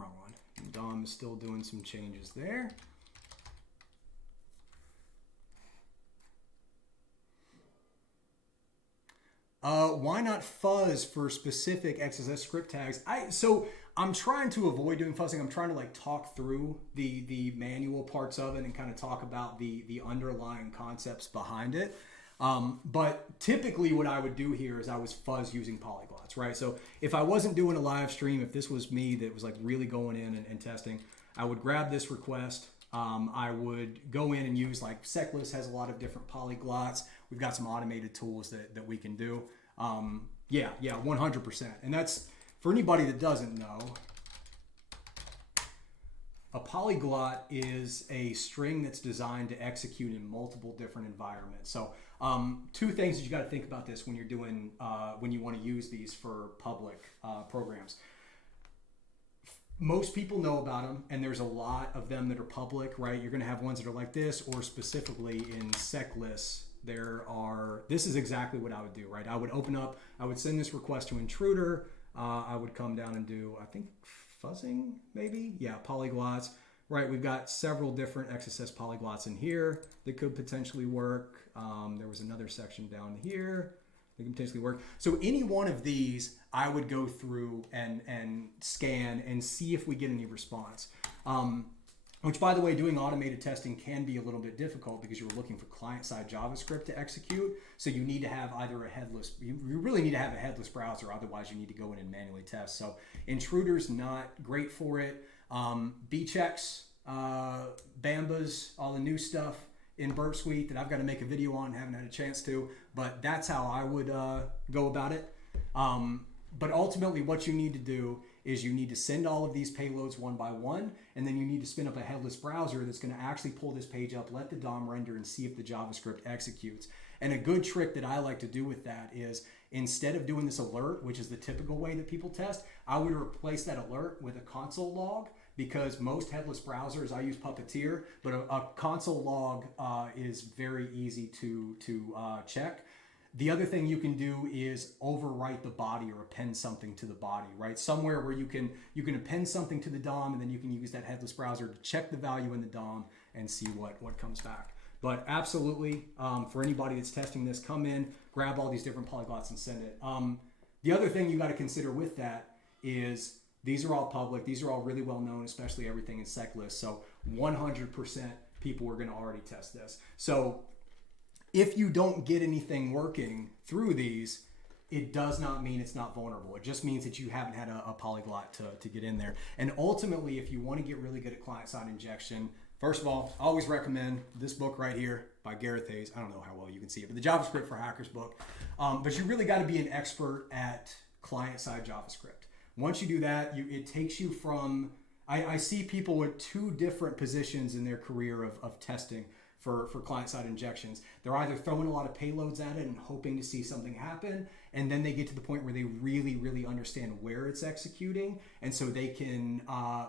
Dom is still doing some changes there. Why not fuzz for specific XSS script tags? So I'm trying to avoid doing fuzzing. I'm trying to talk through the manual parts of it and kind of talk about the underlying concepts behind it. But typically what I would do here is I was fuzz using polyglots, right? So if I wasn't doing a live stream, if this was me that was really going in and testing, I would grab this request, I would go in and use, like, Seclist has a lot of different polyglots. We've got some automated tools that we can do. Yeah, 100%. And that's, for anybody that doesn't know, a polyglot is a string that's designed to execute in multiple different environments. So two things that you got to think about this when you're doing, when you want to use these for public programs. Most people know about them, and there's a lot of them that are public, right? You're going to have ones that are like this, or specifically in Seclist, this is exactly what I would do, right? I would open up, I would send this request to intruder. I would come down and do, I think, fuzzing, maybe? Yeah, polyglots, right? We've got several different XSS polyglots in here that could potentially work. There was another section down here that can potentially work. So any one of these, I would go through and scan and see if we get any response. Which, by the way, doing automated testing can be a little bit difficult because you're looking for client-side JavaScript to execute. So you need to have either a headless, you really need to have a headless browser, otherwise you need to go in and manually test. So Intruder's not great for it. B-checks, Bambas, all the new stuff in Burp Suite that I've got to make a video on, haven't had a chance to, but that's how I would go about it. But ultimately what you need to do is you need to send all of these payloads one by one, and then you need to spin up a headless browser that's going to actually pull this page up, let the DOM render, and see if the JavaScript executes. And a good trick that I like to do with that is, instead of doing this alert, which is the typical way that people test, I would replace that alert with a console log, because most headless browsers, I use Puppeteer, but a console log is very easy to check. The other thing you can do is overwrite the body or append something to the body, right? Somewhere where you can append something to the DOM, and then you can use that headless browser to check the value in the DOM and see what comes back. But absolutely, for anybody that's testing this, come in, grab all these different polyglots and send it. The other thing you got to consider with that is these are all public. These are all really well known, especially everything in Seclist. So 100% people are going to already test this. So if you don't get anything working through these, it does not mean it's not vulnerable. It just means that you haven't had a polyglot to get in there. And ultimately, if you want to get really good at client-side injection, first of all, I always recommend this book right here by Gareth Hayes. I don't know how well you can see it, but the JavaScript for Hackers book. But you really got to be an expert at client-side JavaScript. Once you do that, it takes you from, I see people with two different positions in their career of testing for client-side injections. They're either throwing a lot of payloads at it and hoping to see something happen, and then they get to the point where they really, really understand where it's executing, and so they can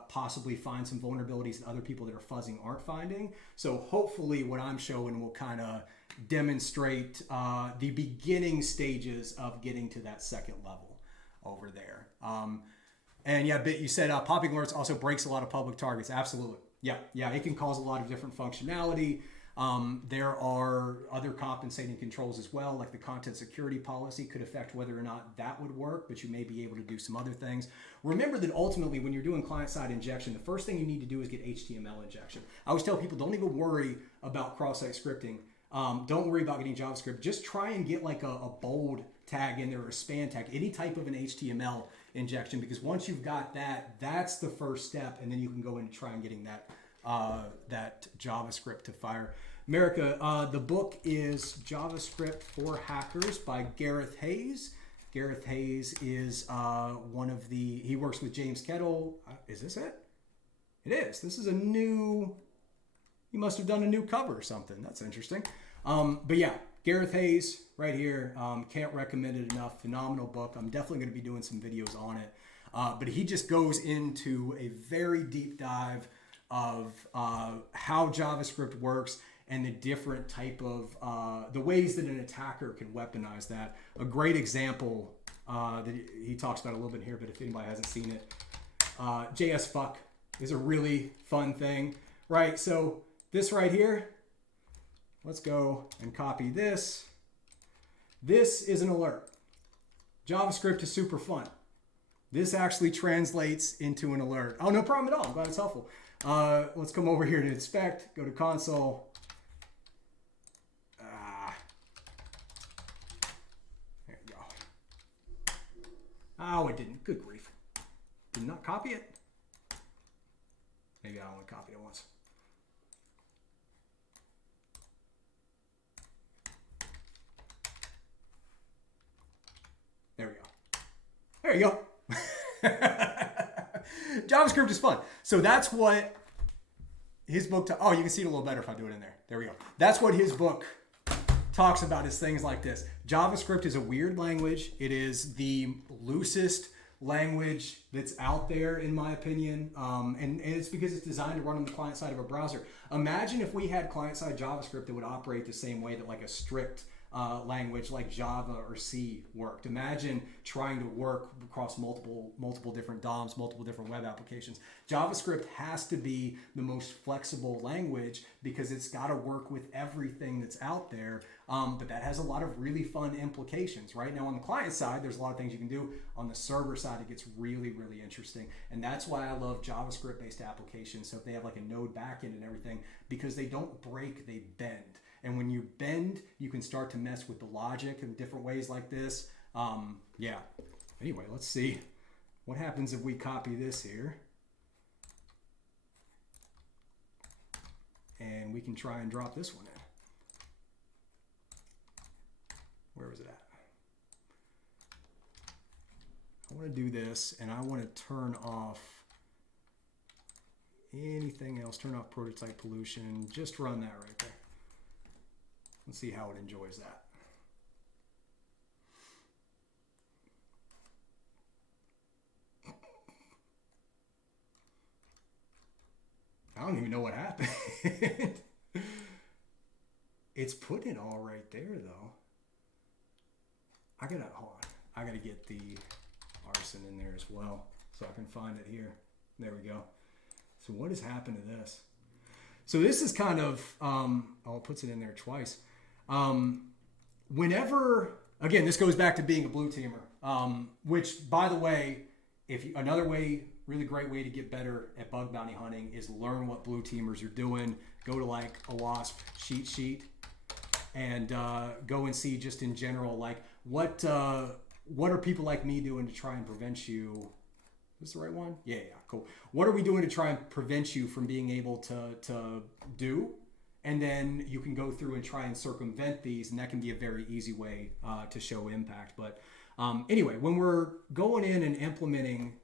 possibly find some vulnerabilities that other people that are fuzzing aren't finding. So hopefully what I'm showing will kind of demonstrate the beginning stages of getting to that second level over there. And yeah, you said popping alerts also breaks a lot of public targets. Absolutely. Yeah, it can cause a lot of different functionality. There are other compensating controls as well, like the content security policy could affect whether or not that would work, but you may be able to do some other things. Remember that ultimately when you're doing client-side injection, the first thing you need to do is get HTML injection. I always tell people, don't even worry about cross-site scripting. Don't worry about getting JavaScript. Just try and get like a bold tag in there or a span tag, any type of an HTML injection, because once you've got that, that's the first step, and then you can go in and try and getting that JavaScript to fire. America, the book is JavaScript for Hackers by Gareth Hayes. Gareth Hayes is he works with James Kettle. Is this it? It is. This is he must have done a new cover or something. That's interesting. But yeah, Gareth Hayes right here. Can't recommend it enough. Phenomenal book. I'm definitely going to be doing some videos on it. But he just goes into a very deep dive of how JavaScript works and the different type of, the ways that an attacker can weaponize that. A great example that he talks about a little bit here, but if anybody hasn't seen it, JS fuck is a really fun thing, right? So this right here, let's go and copy this. This is an alert. JavaScript is super fun. This actually translates into an alert. Oh, no problem at all. I'm glad it's helpful. Let's come over here to inspect, go to console. There you go. Oh, it didn't. Good grief. Did not copy it? Maybe I only copied it once. There you go. JavaScript is fun. So that's what his book, oh, you can see it a little better if I do it in there. There we go. That's what his book talks about, is things like this. JavaScript is a weird language. It is the loosest language that's out there, in my opinion. And it's because it's designed to run on the client side of a browser. Imagine if we had client-side JavaScript that would operate the same way that like a strict language like Java or C worked. Imagine trying to work across multiple different DOMs, multiple different web applications. JavaScript has to be the most flexible language because it's got to work with everything that's out there. But that has a lot of really fun implications. Right now on the client side, there's a lot of things you can do. On the server side, it gets really, really interesting. And that's why I love JavaScript-based applications. So if they have like a node backend and everything, because they don't break, they bend. And when you bend, you can start to mess with the logic in different ways like this. Yeah. Anyway, let's see what happens if we copy this here. And we can try and drop this one in. Where was it at? I want to do this, and I want to turn off anything else. Turn off prototype pollution. Just run that right there. Let's see how it enjoys that. I don't even know what happened. It's putting it all right there, though. Hold on. I gotta get the arson in there as well, so I can find it here. There we go. So what has happened to this? So this is kind of, oh, it puts it in there twice. Whenever, again, this goes back to being a blue teamer, which, by the way, another way, really great way to get better at bug bounty hunting is learn what blue teamers are doing. Go to like a WASP cheat sheet and go and see just in general, like what are people like me doing to try and prevent you? Is this the right one? Yeah, cool. What are we doing to try and prevent you from being able to do? And then you can go through and try and circumvent these, and that can be a very easy way to show impact. But anyway, when we're going in and implementing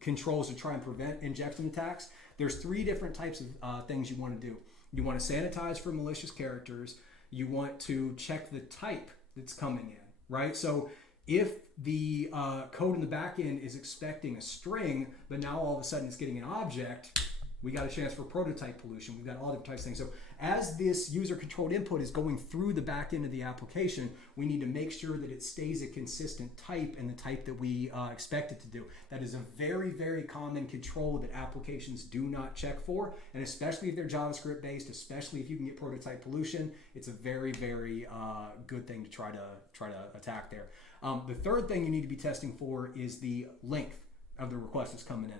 controls to try and prevent injection attacks, there's 3 different types of things you want to do. You want to sanitize for malicious characters. You want to check the type that's coming in, right? So if the code in the back end is expecting a string, but now all of a sudden it's getting an object, we got a chance for prototype pollution. We've got all different types of things. So as this user-controlled input is going through the back end of the application, we need to make sure that it stays a consistent type and the type that we expect it to do. That is a very, very common control that applications do not check for, and especially if they're JavaScript-based, especially if you can get prototype pollution, it's a very, very good thing to try to attack there. The third thing you need to be testing for is the length of the request that's coming in.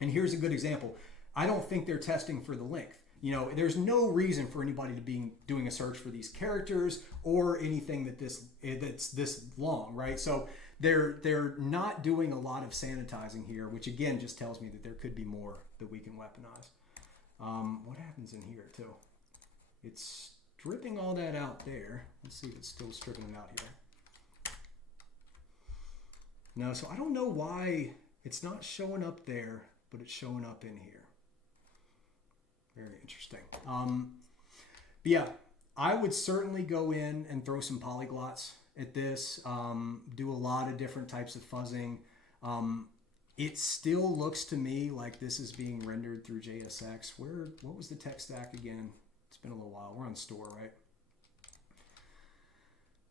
And here's a good example. I don't think they're testing for the length. You know, there's no reason for anybody to be doing a search for these characters or anything that's this long, right? So they're not doing a lot of sanitizing here, which again just tells me that there could be more that we can weaponize. What happens in here too? It's stripping all that out there. Let's see if it's still stripping it out here. No, so I don't know why it's not showing up there, but it's showing up in here. Very interesting. But yeah, I would certainly go in and throw some polyglots at this, do a lot of different types of fuzzing. It still looks to me like this is being rendered through JSX. What was the tech stack again? It's been a little while. We're on store, right?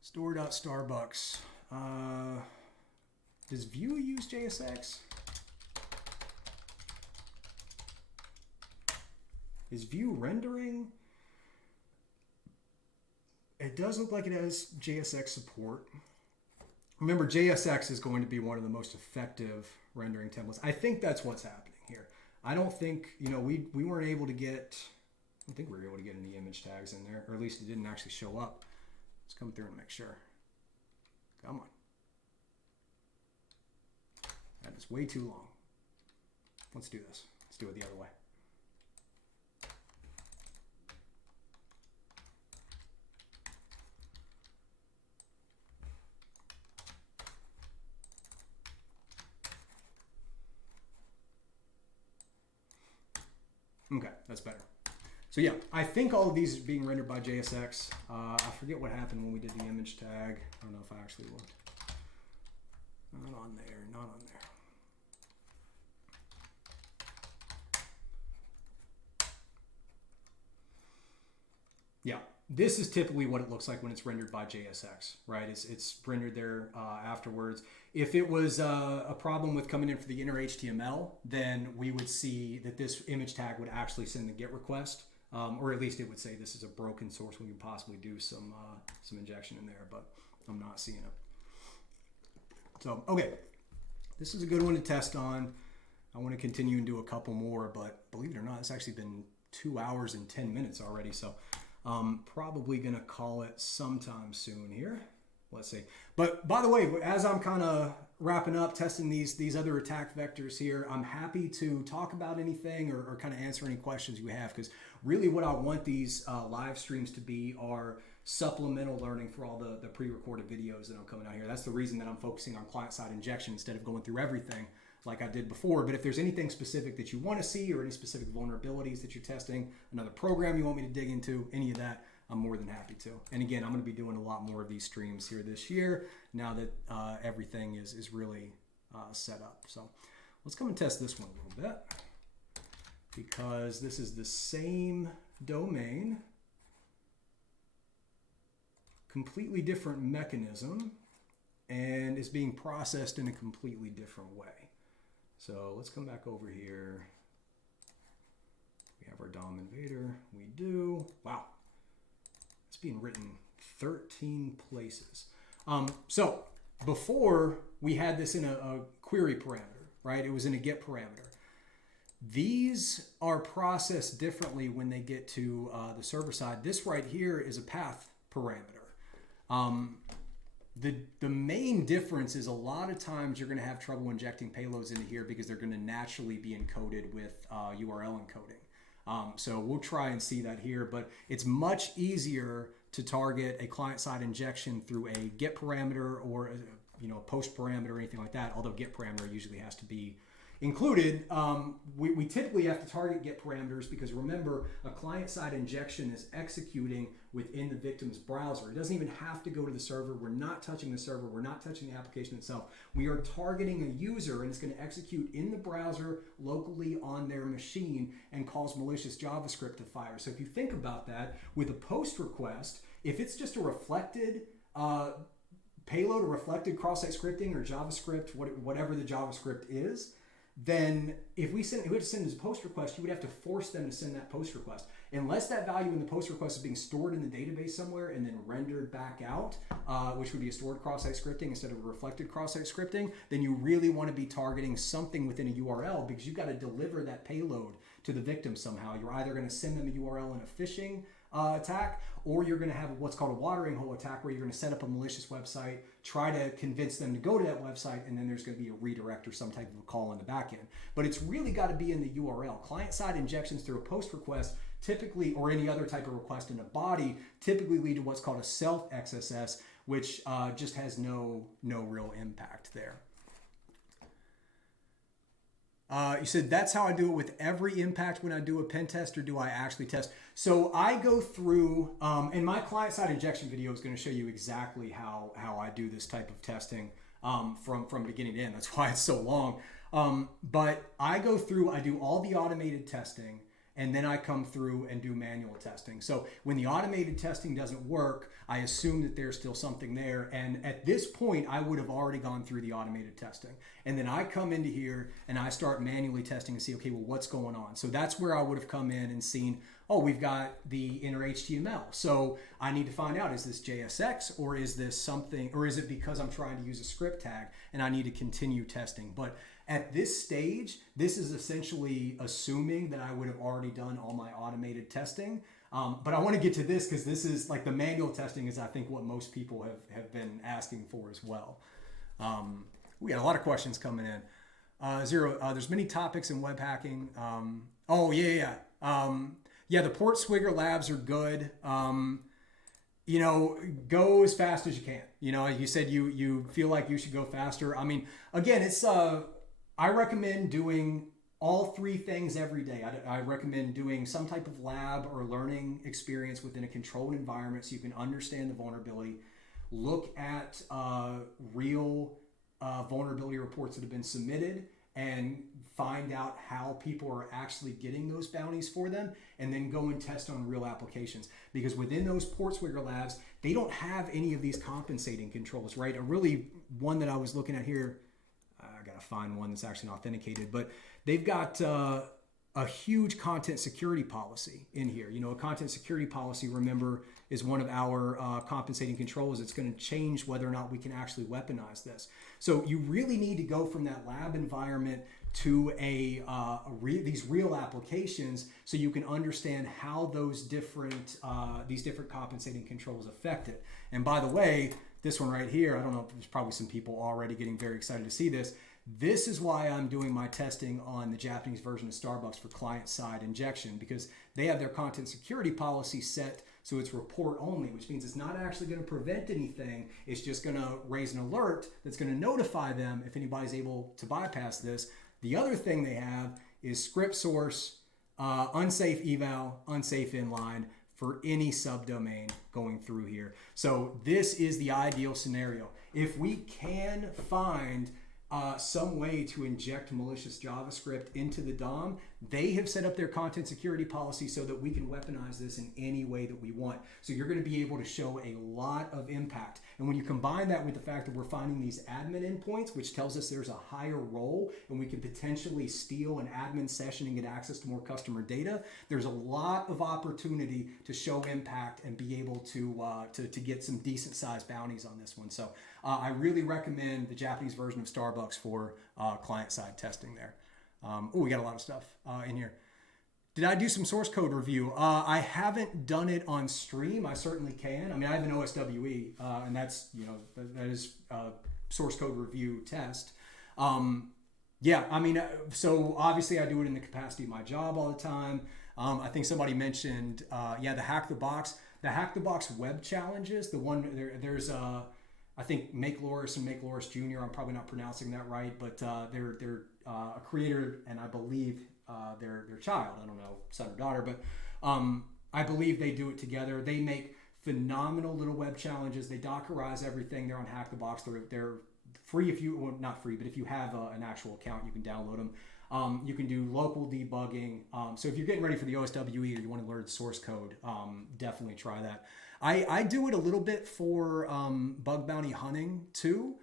Store.starbucks. Does Vue use JSX? Is Vue rendering? It does look like it has JSX support. Remember, JSX is going to be one of the most effective rendering templates. I think that's what's happening here. I don't think, we weren't able to get, I don't think we were able to get any image tags in there, or at least it didn't actually show up. Let's come through and make sure. Come on. That is way too long. Let's do this. Let's do it the other way. Okay, that's better. So yeah, I think all of these are being rendered by JSX. I forget what happened when we did the image tag. I don't know if I actually looked. Not on there, not on there. Yeah, this is typically what it looks like when it's rendered by JSX, right? It's rendered there afterwards. If it was a problem with coming in for the inner HTML, then we would see that this image tag would actually send the GET request, or at least it would say this is a broken source. We could possibly do some injection in there, but I'm not seeing it. So, okay, this is a good one to test on. I want to continue and do a couple more, but believe it or not, it's actually been 2 hours and 10 minutes already, so probably gonna call it sometime soon here. Let's see. But by the way, as I'm kind of wrapping up testing these other attack vectors here, I'm happy to talk about anything or kind of answer any questions you have, because really what I want these live streams to be are supplemental learning for all the pre-recorded videos that I'm coming out here. That's the reason that I'm focusing on client-side injection instead of going through everything like I did before. But if there's anything specific that you want to see or any specific vulnerabilities that you're testing, another program you want me to dig into, any of that, I'm more than happy to. And again, I'm going to be doing a lot more of these streams here this year now that everything is really set up. So let's come and test this one a little bit, because this is the same domain, completely different mechanism, and is being processed in a completely different way. So let's come back over here. We have our DOM invader. We do. Wow. It's being written 13 places. So before we had this in a query parameter, right? It was in a get parameter. These are processed differently when they get to the server side. This right here is a path parameter. The main difference is a lot of times you're going to have trouble injecting payloads into here because they're going to naturally be encoded with URL encoding. So we'll try and see that here, but it's much easier to target a client-side injection through a get parameter or a post parameter or anything like that, although get parameter usually has to be included. We typically have to target get parameters because remember, a client-side injection is executing within the victim's browser. It doesn't even have to go to the server. We're not touching the server. We're not touching the application itself. We are targeting a user, and it's going to execute in the browser locally on their machine and cause malicious JavaScript to fire. So if you think about that, with a post request, if it's just a reflected payload or reflected cross-site scripting or JavaScript, whatever the JavaScript is, then if we had to send this post request, you would have to force them to send that post request. Unless that value in the post request is being stored in the database somewhere and then rendered back out, which would be a stored cross-site scripting instead of a reflected cross-site scripting, then you really want to be targeting something within a URL because you've got to deliver that payload to the victim somehow. You're either going to send them a URL in a phishing attack, or you're going to have what's called a watering hole attack, where you're going to set up a malicious website, try to convince them to go to that website, and then there's going to be a redirect or some type of a call in the back end. But it's really got to be in the URL. Client-side injections through a post request typically, or any other type of request in a body, typically lead to what's called a self XSS, which just has no real impact there. You said that's how I do it with every impact when I do a pen test, or do I actually test? So I go through, and my client-side injection video is going to show you exactly how I do this type of testing from beginning to end. That's why it's so long. But I go through, I do all the automated testing, and then I come through and do manual testing. So when the automated testing doesn't work, I assume that there's still something there. And at this point, I would have already gone through the automated testing. And then I come into here and I start manually testing and see, okay, well, what's going on? So that's where I would have come in and seen, oh, we've got the inner HTML. So I need to find out, is this JSX or is this something, or is it because I'm trying to use a script tag and I need to continue testing? But at this stage, this is essentially assuming that I would have already done all my automated testing. But I want to get to this because this is like the manual testing is, I think, what most people have been asking for as well. We got a lot of questions coming in. Zero, there's many topics in web hacking. Yeah, the Port Swigger labs are good. Go as fast as you can. You said you feel like you should go faster. I mean, again, it's I recommend doing all three things every day. I recommend doing some type of lab or learning experience within a controlled environment so you can understand the vulnerability. Look at real vulnerability reports that have been submitted and find out how people are actually getting those bounties for them, and then go and test on real applications. Because within those Portswigger labs, they don't have any of these compensating controls, right? A really one that I was looking at here, I gotta find one that's actually authenticated, but they've got a huge content security policy in here. You know, a content security policy, remember, is one of our compensating controls. It's going to change whether or not we can actually weaponize this. So you really need to go from that lab environment to these real applications so you can understand how those these different compensating controls affect it. And by the way, this one right here, I don't know if there's probably some people already getting very excited to see this. This is why I'm doing my testing on the Japanese version of Starbucks for client-side injection, because they have their content security policy set so it's report only, which means it's not actually going to prevent anything. It's just going to raise an alert that's going to notify them if anybody's able to bypass this. The other thing they have is script source, unsafe eval, unsafe inline for any subdomain going through here. So this is the ideal scenario. If we can find some way to inject malicious JavaScript into the DOM, they have set up their content security policy so that we can weaponize this in any way that we want. So you're going to be able to show a lot of impact. And when you combine that with the fact that we're finding these admin endpoints, which tells us there's a higher role and we can potentially steal an admin session and get access to more customer data, there's a lot of opportunity to show impact and be able to get some decent sized bounties on this one. So I really recommend the Japanese version of Starbucks for client-side testing there. We got a lot of stuff in here. Did I do some source code review? I haven't done it on stream. I certainly can. I mean, I have an OSWE, and that's, that is source code review test. Yeah, I mean, so obviously I do it in the capacity of my job all the time. I think somebody mentioned, the Hack the Box. The Hack the Box web challenges, the one, there's I think Make Loris and Make Loris Jr., I'm probably not pronouncing that right, but they're a creator, and I believe their child, I don't know, son or daughter, but I believe they do it together. They make phenomenal little web challenges. They Dockerize everything. They're on Hack the Box. They're free if you, well, not free, but if you have an actual account, you can download them. You can do local debugging. So if you're getting ready for the OSWE or you want to learn source code, definitely try that. I do it a little bit for bug bounty hunting too,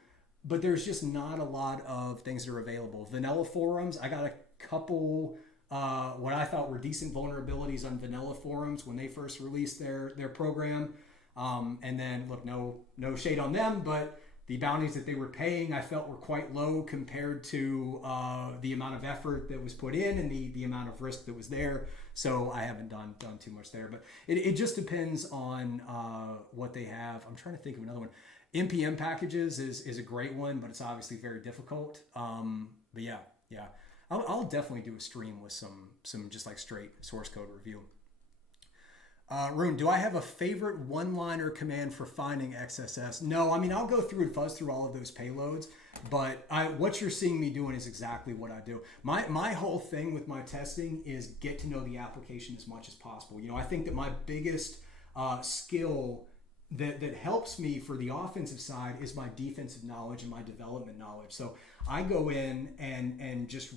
but there's just not a lot of things that are available. Vanilla forums, I got a couple what I thought were decent vulnerabilities on Vanilla forums when they first released their program. And then look, no shade on them, but the bounties that they were paying I felt were quite low compared to the amount of effort that was put in and the amount of risk that was there. So I haven't done too much there, but it just depends on what they have. I'm trying to think of another one. NPM packages is a great one, but it's obviously very difficult. But yeah. I'll definitely do a stream with some just like straight source code review. Rune, do I have a favorite one-liner command for finding XSS? No, I mean, I'll go through and fuzz through all of those payloads, but what you're seeing me doing is exactly what I do. My whole thing with my testing is get to know the application as much as possible. I think that my biggest skill that helps me for the offensive side is my defensive knowledge and my development knowledge. So I go in and just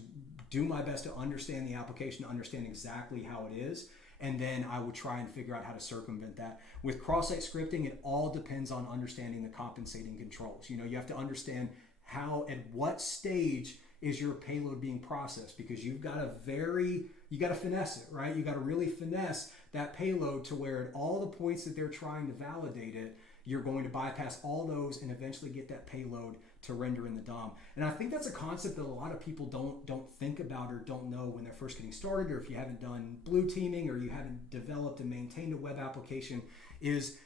do my best to understand the application, to understand exactly how it is. And then I would try and figure out how to circumvent that. With cross-site scripting, it all depends on understanding the compensating controls. You have to understand at what stage is your payload being processed, because you got to finesse it, right? You got to really finesse that payload to where at all the points that they're trying to validate it, you're going to bypass all those and eventually get that payload to render in the DOM. And I think that's a concept that a lot of people don't think about or don't know when they're first getting started, or if you haven't done blue teaming or you haven't developed and maintained a web application, is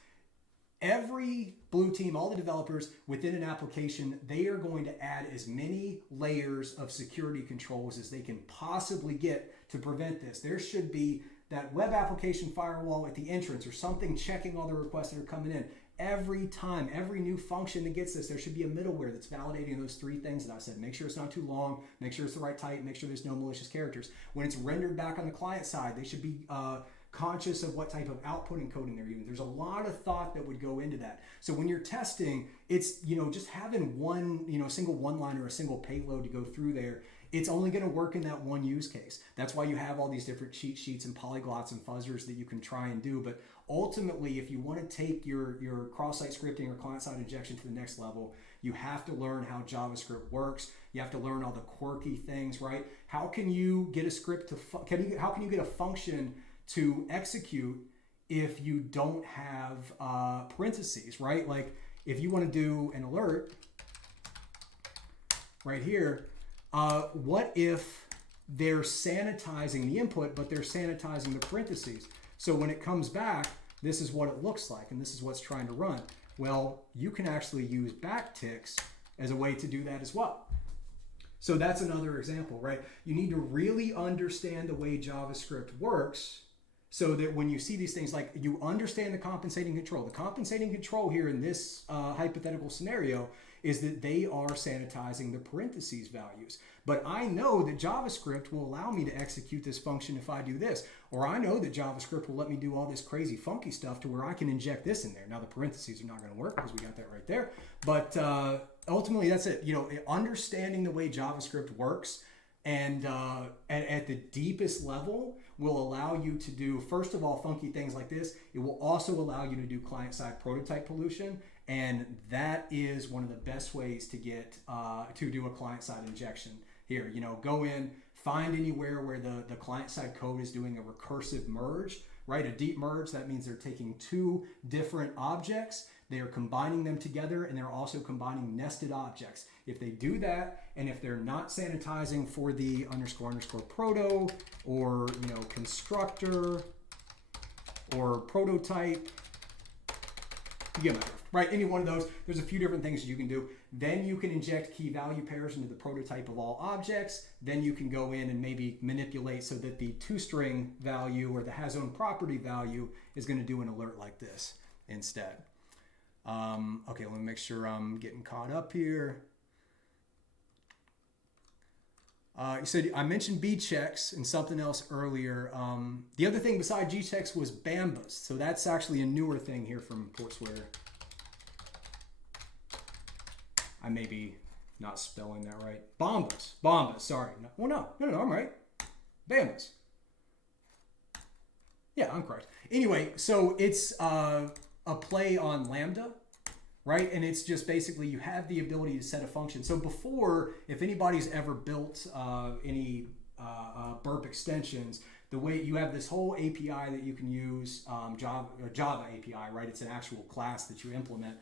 every blue team, all the developers within an application, they are going to add as many layers of security controls as they can possibly get to prevent this. There should be that web application firewall at the entrance or something checking all the requests that are coming in. every time, every new function that gets this, there should be a middleware that's validating those three things that I said. Make sure it's not too long, make sure it's the right type, make sure there's no malicious characters. When it's rendered back on the client side, they should be conscious of what type of output encoding they're using. There's a lot of thought that would go into that. So when you're testing, it's, just having one, single one-liner or a single payload to go through there, it's only going to work in that one use case. That's why you have all these different cheat sheets and polyglots and fuzzers that you can try and do. But ultimately, if you want to take your cross-site scripting or client-side injection to the next level, you have to learn how JavaScript works. You have to learn all the quirky things, right? How can you get a script to, how can you get a function to execute if you don't have parentheses, right? Like if you want to do an alert right here, what if they're sanitizing the input, but they're sanitizing the parentheses? So when it comes back, this is what it looks like, and this is what's trying to run. Well, you can actually use backticks as a way to do that as well. So that's another example, right? You need to really understand the way JavaScript works so that when you see these things, like you understand the compensating control. The compensating control here in this hypothetical scenario is that they are sanitizing the parentheses values. But I know that JavaScript will allow me to execute this function if I do this. Or I know that JavaScript will let me do all this crazy funky stuff to where I can inject this in there. Now the parentheses are not going to work because we got that right there. But ultimately that's it. Understanding the way JavaScript works and at the deepest level will allow you to do, first of all, funky things like this. It will also allow you to do client-side prototype pollution. And that is one of the best ways to get to do a client-side injection here. Go in, find anywhere where the client-side code is doing a recursive merge, right? A deep merge, that means they're taking two different objects, they are combining them together, and they're also combining nested objects. If they do that, and if they're not sanitizing for the __ proto, or constructor, or prototype, you get my drift, right? Any one of those, there's a few different things you can do. Then you can inject key value pairs into the prototype of all objects. Then you can go in and maybe manipulate so that the toString value or the has own property value is going to do an alert like this instead. Okay, let me make sure I'm getting caught up here. You said I mentioned B checks and something else earlier. The other thing besides G checks was Bambas. So that's actually a newer thing here from Portswear. I may be not spelling that right. Bombas, sorry. No, I'm right. Bambas. Yeah, I'm correct. Anyway, so it's a play on Lambda, right? And it's just basically you have the ability to set a function. So before, if anybody's ever built any burp extensions, the way you have this whole API that you can use, Java API, right? It's an actual class that you implement.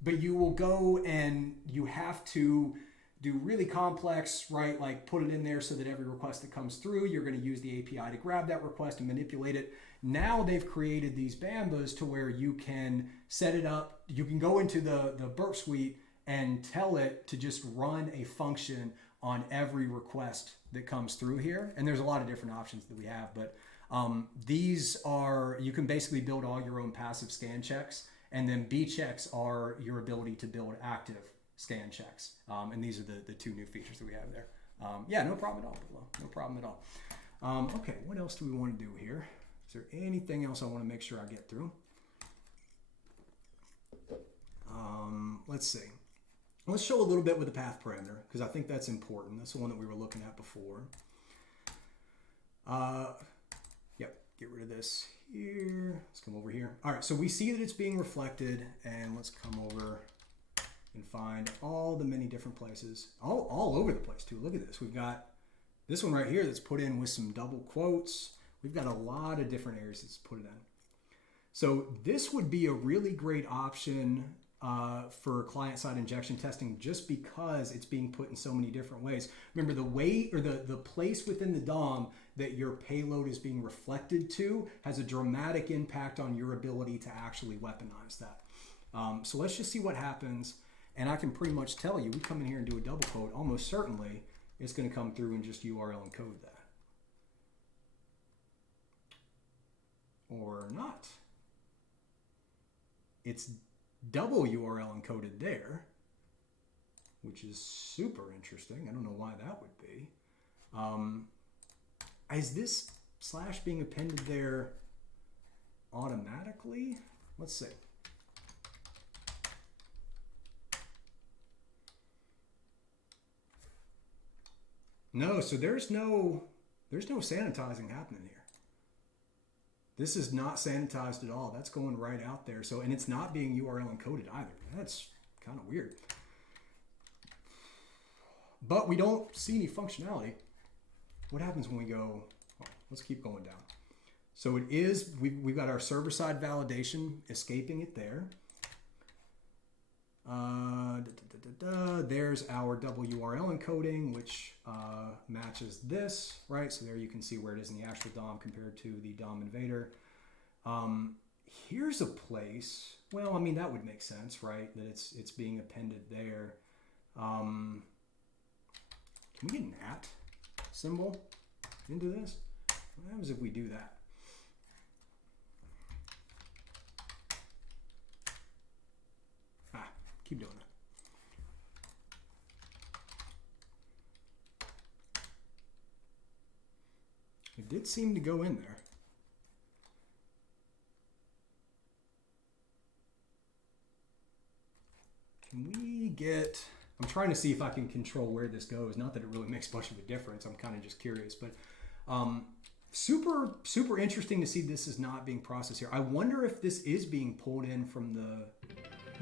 But you will go and you have to do really complex, right? Like put it in there so that every request that comes through, you're going to use the API to grab that request and manipulate it. Now they've created these Bambas to where you can set it up. You can go into the burp suite and tell it to just run a function on every request that comes through here. And there's a lot of different options that we have, but these are, you can basically build all your own passive scan checks. And then B checks are your ability to build active scan checks. And these are the two new features that we have there. Yeah, no problem at all, no problem at all. Okay, what else do we want to do here? Is there anything else I want to make sure I get through? Let's see. Let's show a little bit with the path parameter because I think that's important. That's the one that we were looking at before. Yep, get rid of this here. Let's come over here. All right, so we see that it's being reflected, and let's come over and find all the many different places, all over the place too. Look at this. We've got this one right here that's put in with some double quotes. We've got a lot of different areas that's put it in. So this would be a really great option for client-side injection testing just because it's being put in so many different ways. Remember, the way or the place within the DOM that your payload is being reflected to has a dramatic impact on your ability to actually weaponize that. So let's just see what happens. And I can pretty much tell you, we come in here and do a double quote, almost certainly it's going to come through and just URL encode that. Or not. it's double URL encoded there, which is super interesting. I don't know why that would be. Is this slash being appended there automatically? Let's see. No, so there's no sanitizing happening here. This is not sanitized at all. That's going right out there. So, and it's not being URL encoded either. That's kind of weird. But we don't see any functionality. What happens when we go, well, let's keep going down. So it is, we've got our server-side validation escaping it there. There's our double URL encoding, which matches this, right? So there you can see where it is in the actual DOM compared to the DOM invader. Here's a place, well, I mean, that would make sense, right? That it's being appended there. Can we get an @ symbol into this? What happens if we do that? Keep doing that. It did seem to go in there. Can we get, I'm trying to see if I can control where this goes. Not that it really makes much of a difference. I'm kind of just curious, but super interesting to see this is not being processed here. I wonder if this is being pulled in from the,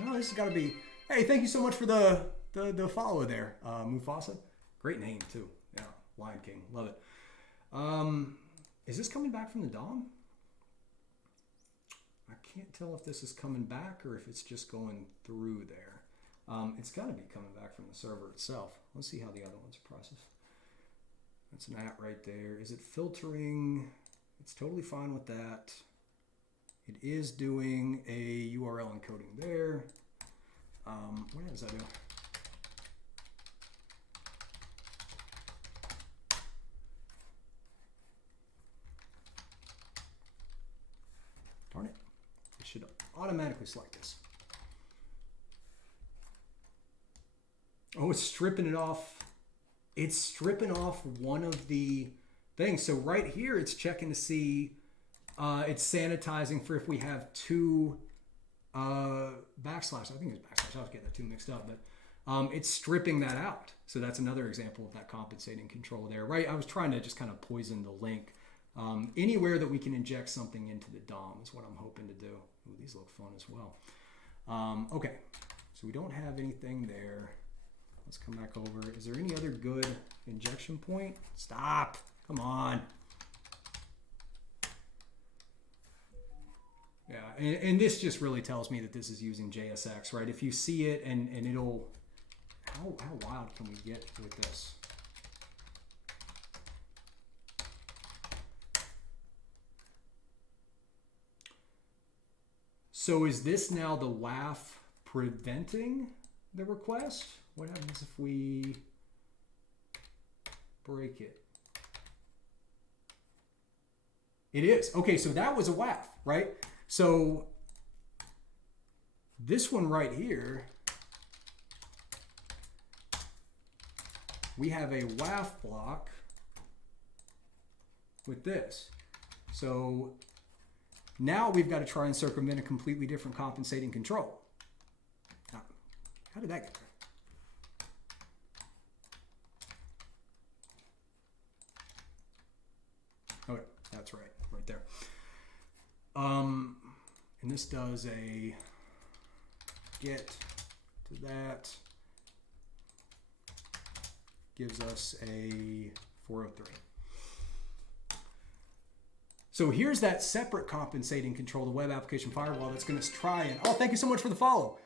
no, this has got to be, hey, thank you so much for the follow there, Mufasa. Great name too. Yeah, Lion King, love it. Is this coming back from the DOM? I can't tell if this is coming back or if it's just going through there. It's got to be coming back from the server itself. Let's see how the other ones are processed. That's an @ right there. Is it filtering? It's totally fine with that. It is doing a URL encoding there. What does that do? Darn it. It should automatically select this. Oh, it's stripping it off. It's stripping off one of the things. So right here, it's checking to see, it's sanitizing for if we have two backslash. I think it's backslash. I was getting that two mixed up, but it's stripping that out. So that's another example of that compensating control there, right? I was trying to just kind of poison the link. Anywhere that we can inject something into the DOM is what I'm hoping to do. Ooh, these look fun as well. Okay, so we don't have anything there. Let's come back over. Is there any other good injection point? Stop, come on. Yeah, and this just really tells me that this is using JSX, right? If you see it and it'll, how wild can we get with this? So is this now the WAF preventing the request? What happens if we break it? It is. Okay, so that was a WAF, right? So this one right here, we have a WAF block with this. So now we've got to try and circumvent a completely different compensating control. Now, how did that get there? Okay, that's right there. And this does a get to that, gives us a 403. So here's that separate compensating control, the web application firewall, that's going to try and, oh, thank you so much for the follow.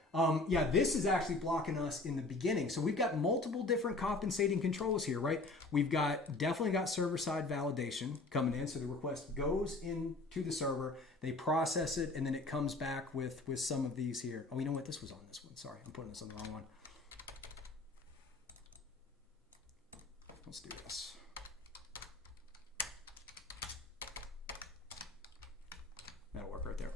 Yeah, this is actually blocking us in the beginning. So we've got multiple different compensating controls here, right? We've definitely got server-side validation coming in. So the request goes into the server, they process it, and then it comes back with some of these here. Oh, you know what? This was on this one. Sorry, I'm putting this on the wrong one. Let's do this. That'll work right there.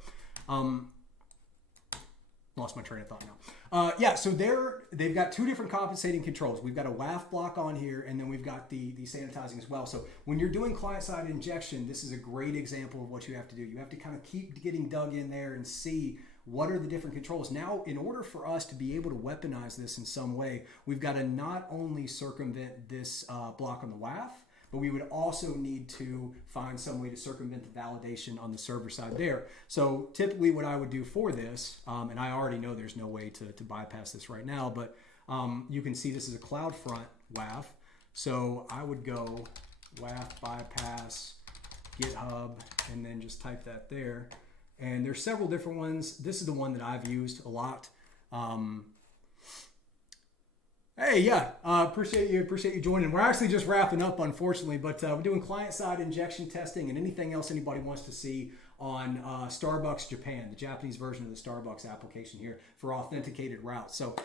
lost my train of thought now. Yeah, so they've got two different compensating controls. We've got a WAF block on here, and then we've got the sanitizing as well. So when you're doing client-side injection, this is a great example of what you have to do. You have to kind of keep getting dug in there and see what are the different controls. Now, in order for us to be able to weaponize this in some way, we've got to not only circumvent this block on the WAF, but we would also need to find some way to circumvent the validation on the server side there. So typically what I would do for this, and I already know there's no way to bypass this right now, but you can see this is a CloudFront WAF. So I would go WAF bypass GitHub and then just type that there. And there's several different ones. This is the one that I've used a lot. Hey, yeah, appreciate you joining. We're actually just wrapping up, unfortunately, but we're doing client-side injection testing and anything else anybody wants to see on Starbucks Japan, the Japanese version of the Starbucks application here for authenticated routes. So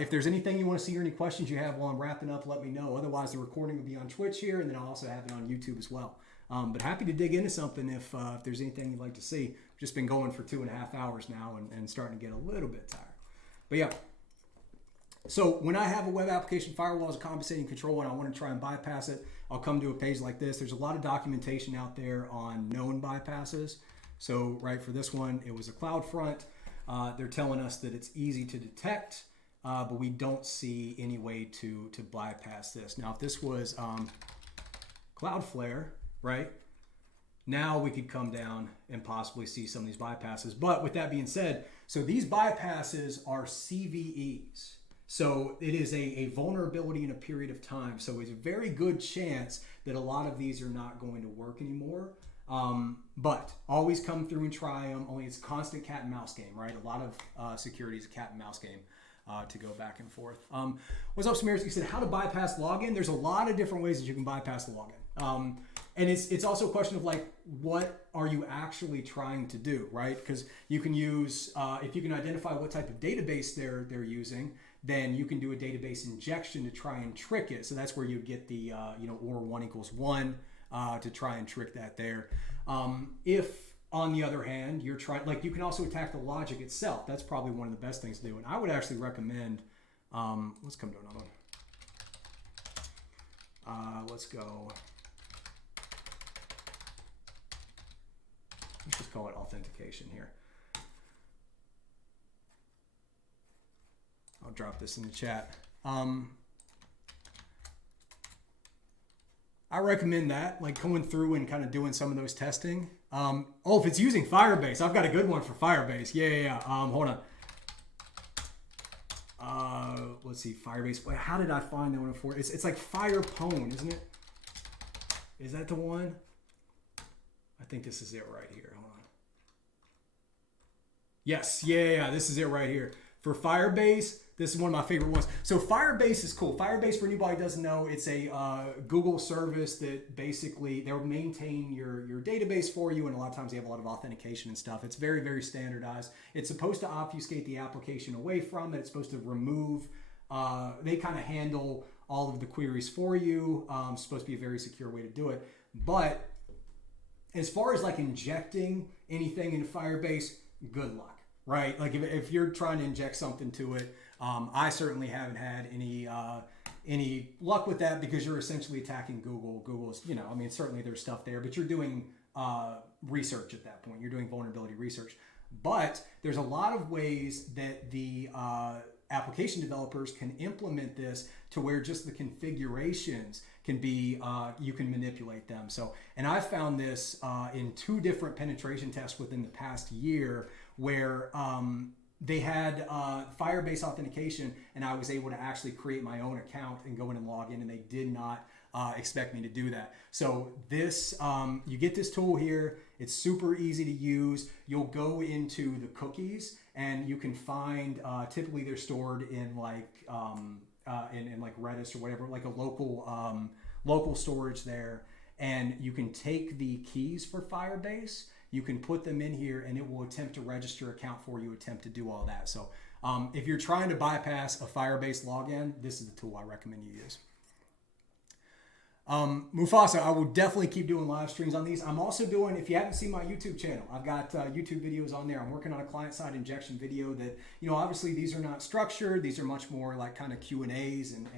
if there's anything you want to see or any questions you have while I'm wrapping up, let me know. Otherwise, the recording will be on Twitch here, and then I'll also have it on YouTube as well. But happy to dig into something if there's anything you'd like to see. Just been going for 2.5 hours now and starting to get a little bit tired. But yeah. So when I have a web application firewall as a compensating control and I want to try and bypass it, I'll come to a page like this. There's a lot of documentation out there on known bypasses. So right for this one, it was a CloudFront. They're telling us that it's easy to detect, but we don't see any way to bypass this. Now, if this was Cloudflare, right? Now we could come down and possibly see some of these bypasses. But with that being said, so these bypasses are CVEs. So it is a vulnerability in a period of time. So it's a very good chance that a lot of these are not going to work anymore. But always come through and try them. Only it's a constant cat and mouse game, right? A lot of security is a cat and mouse game to go back and forth. What's up, Samirsky? Said how to bypass login. There's a lot of different ways that you can bypass the login. And it's also a question of like, what are you actually trying to do, right? Because you can use, if you can identify what type of database they're using, then you can do a database injection to try and trick it. So that's where you get the, or 1 = 1 to try and trick that there. If, on the other hand, you're trying, like you can also attack the logic itself. That's probably one of the best things to do. And I would actually recommend, let's come to another one. Let's go. Let's just call it authentication here. I'll drop this in the chat. I recommend that, like going through and kind of doing some of those testing. If it's using Firebase, I've got a good one for Firebase. Yeah. Hold on. Let's see, Firebase. Wait, how did I find that one before? It's like FirePwn, isn't it? Is that the one? I think this is it right here. Hold on. Yes, yeah, this is it right here. For Firebase, this is one of my favorite ones. So Firebase is cool. Firebase, for anybody who doesn't know, it's a Google service that basically they'll maintain your database for you, and a lot of times they have a lot of authentication and stuff. It's very, very standardized. It's supposed to obfuscate the application away from it. It's supposed to remove, they kind of handle all of the queries for you. It's supposed to be a very secure way to do it. But as far as like injecting anything into Firebase, good luck. Right, like if you're trying to inject something to it, I certainly haven't had any luck with that because you're essentially attacking Google. Google's, certainly there's stuff there, but you're doing research at that point. You're doing vulnerability research. But there's a lot of ways that the application developers can implement this to where just the configurations can be, you can manipulate them. So, and I found this in 2 different penetration tests within the past year where they had Firebase authentication, and I was able to actually create my own account and go in and log in, and they did not expect me to do that. So this, you get this tool here. It's super easy to use. You'll go into the cookies, and you can find, typically they're stored in like in like Redis or whatever, like a local storage there, and you can take the keys for Firebase. You can put them in here and it will attempt to register account for you, attempt to do all that. So if you're trying to bypass a Firebase login, this is the tool I recommend you use. Mufasa, I will definitely keep doing live streams on these. I'm also doing, if you haven't seen my YouTube channel, I've got YouTube videos on there. I'm working on a client-side injection video that, obviously these are not structured. These are much more like kind of Q&As and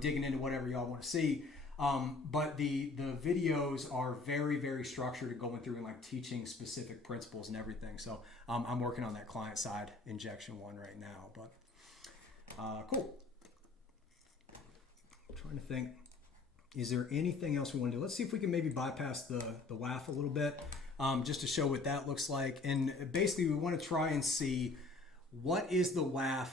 digging into whatever y'all want to see. But the videos are very, very structured, going through and like teaching specific principles and everything. So I'm working on that client-side injection one right now. But cool. I'm trying to think. Is there anything else we want to do? Let's see if we can maybe bypass the WAF a little bit, just to show what that looks like. And basically, we want to try and see what is the WAF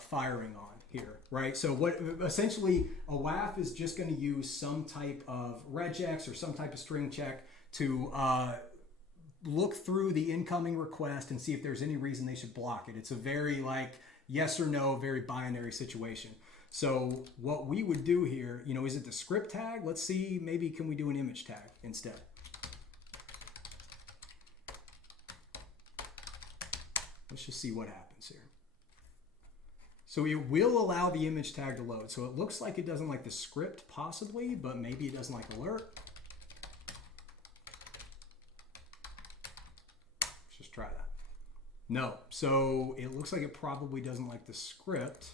firing on here, right? So what essentially a WAF is just going to use some type of regex or some type of string check to look through the incoming request and see if there's any reason they should block it. It's a very like yes or no, very binary situation. So what we would do here, is it the script tag? Let's see, maybe can we do an image tag instead? Let's just see what happens here. So it will allow the image tag to load. So it looks like it doesn't like the script possibly, but maybe it doesn't like alert. Let's just try that. No, so it looks like it probably doesn't like the script.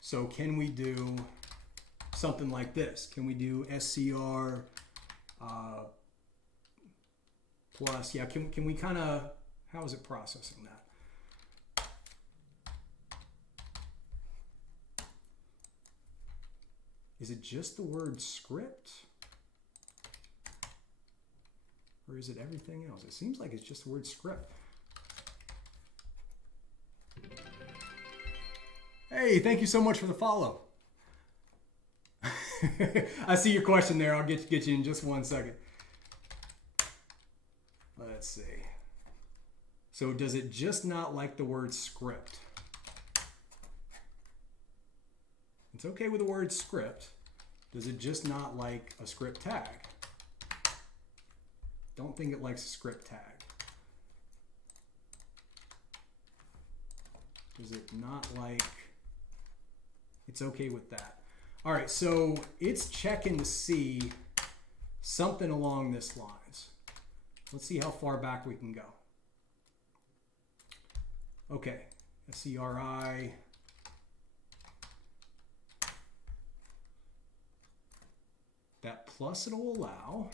So can we do something like this? Can we do SCR plus? Yeah, can we kind of, how is it processing that? Is it just the word script? Or is it everything else? It seems like it's just the word script. Hey, thank you so much for the follow. I see your question there. I'll get you in just 1 second. Let's see. So does it just not like the word script? It's okay with the word script. Does it just not like a script tag? Don't think it likes a script tag. Does it not like... It's okay with that. All right, so it's checking to see something along this lines. Let's see how far back we can go. Okay, SCRI. That plus it'll allow.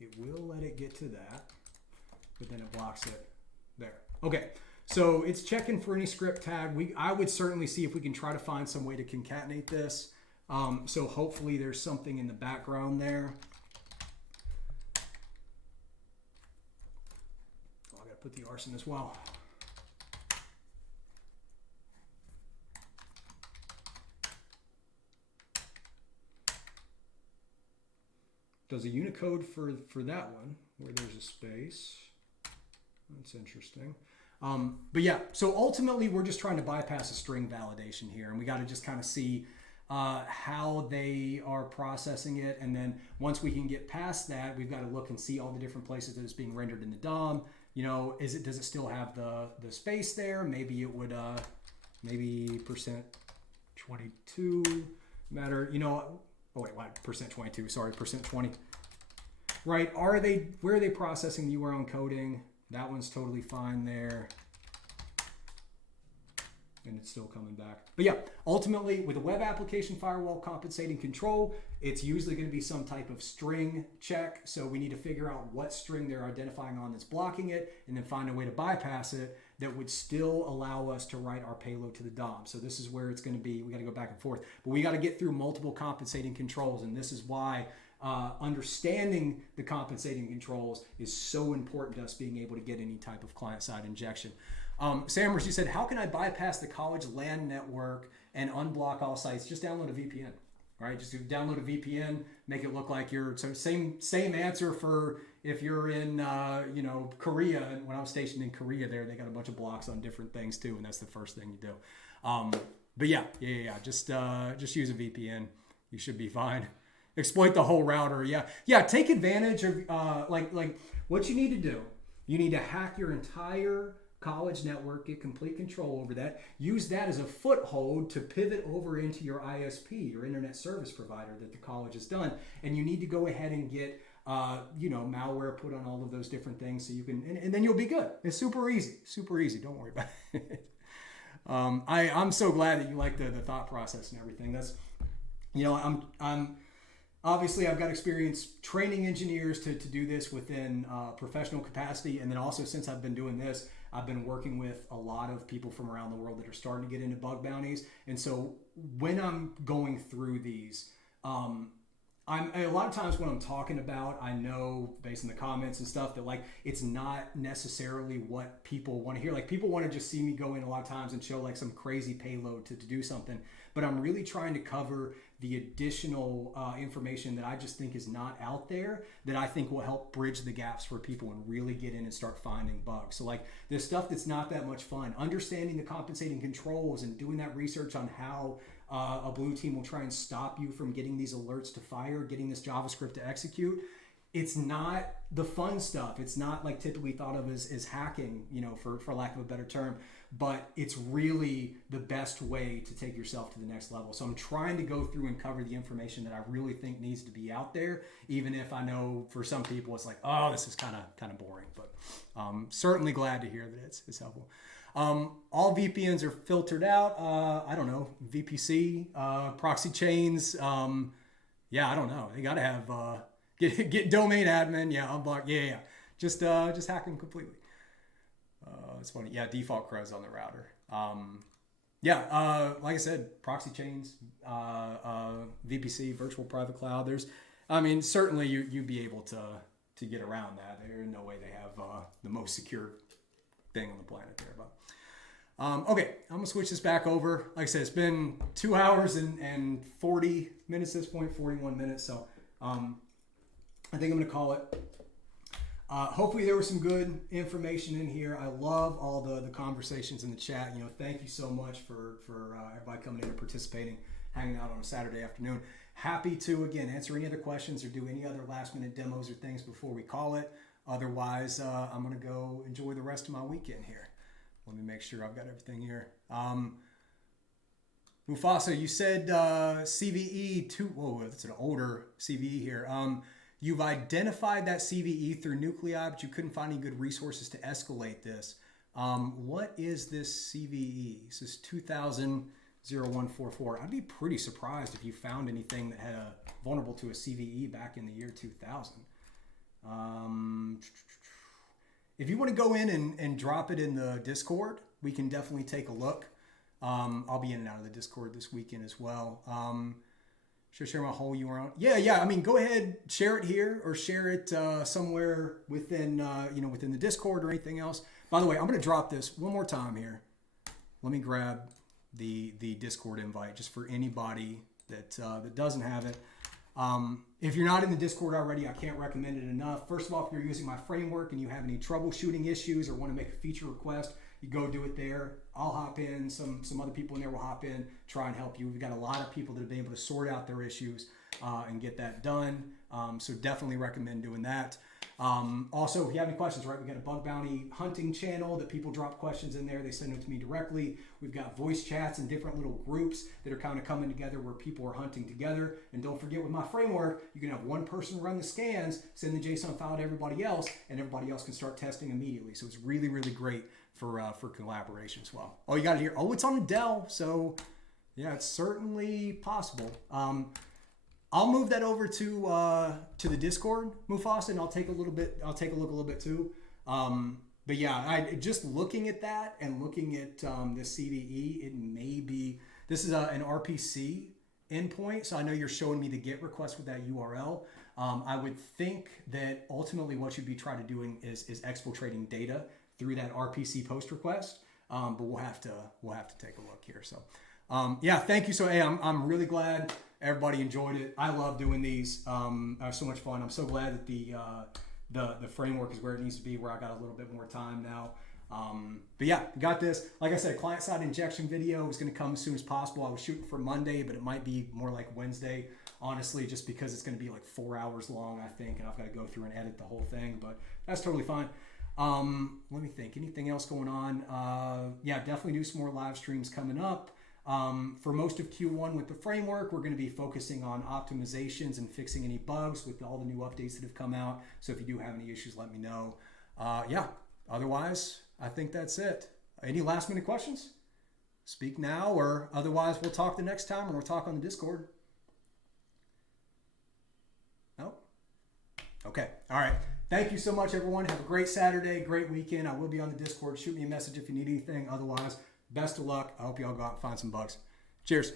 It will let it get to that, but then it blocks it there. Okay. So it's checking for any script tag. I would certainly see if we can try to find some way to concatenate this. So hopefully there's something in the background there. Oh, I gotta put the arson as well. Does a Unicode for that one, where there's a space. That's interesting. But yeah, so ultimately we're just trying to bypass a string validation here, and we got to just kind of see how they are processing it. And then once we can get past that, we've got to look and see all the different places that it's being rendered in the DOM. Does it still have the space there? Maybe it would, maybe %22 matter, oh wait, what, %22, sorry, %20. Right, where are they processing the URL encoding? That one's totally fine there. And it's still coming back. But yeah, ultimately with a web application firewall compensating control, it's usually going to be some type of string check. So we need to figure out what string they're identifying on that's blocking it, and then find a way to bypass it that would still allow us to write our payload to the DOM. So this is where it's going to be. We got to go back and forth. But we got to get through multiple compensating controls, and this is why understanding the compensating controls is so important to us being able to get any type of client-side injection. Samers, you said, how can I bypass the college LAN network and unblock all sites? Just download a VPN, right? Just download a VPN, make it look like you're, so same answer for if you're in, Korea. And when I was stationed in Korea there, they got a bunch of blocks on different things too. And that's the first thing you do. But yeah. Just use a VPN. You should be fine. Exploit the whole router. Yeah. Take advantage of, like what you need to do. You need to hack your entire college network, get complete control over that, use that as a foothold to pivot over into your ISP, your internet service provider that the college has done. And you need to go ahead and get malware put on all of those different things so you can, and then you'll be good. It's super easy. Don't worry about it. I'm so glad that you like the thought process and everything. That's, I'm obviously I've got experience training engineers to do this within professional capacity. And then also since I've been doing this, I've been working with a lot of people from around the world that are starting to get into bug bounties. And so when I'm going through these, a lot of times when I'm talking about, I know based on the comments and stuff that like it's not necessarily what people want to hear. Like people want to just see me go in a lot of times and show like some crazy payload to do something. But I'm really trying to cover the additional information that I just think is not out there that I think will help bridge the gaps for people and really get in and start finding bugs. So like the stuff that's not that much fun, understanding the compensating controls and doing that research on how a blue team will try and stop you from getting these alerts to fire, getting this JavaScript to execute. It's not the fun stuff. It's not like typically thought of as hacking, for lack of a better term, but it's really the best way to take yourself to the next level. So I'm trying to go through and cover the information that I really think needs to be out there, even if I know for some people it's like, oh, this is kind of boring, but certainly glad to hear that it's helpful. All VPNs are filtered out. I don't know, VPC, proxy chains. I don't know. They got to have get domain admin. Yeah, unblock. Yeah. Just hack them completely. It's funny. Yeah, default CRUD's on the router. Like I said, proxy chains, VPC, virtual private cloud. Certainly you'd be able to get around that. There's no way they have the most secure thing on the planet there, but okay, I'm gonna switch this back over. Like I said, it's been 2 hours and 40 minutes at this point, 41 minutes. So I think I'm gonna call it. Hopefully there was some good information in here. I love all the conversations in the chat. Thank you so much for everybody coming in and participating, hanging out on a Saturday afternoon. Happy to, again, answer any other questions or do any other last minute demos or things before we call it. Otherwise, I'm going to go enjoy the rest of my weekend here. Let me make sure I've got everything here. Mufasa, you said CVE 2. Whoa, that's an older CVE here. You've identified that CVE through Nuclei, but you couldn't find any good resources to escalate this. What is this CVE? This is 2000-0144. I'd be pretty surprised if you found anything that had vulnerable to a CVE back in the year 2000. If you want to go in and drop it in the Discord, we can definitely take a look. I'll be in and out of the Discord this weekend as well. Should I share my whole URL? Yeah. Go ahead, share it here or share it somewhere within the Discord or anything else. By the way, I'm going to drop this one more time here. Let me grab the Discord invite just for anybody that doesn't have it. If you're not in the Discord already, I can't recommend it enough. First of all, if you're using my framework and you have any troubleshooting issues or want to make a feature request, you go do it there. I'll hop in. Some other people in there will hop in, try and help you. We've got a lot of people that have been able to sort out their issues and get that done. So definitely recommend doing that. Also, if you have any questions, right, we got a bug bounty hunting channel that people drop questions in there. They send them to me directly. We've got voice chats and different little groups that are kind of coming together where people are hunting together. And don't forget, with my framework, you can have one person run the scans, send the JSON file to everybody else, and everybody else can start testing immediately. So it's really, really great for collaboration as well. Oh, you got it here. Oh, it's on a Dell. So yeah, it's certainly possible. I'll move that over to the Discord, Mufasa, and I'll take a look a little bit too. But yeah, just looking at that and looking at the CVE, it may be, this is an RPC endpoint. So I know you're showing me the GET request with that URL. I would think that ultimately what you'd be trying to doing is exfiltrating data through that RPC post request. But we'll have to take a look here. So yeah, thank you. So hey, I'm really glad everybody enjoyed it. I love doing these. It was so much fun. I'm so glad that the framework is where it needs to be, where I got a little bit more time now. But yeah, got this. Like I said, client-side injection video is going to come as soon as possible. I was shooting for Monday, but it might be more like Wednesday, honestly, just because it's going to be like 4 hours long, I think, and I've got to go through and edit the whole thing, but that's totally fine. Let me think. Anything else going on? Yeah, definitely do some more live streams coming up. For most of Q1 with the framework, we're going to be focusing on optimizations and fixing any bugs with all the new updates that have come out. So if you do have any issues, let me know. Yeah, otherwise, I think that's it. Any last minute questions? Speak now, or otherwise we'll talk the next time, or we'll talk on the Discord. No? Okay. All right. Thank you so much, everyone. Have a great Saturday, great weekend. I will be on the Discord. Shoot me a message if you need anything. Otherwise, best of luck. I hope you all go out and find some bugs. Cheers.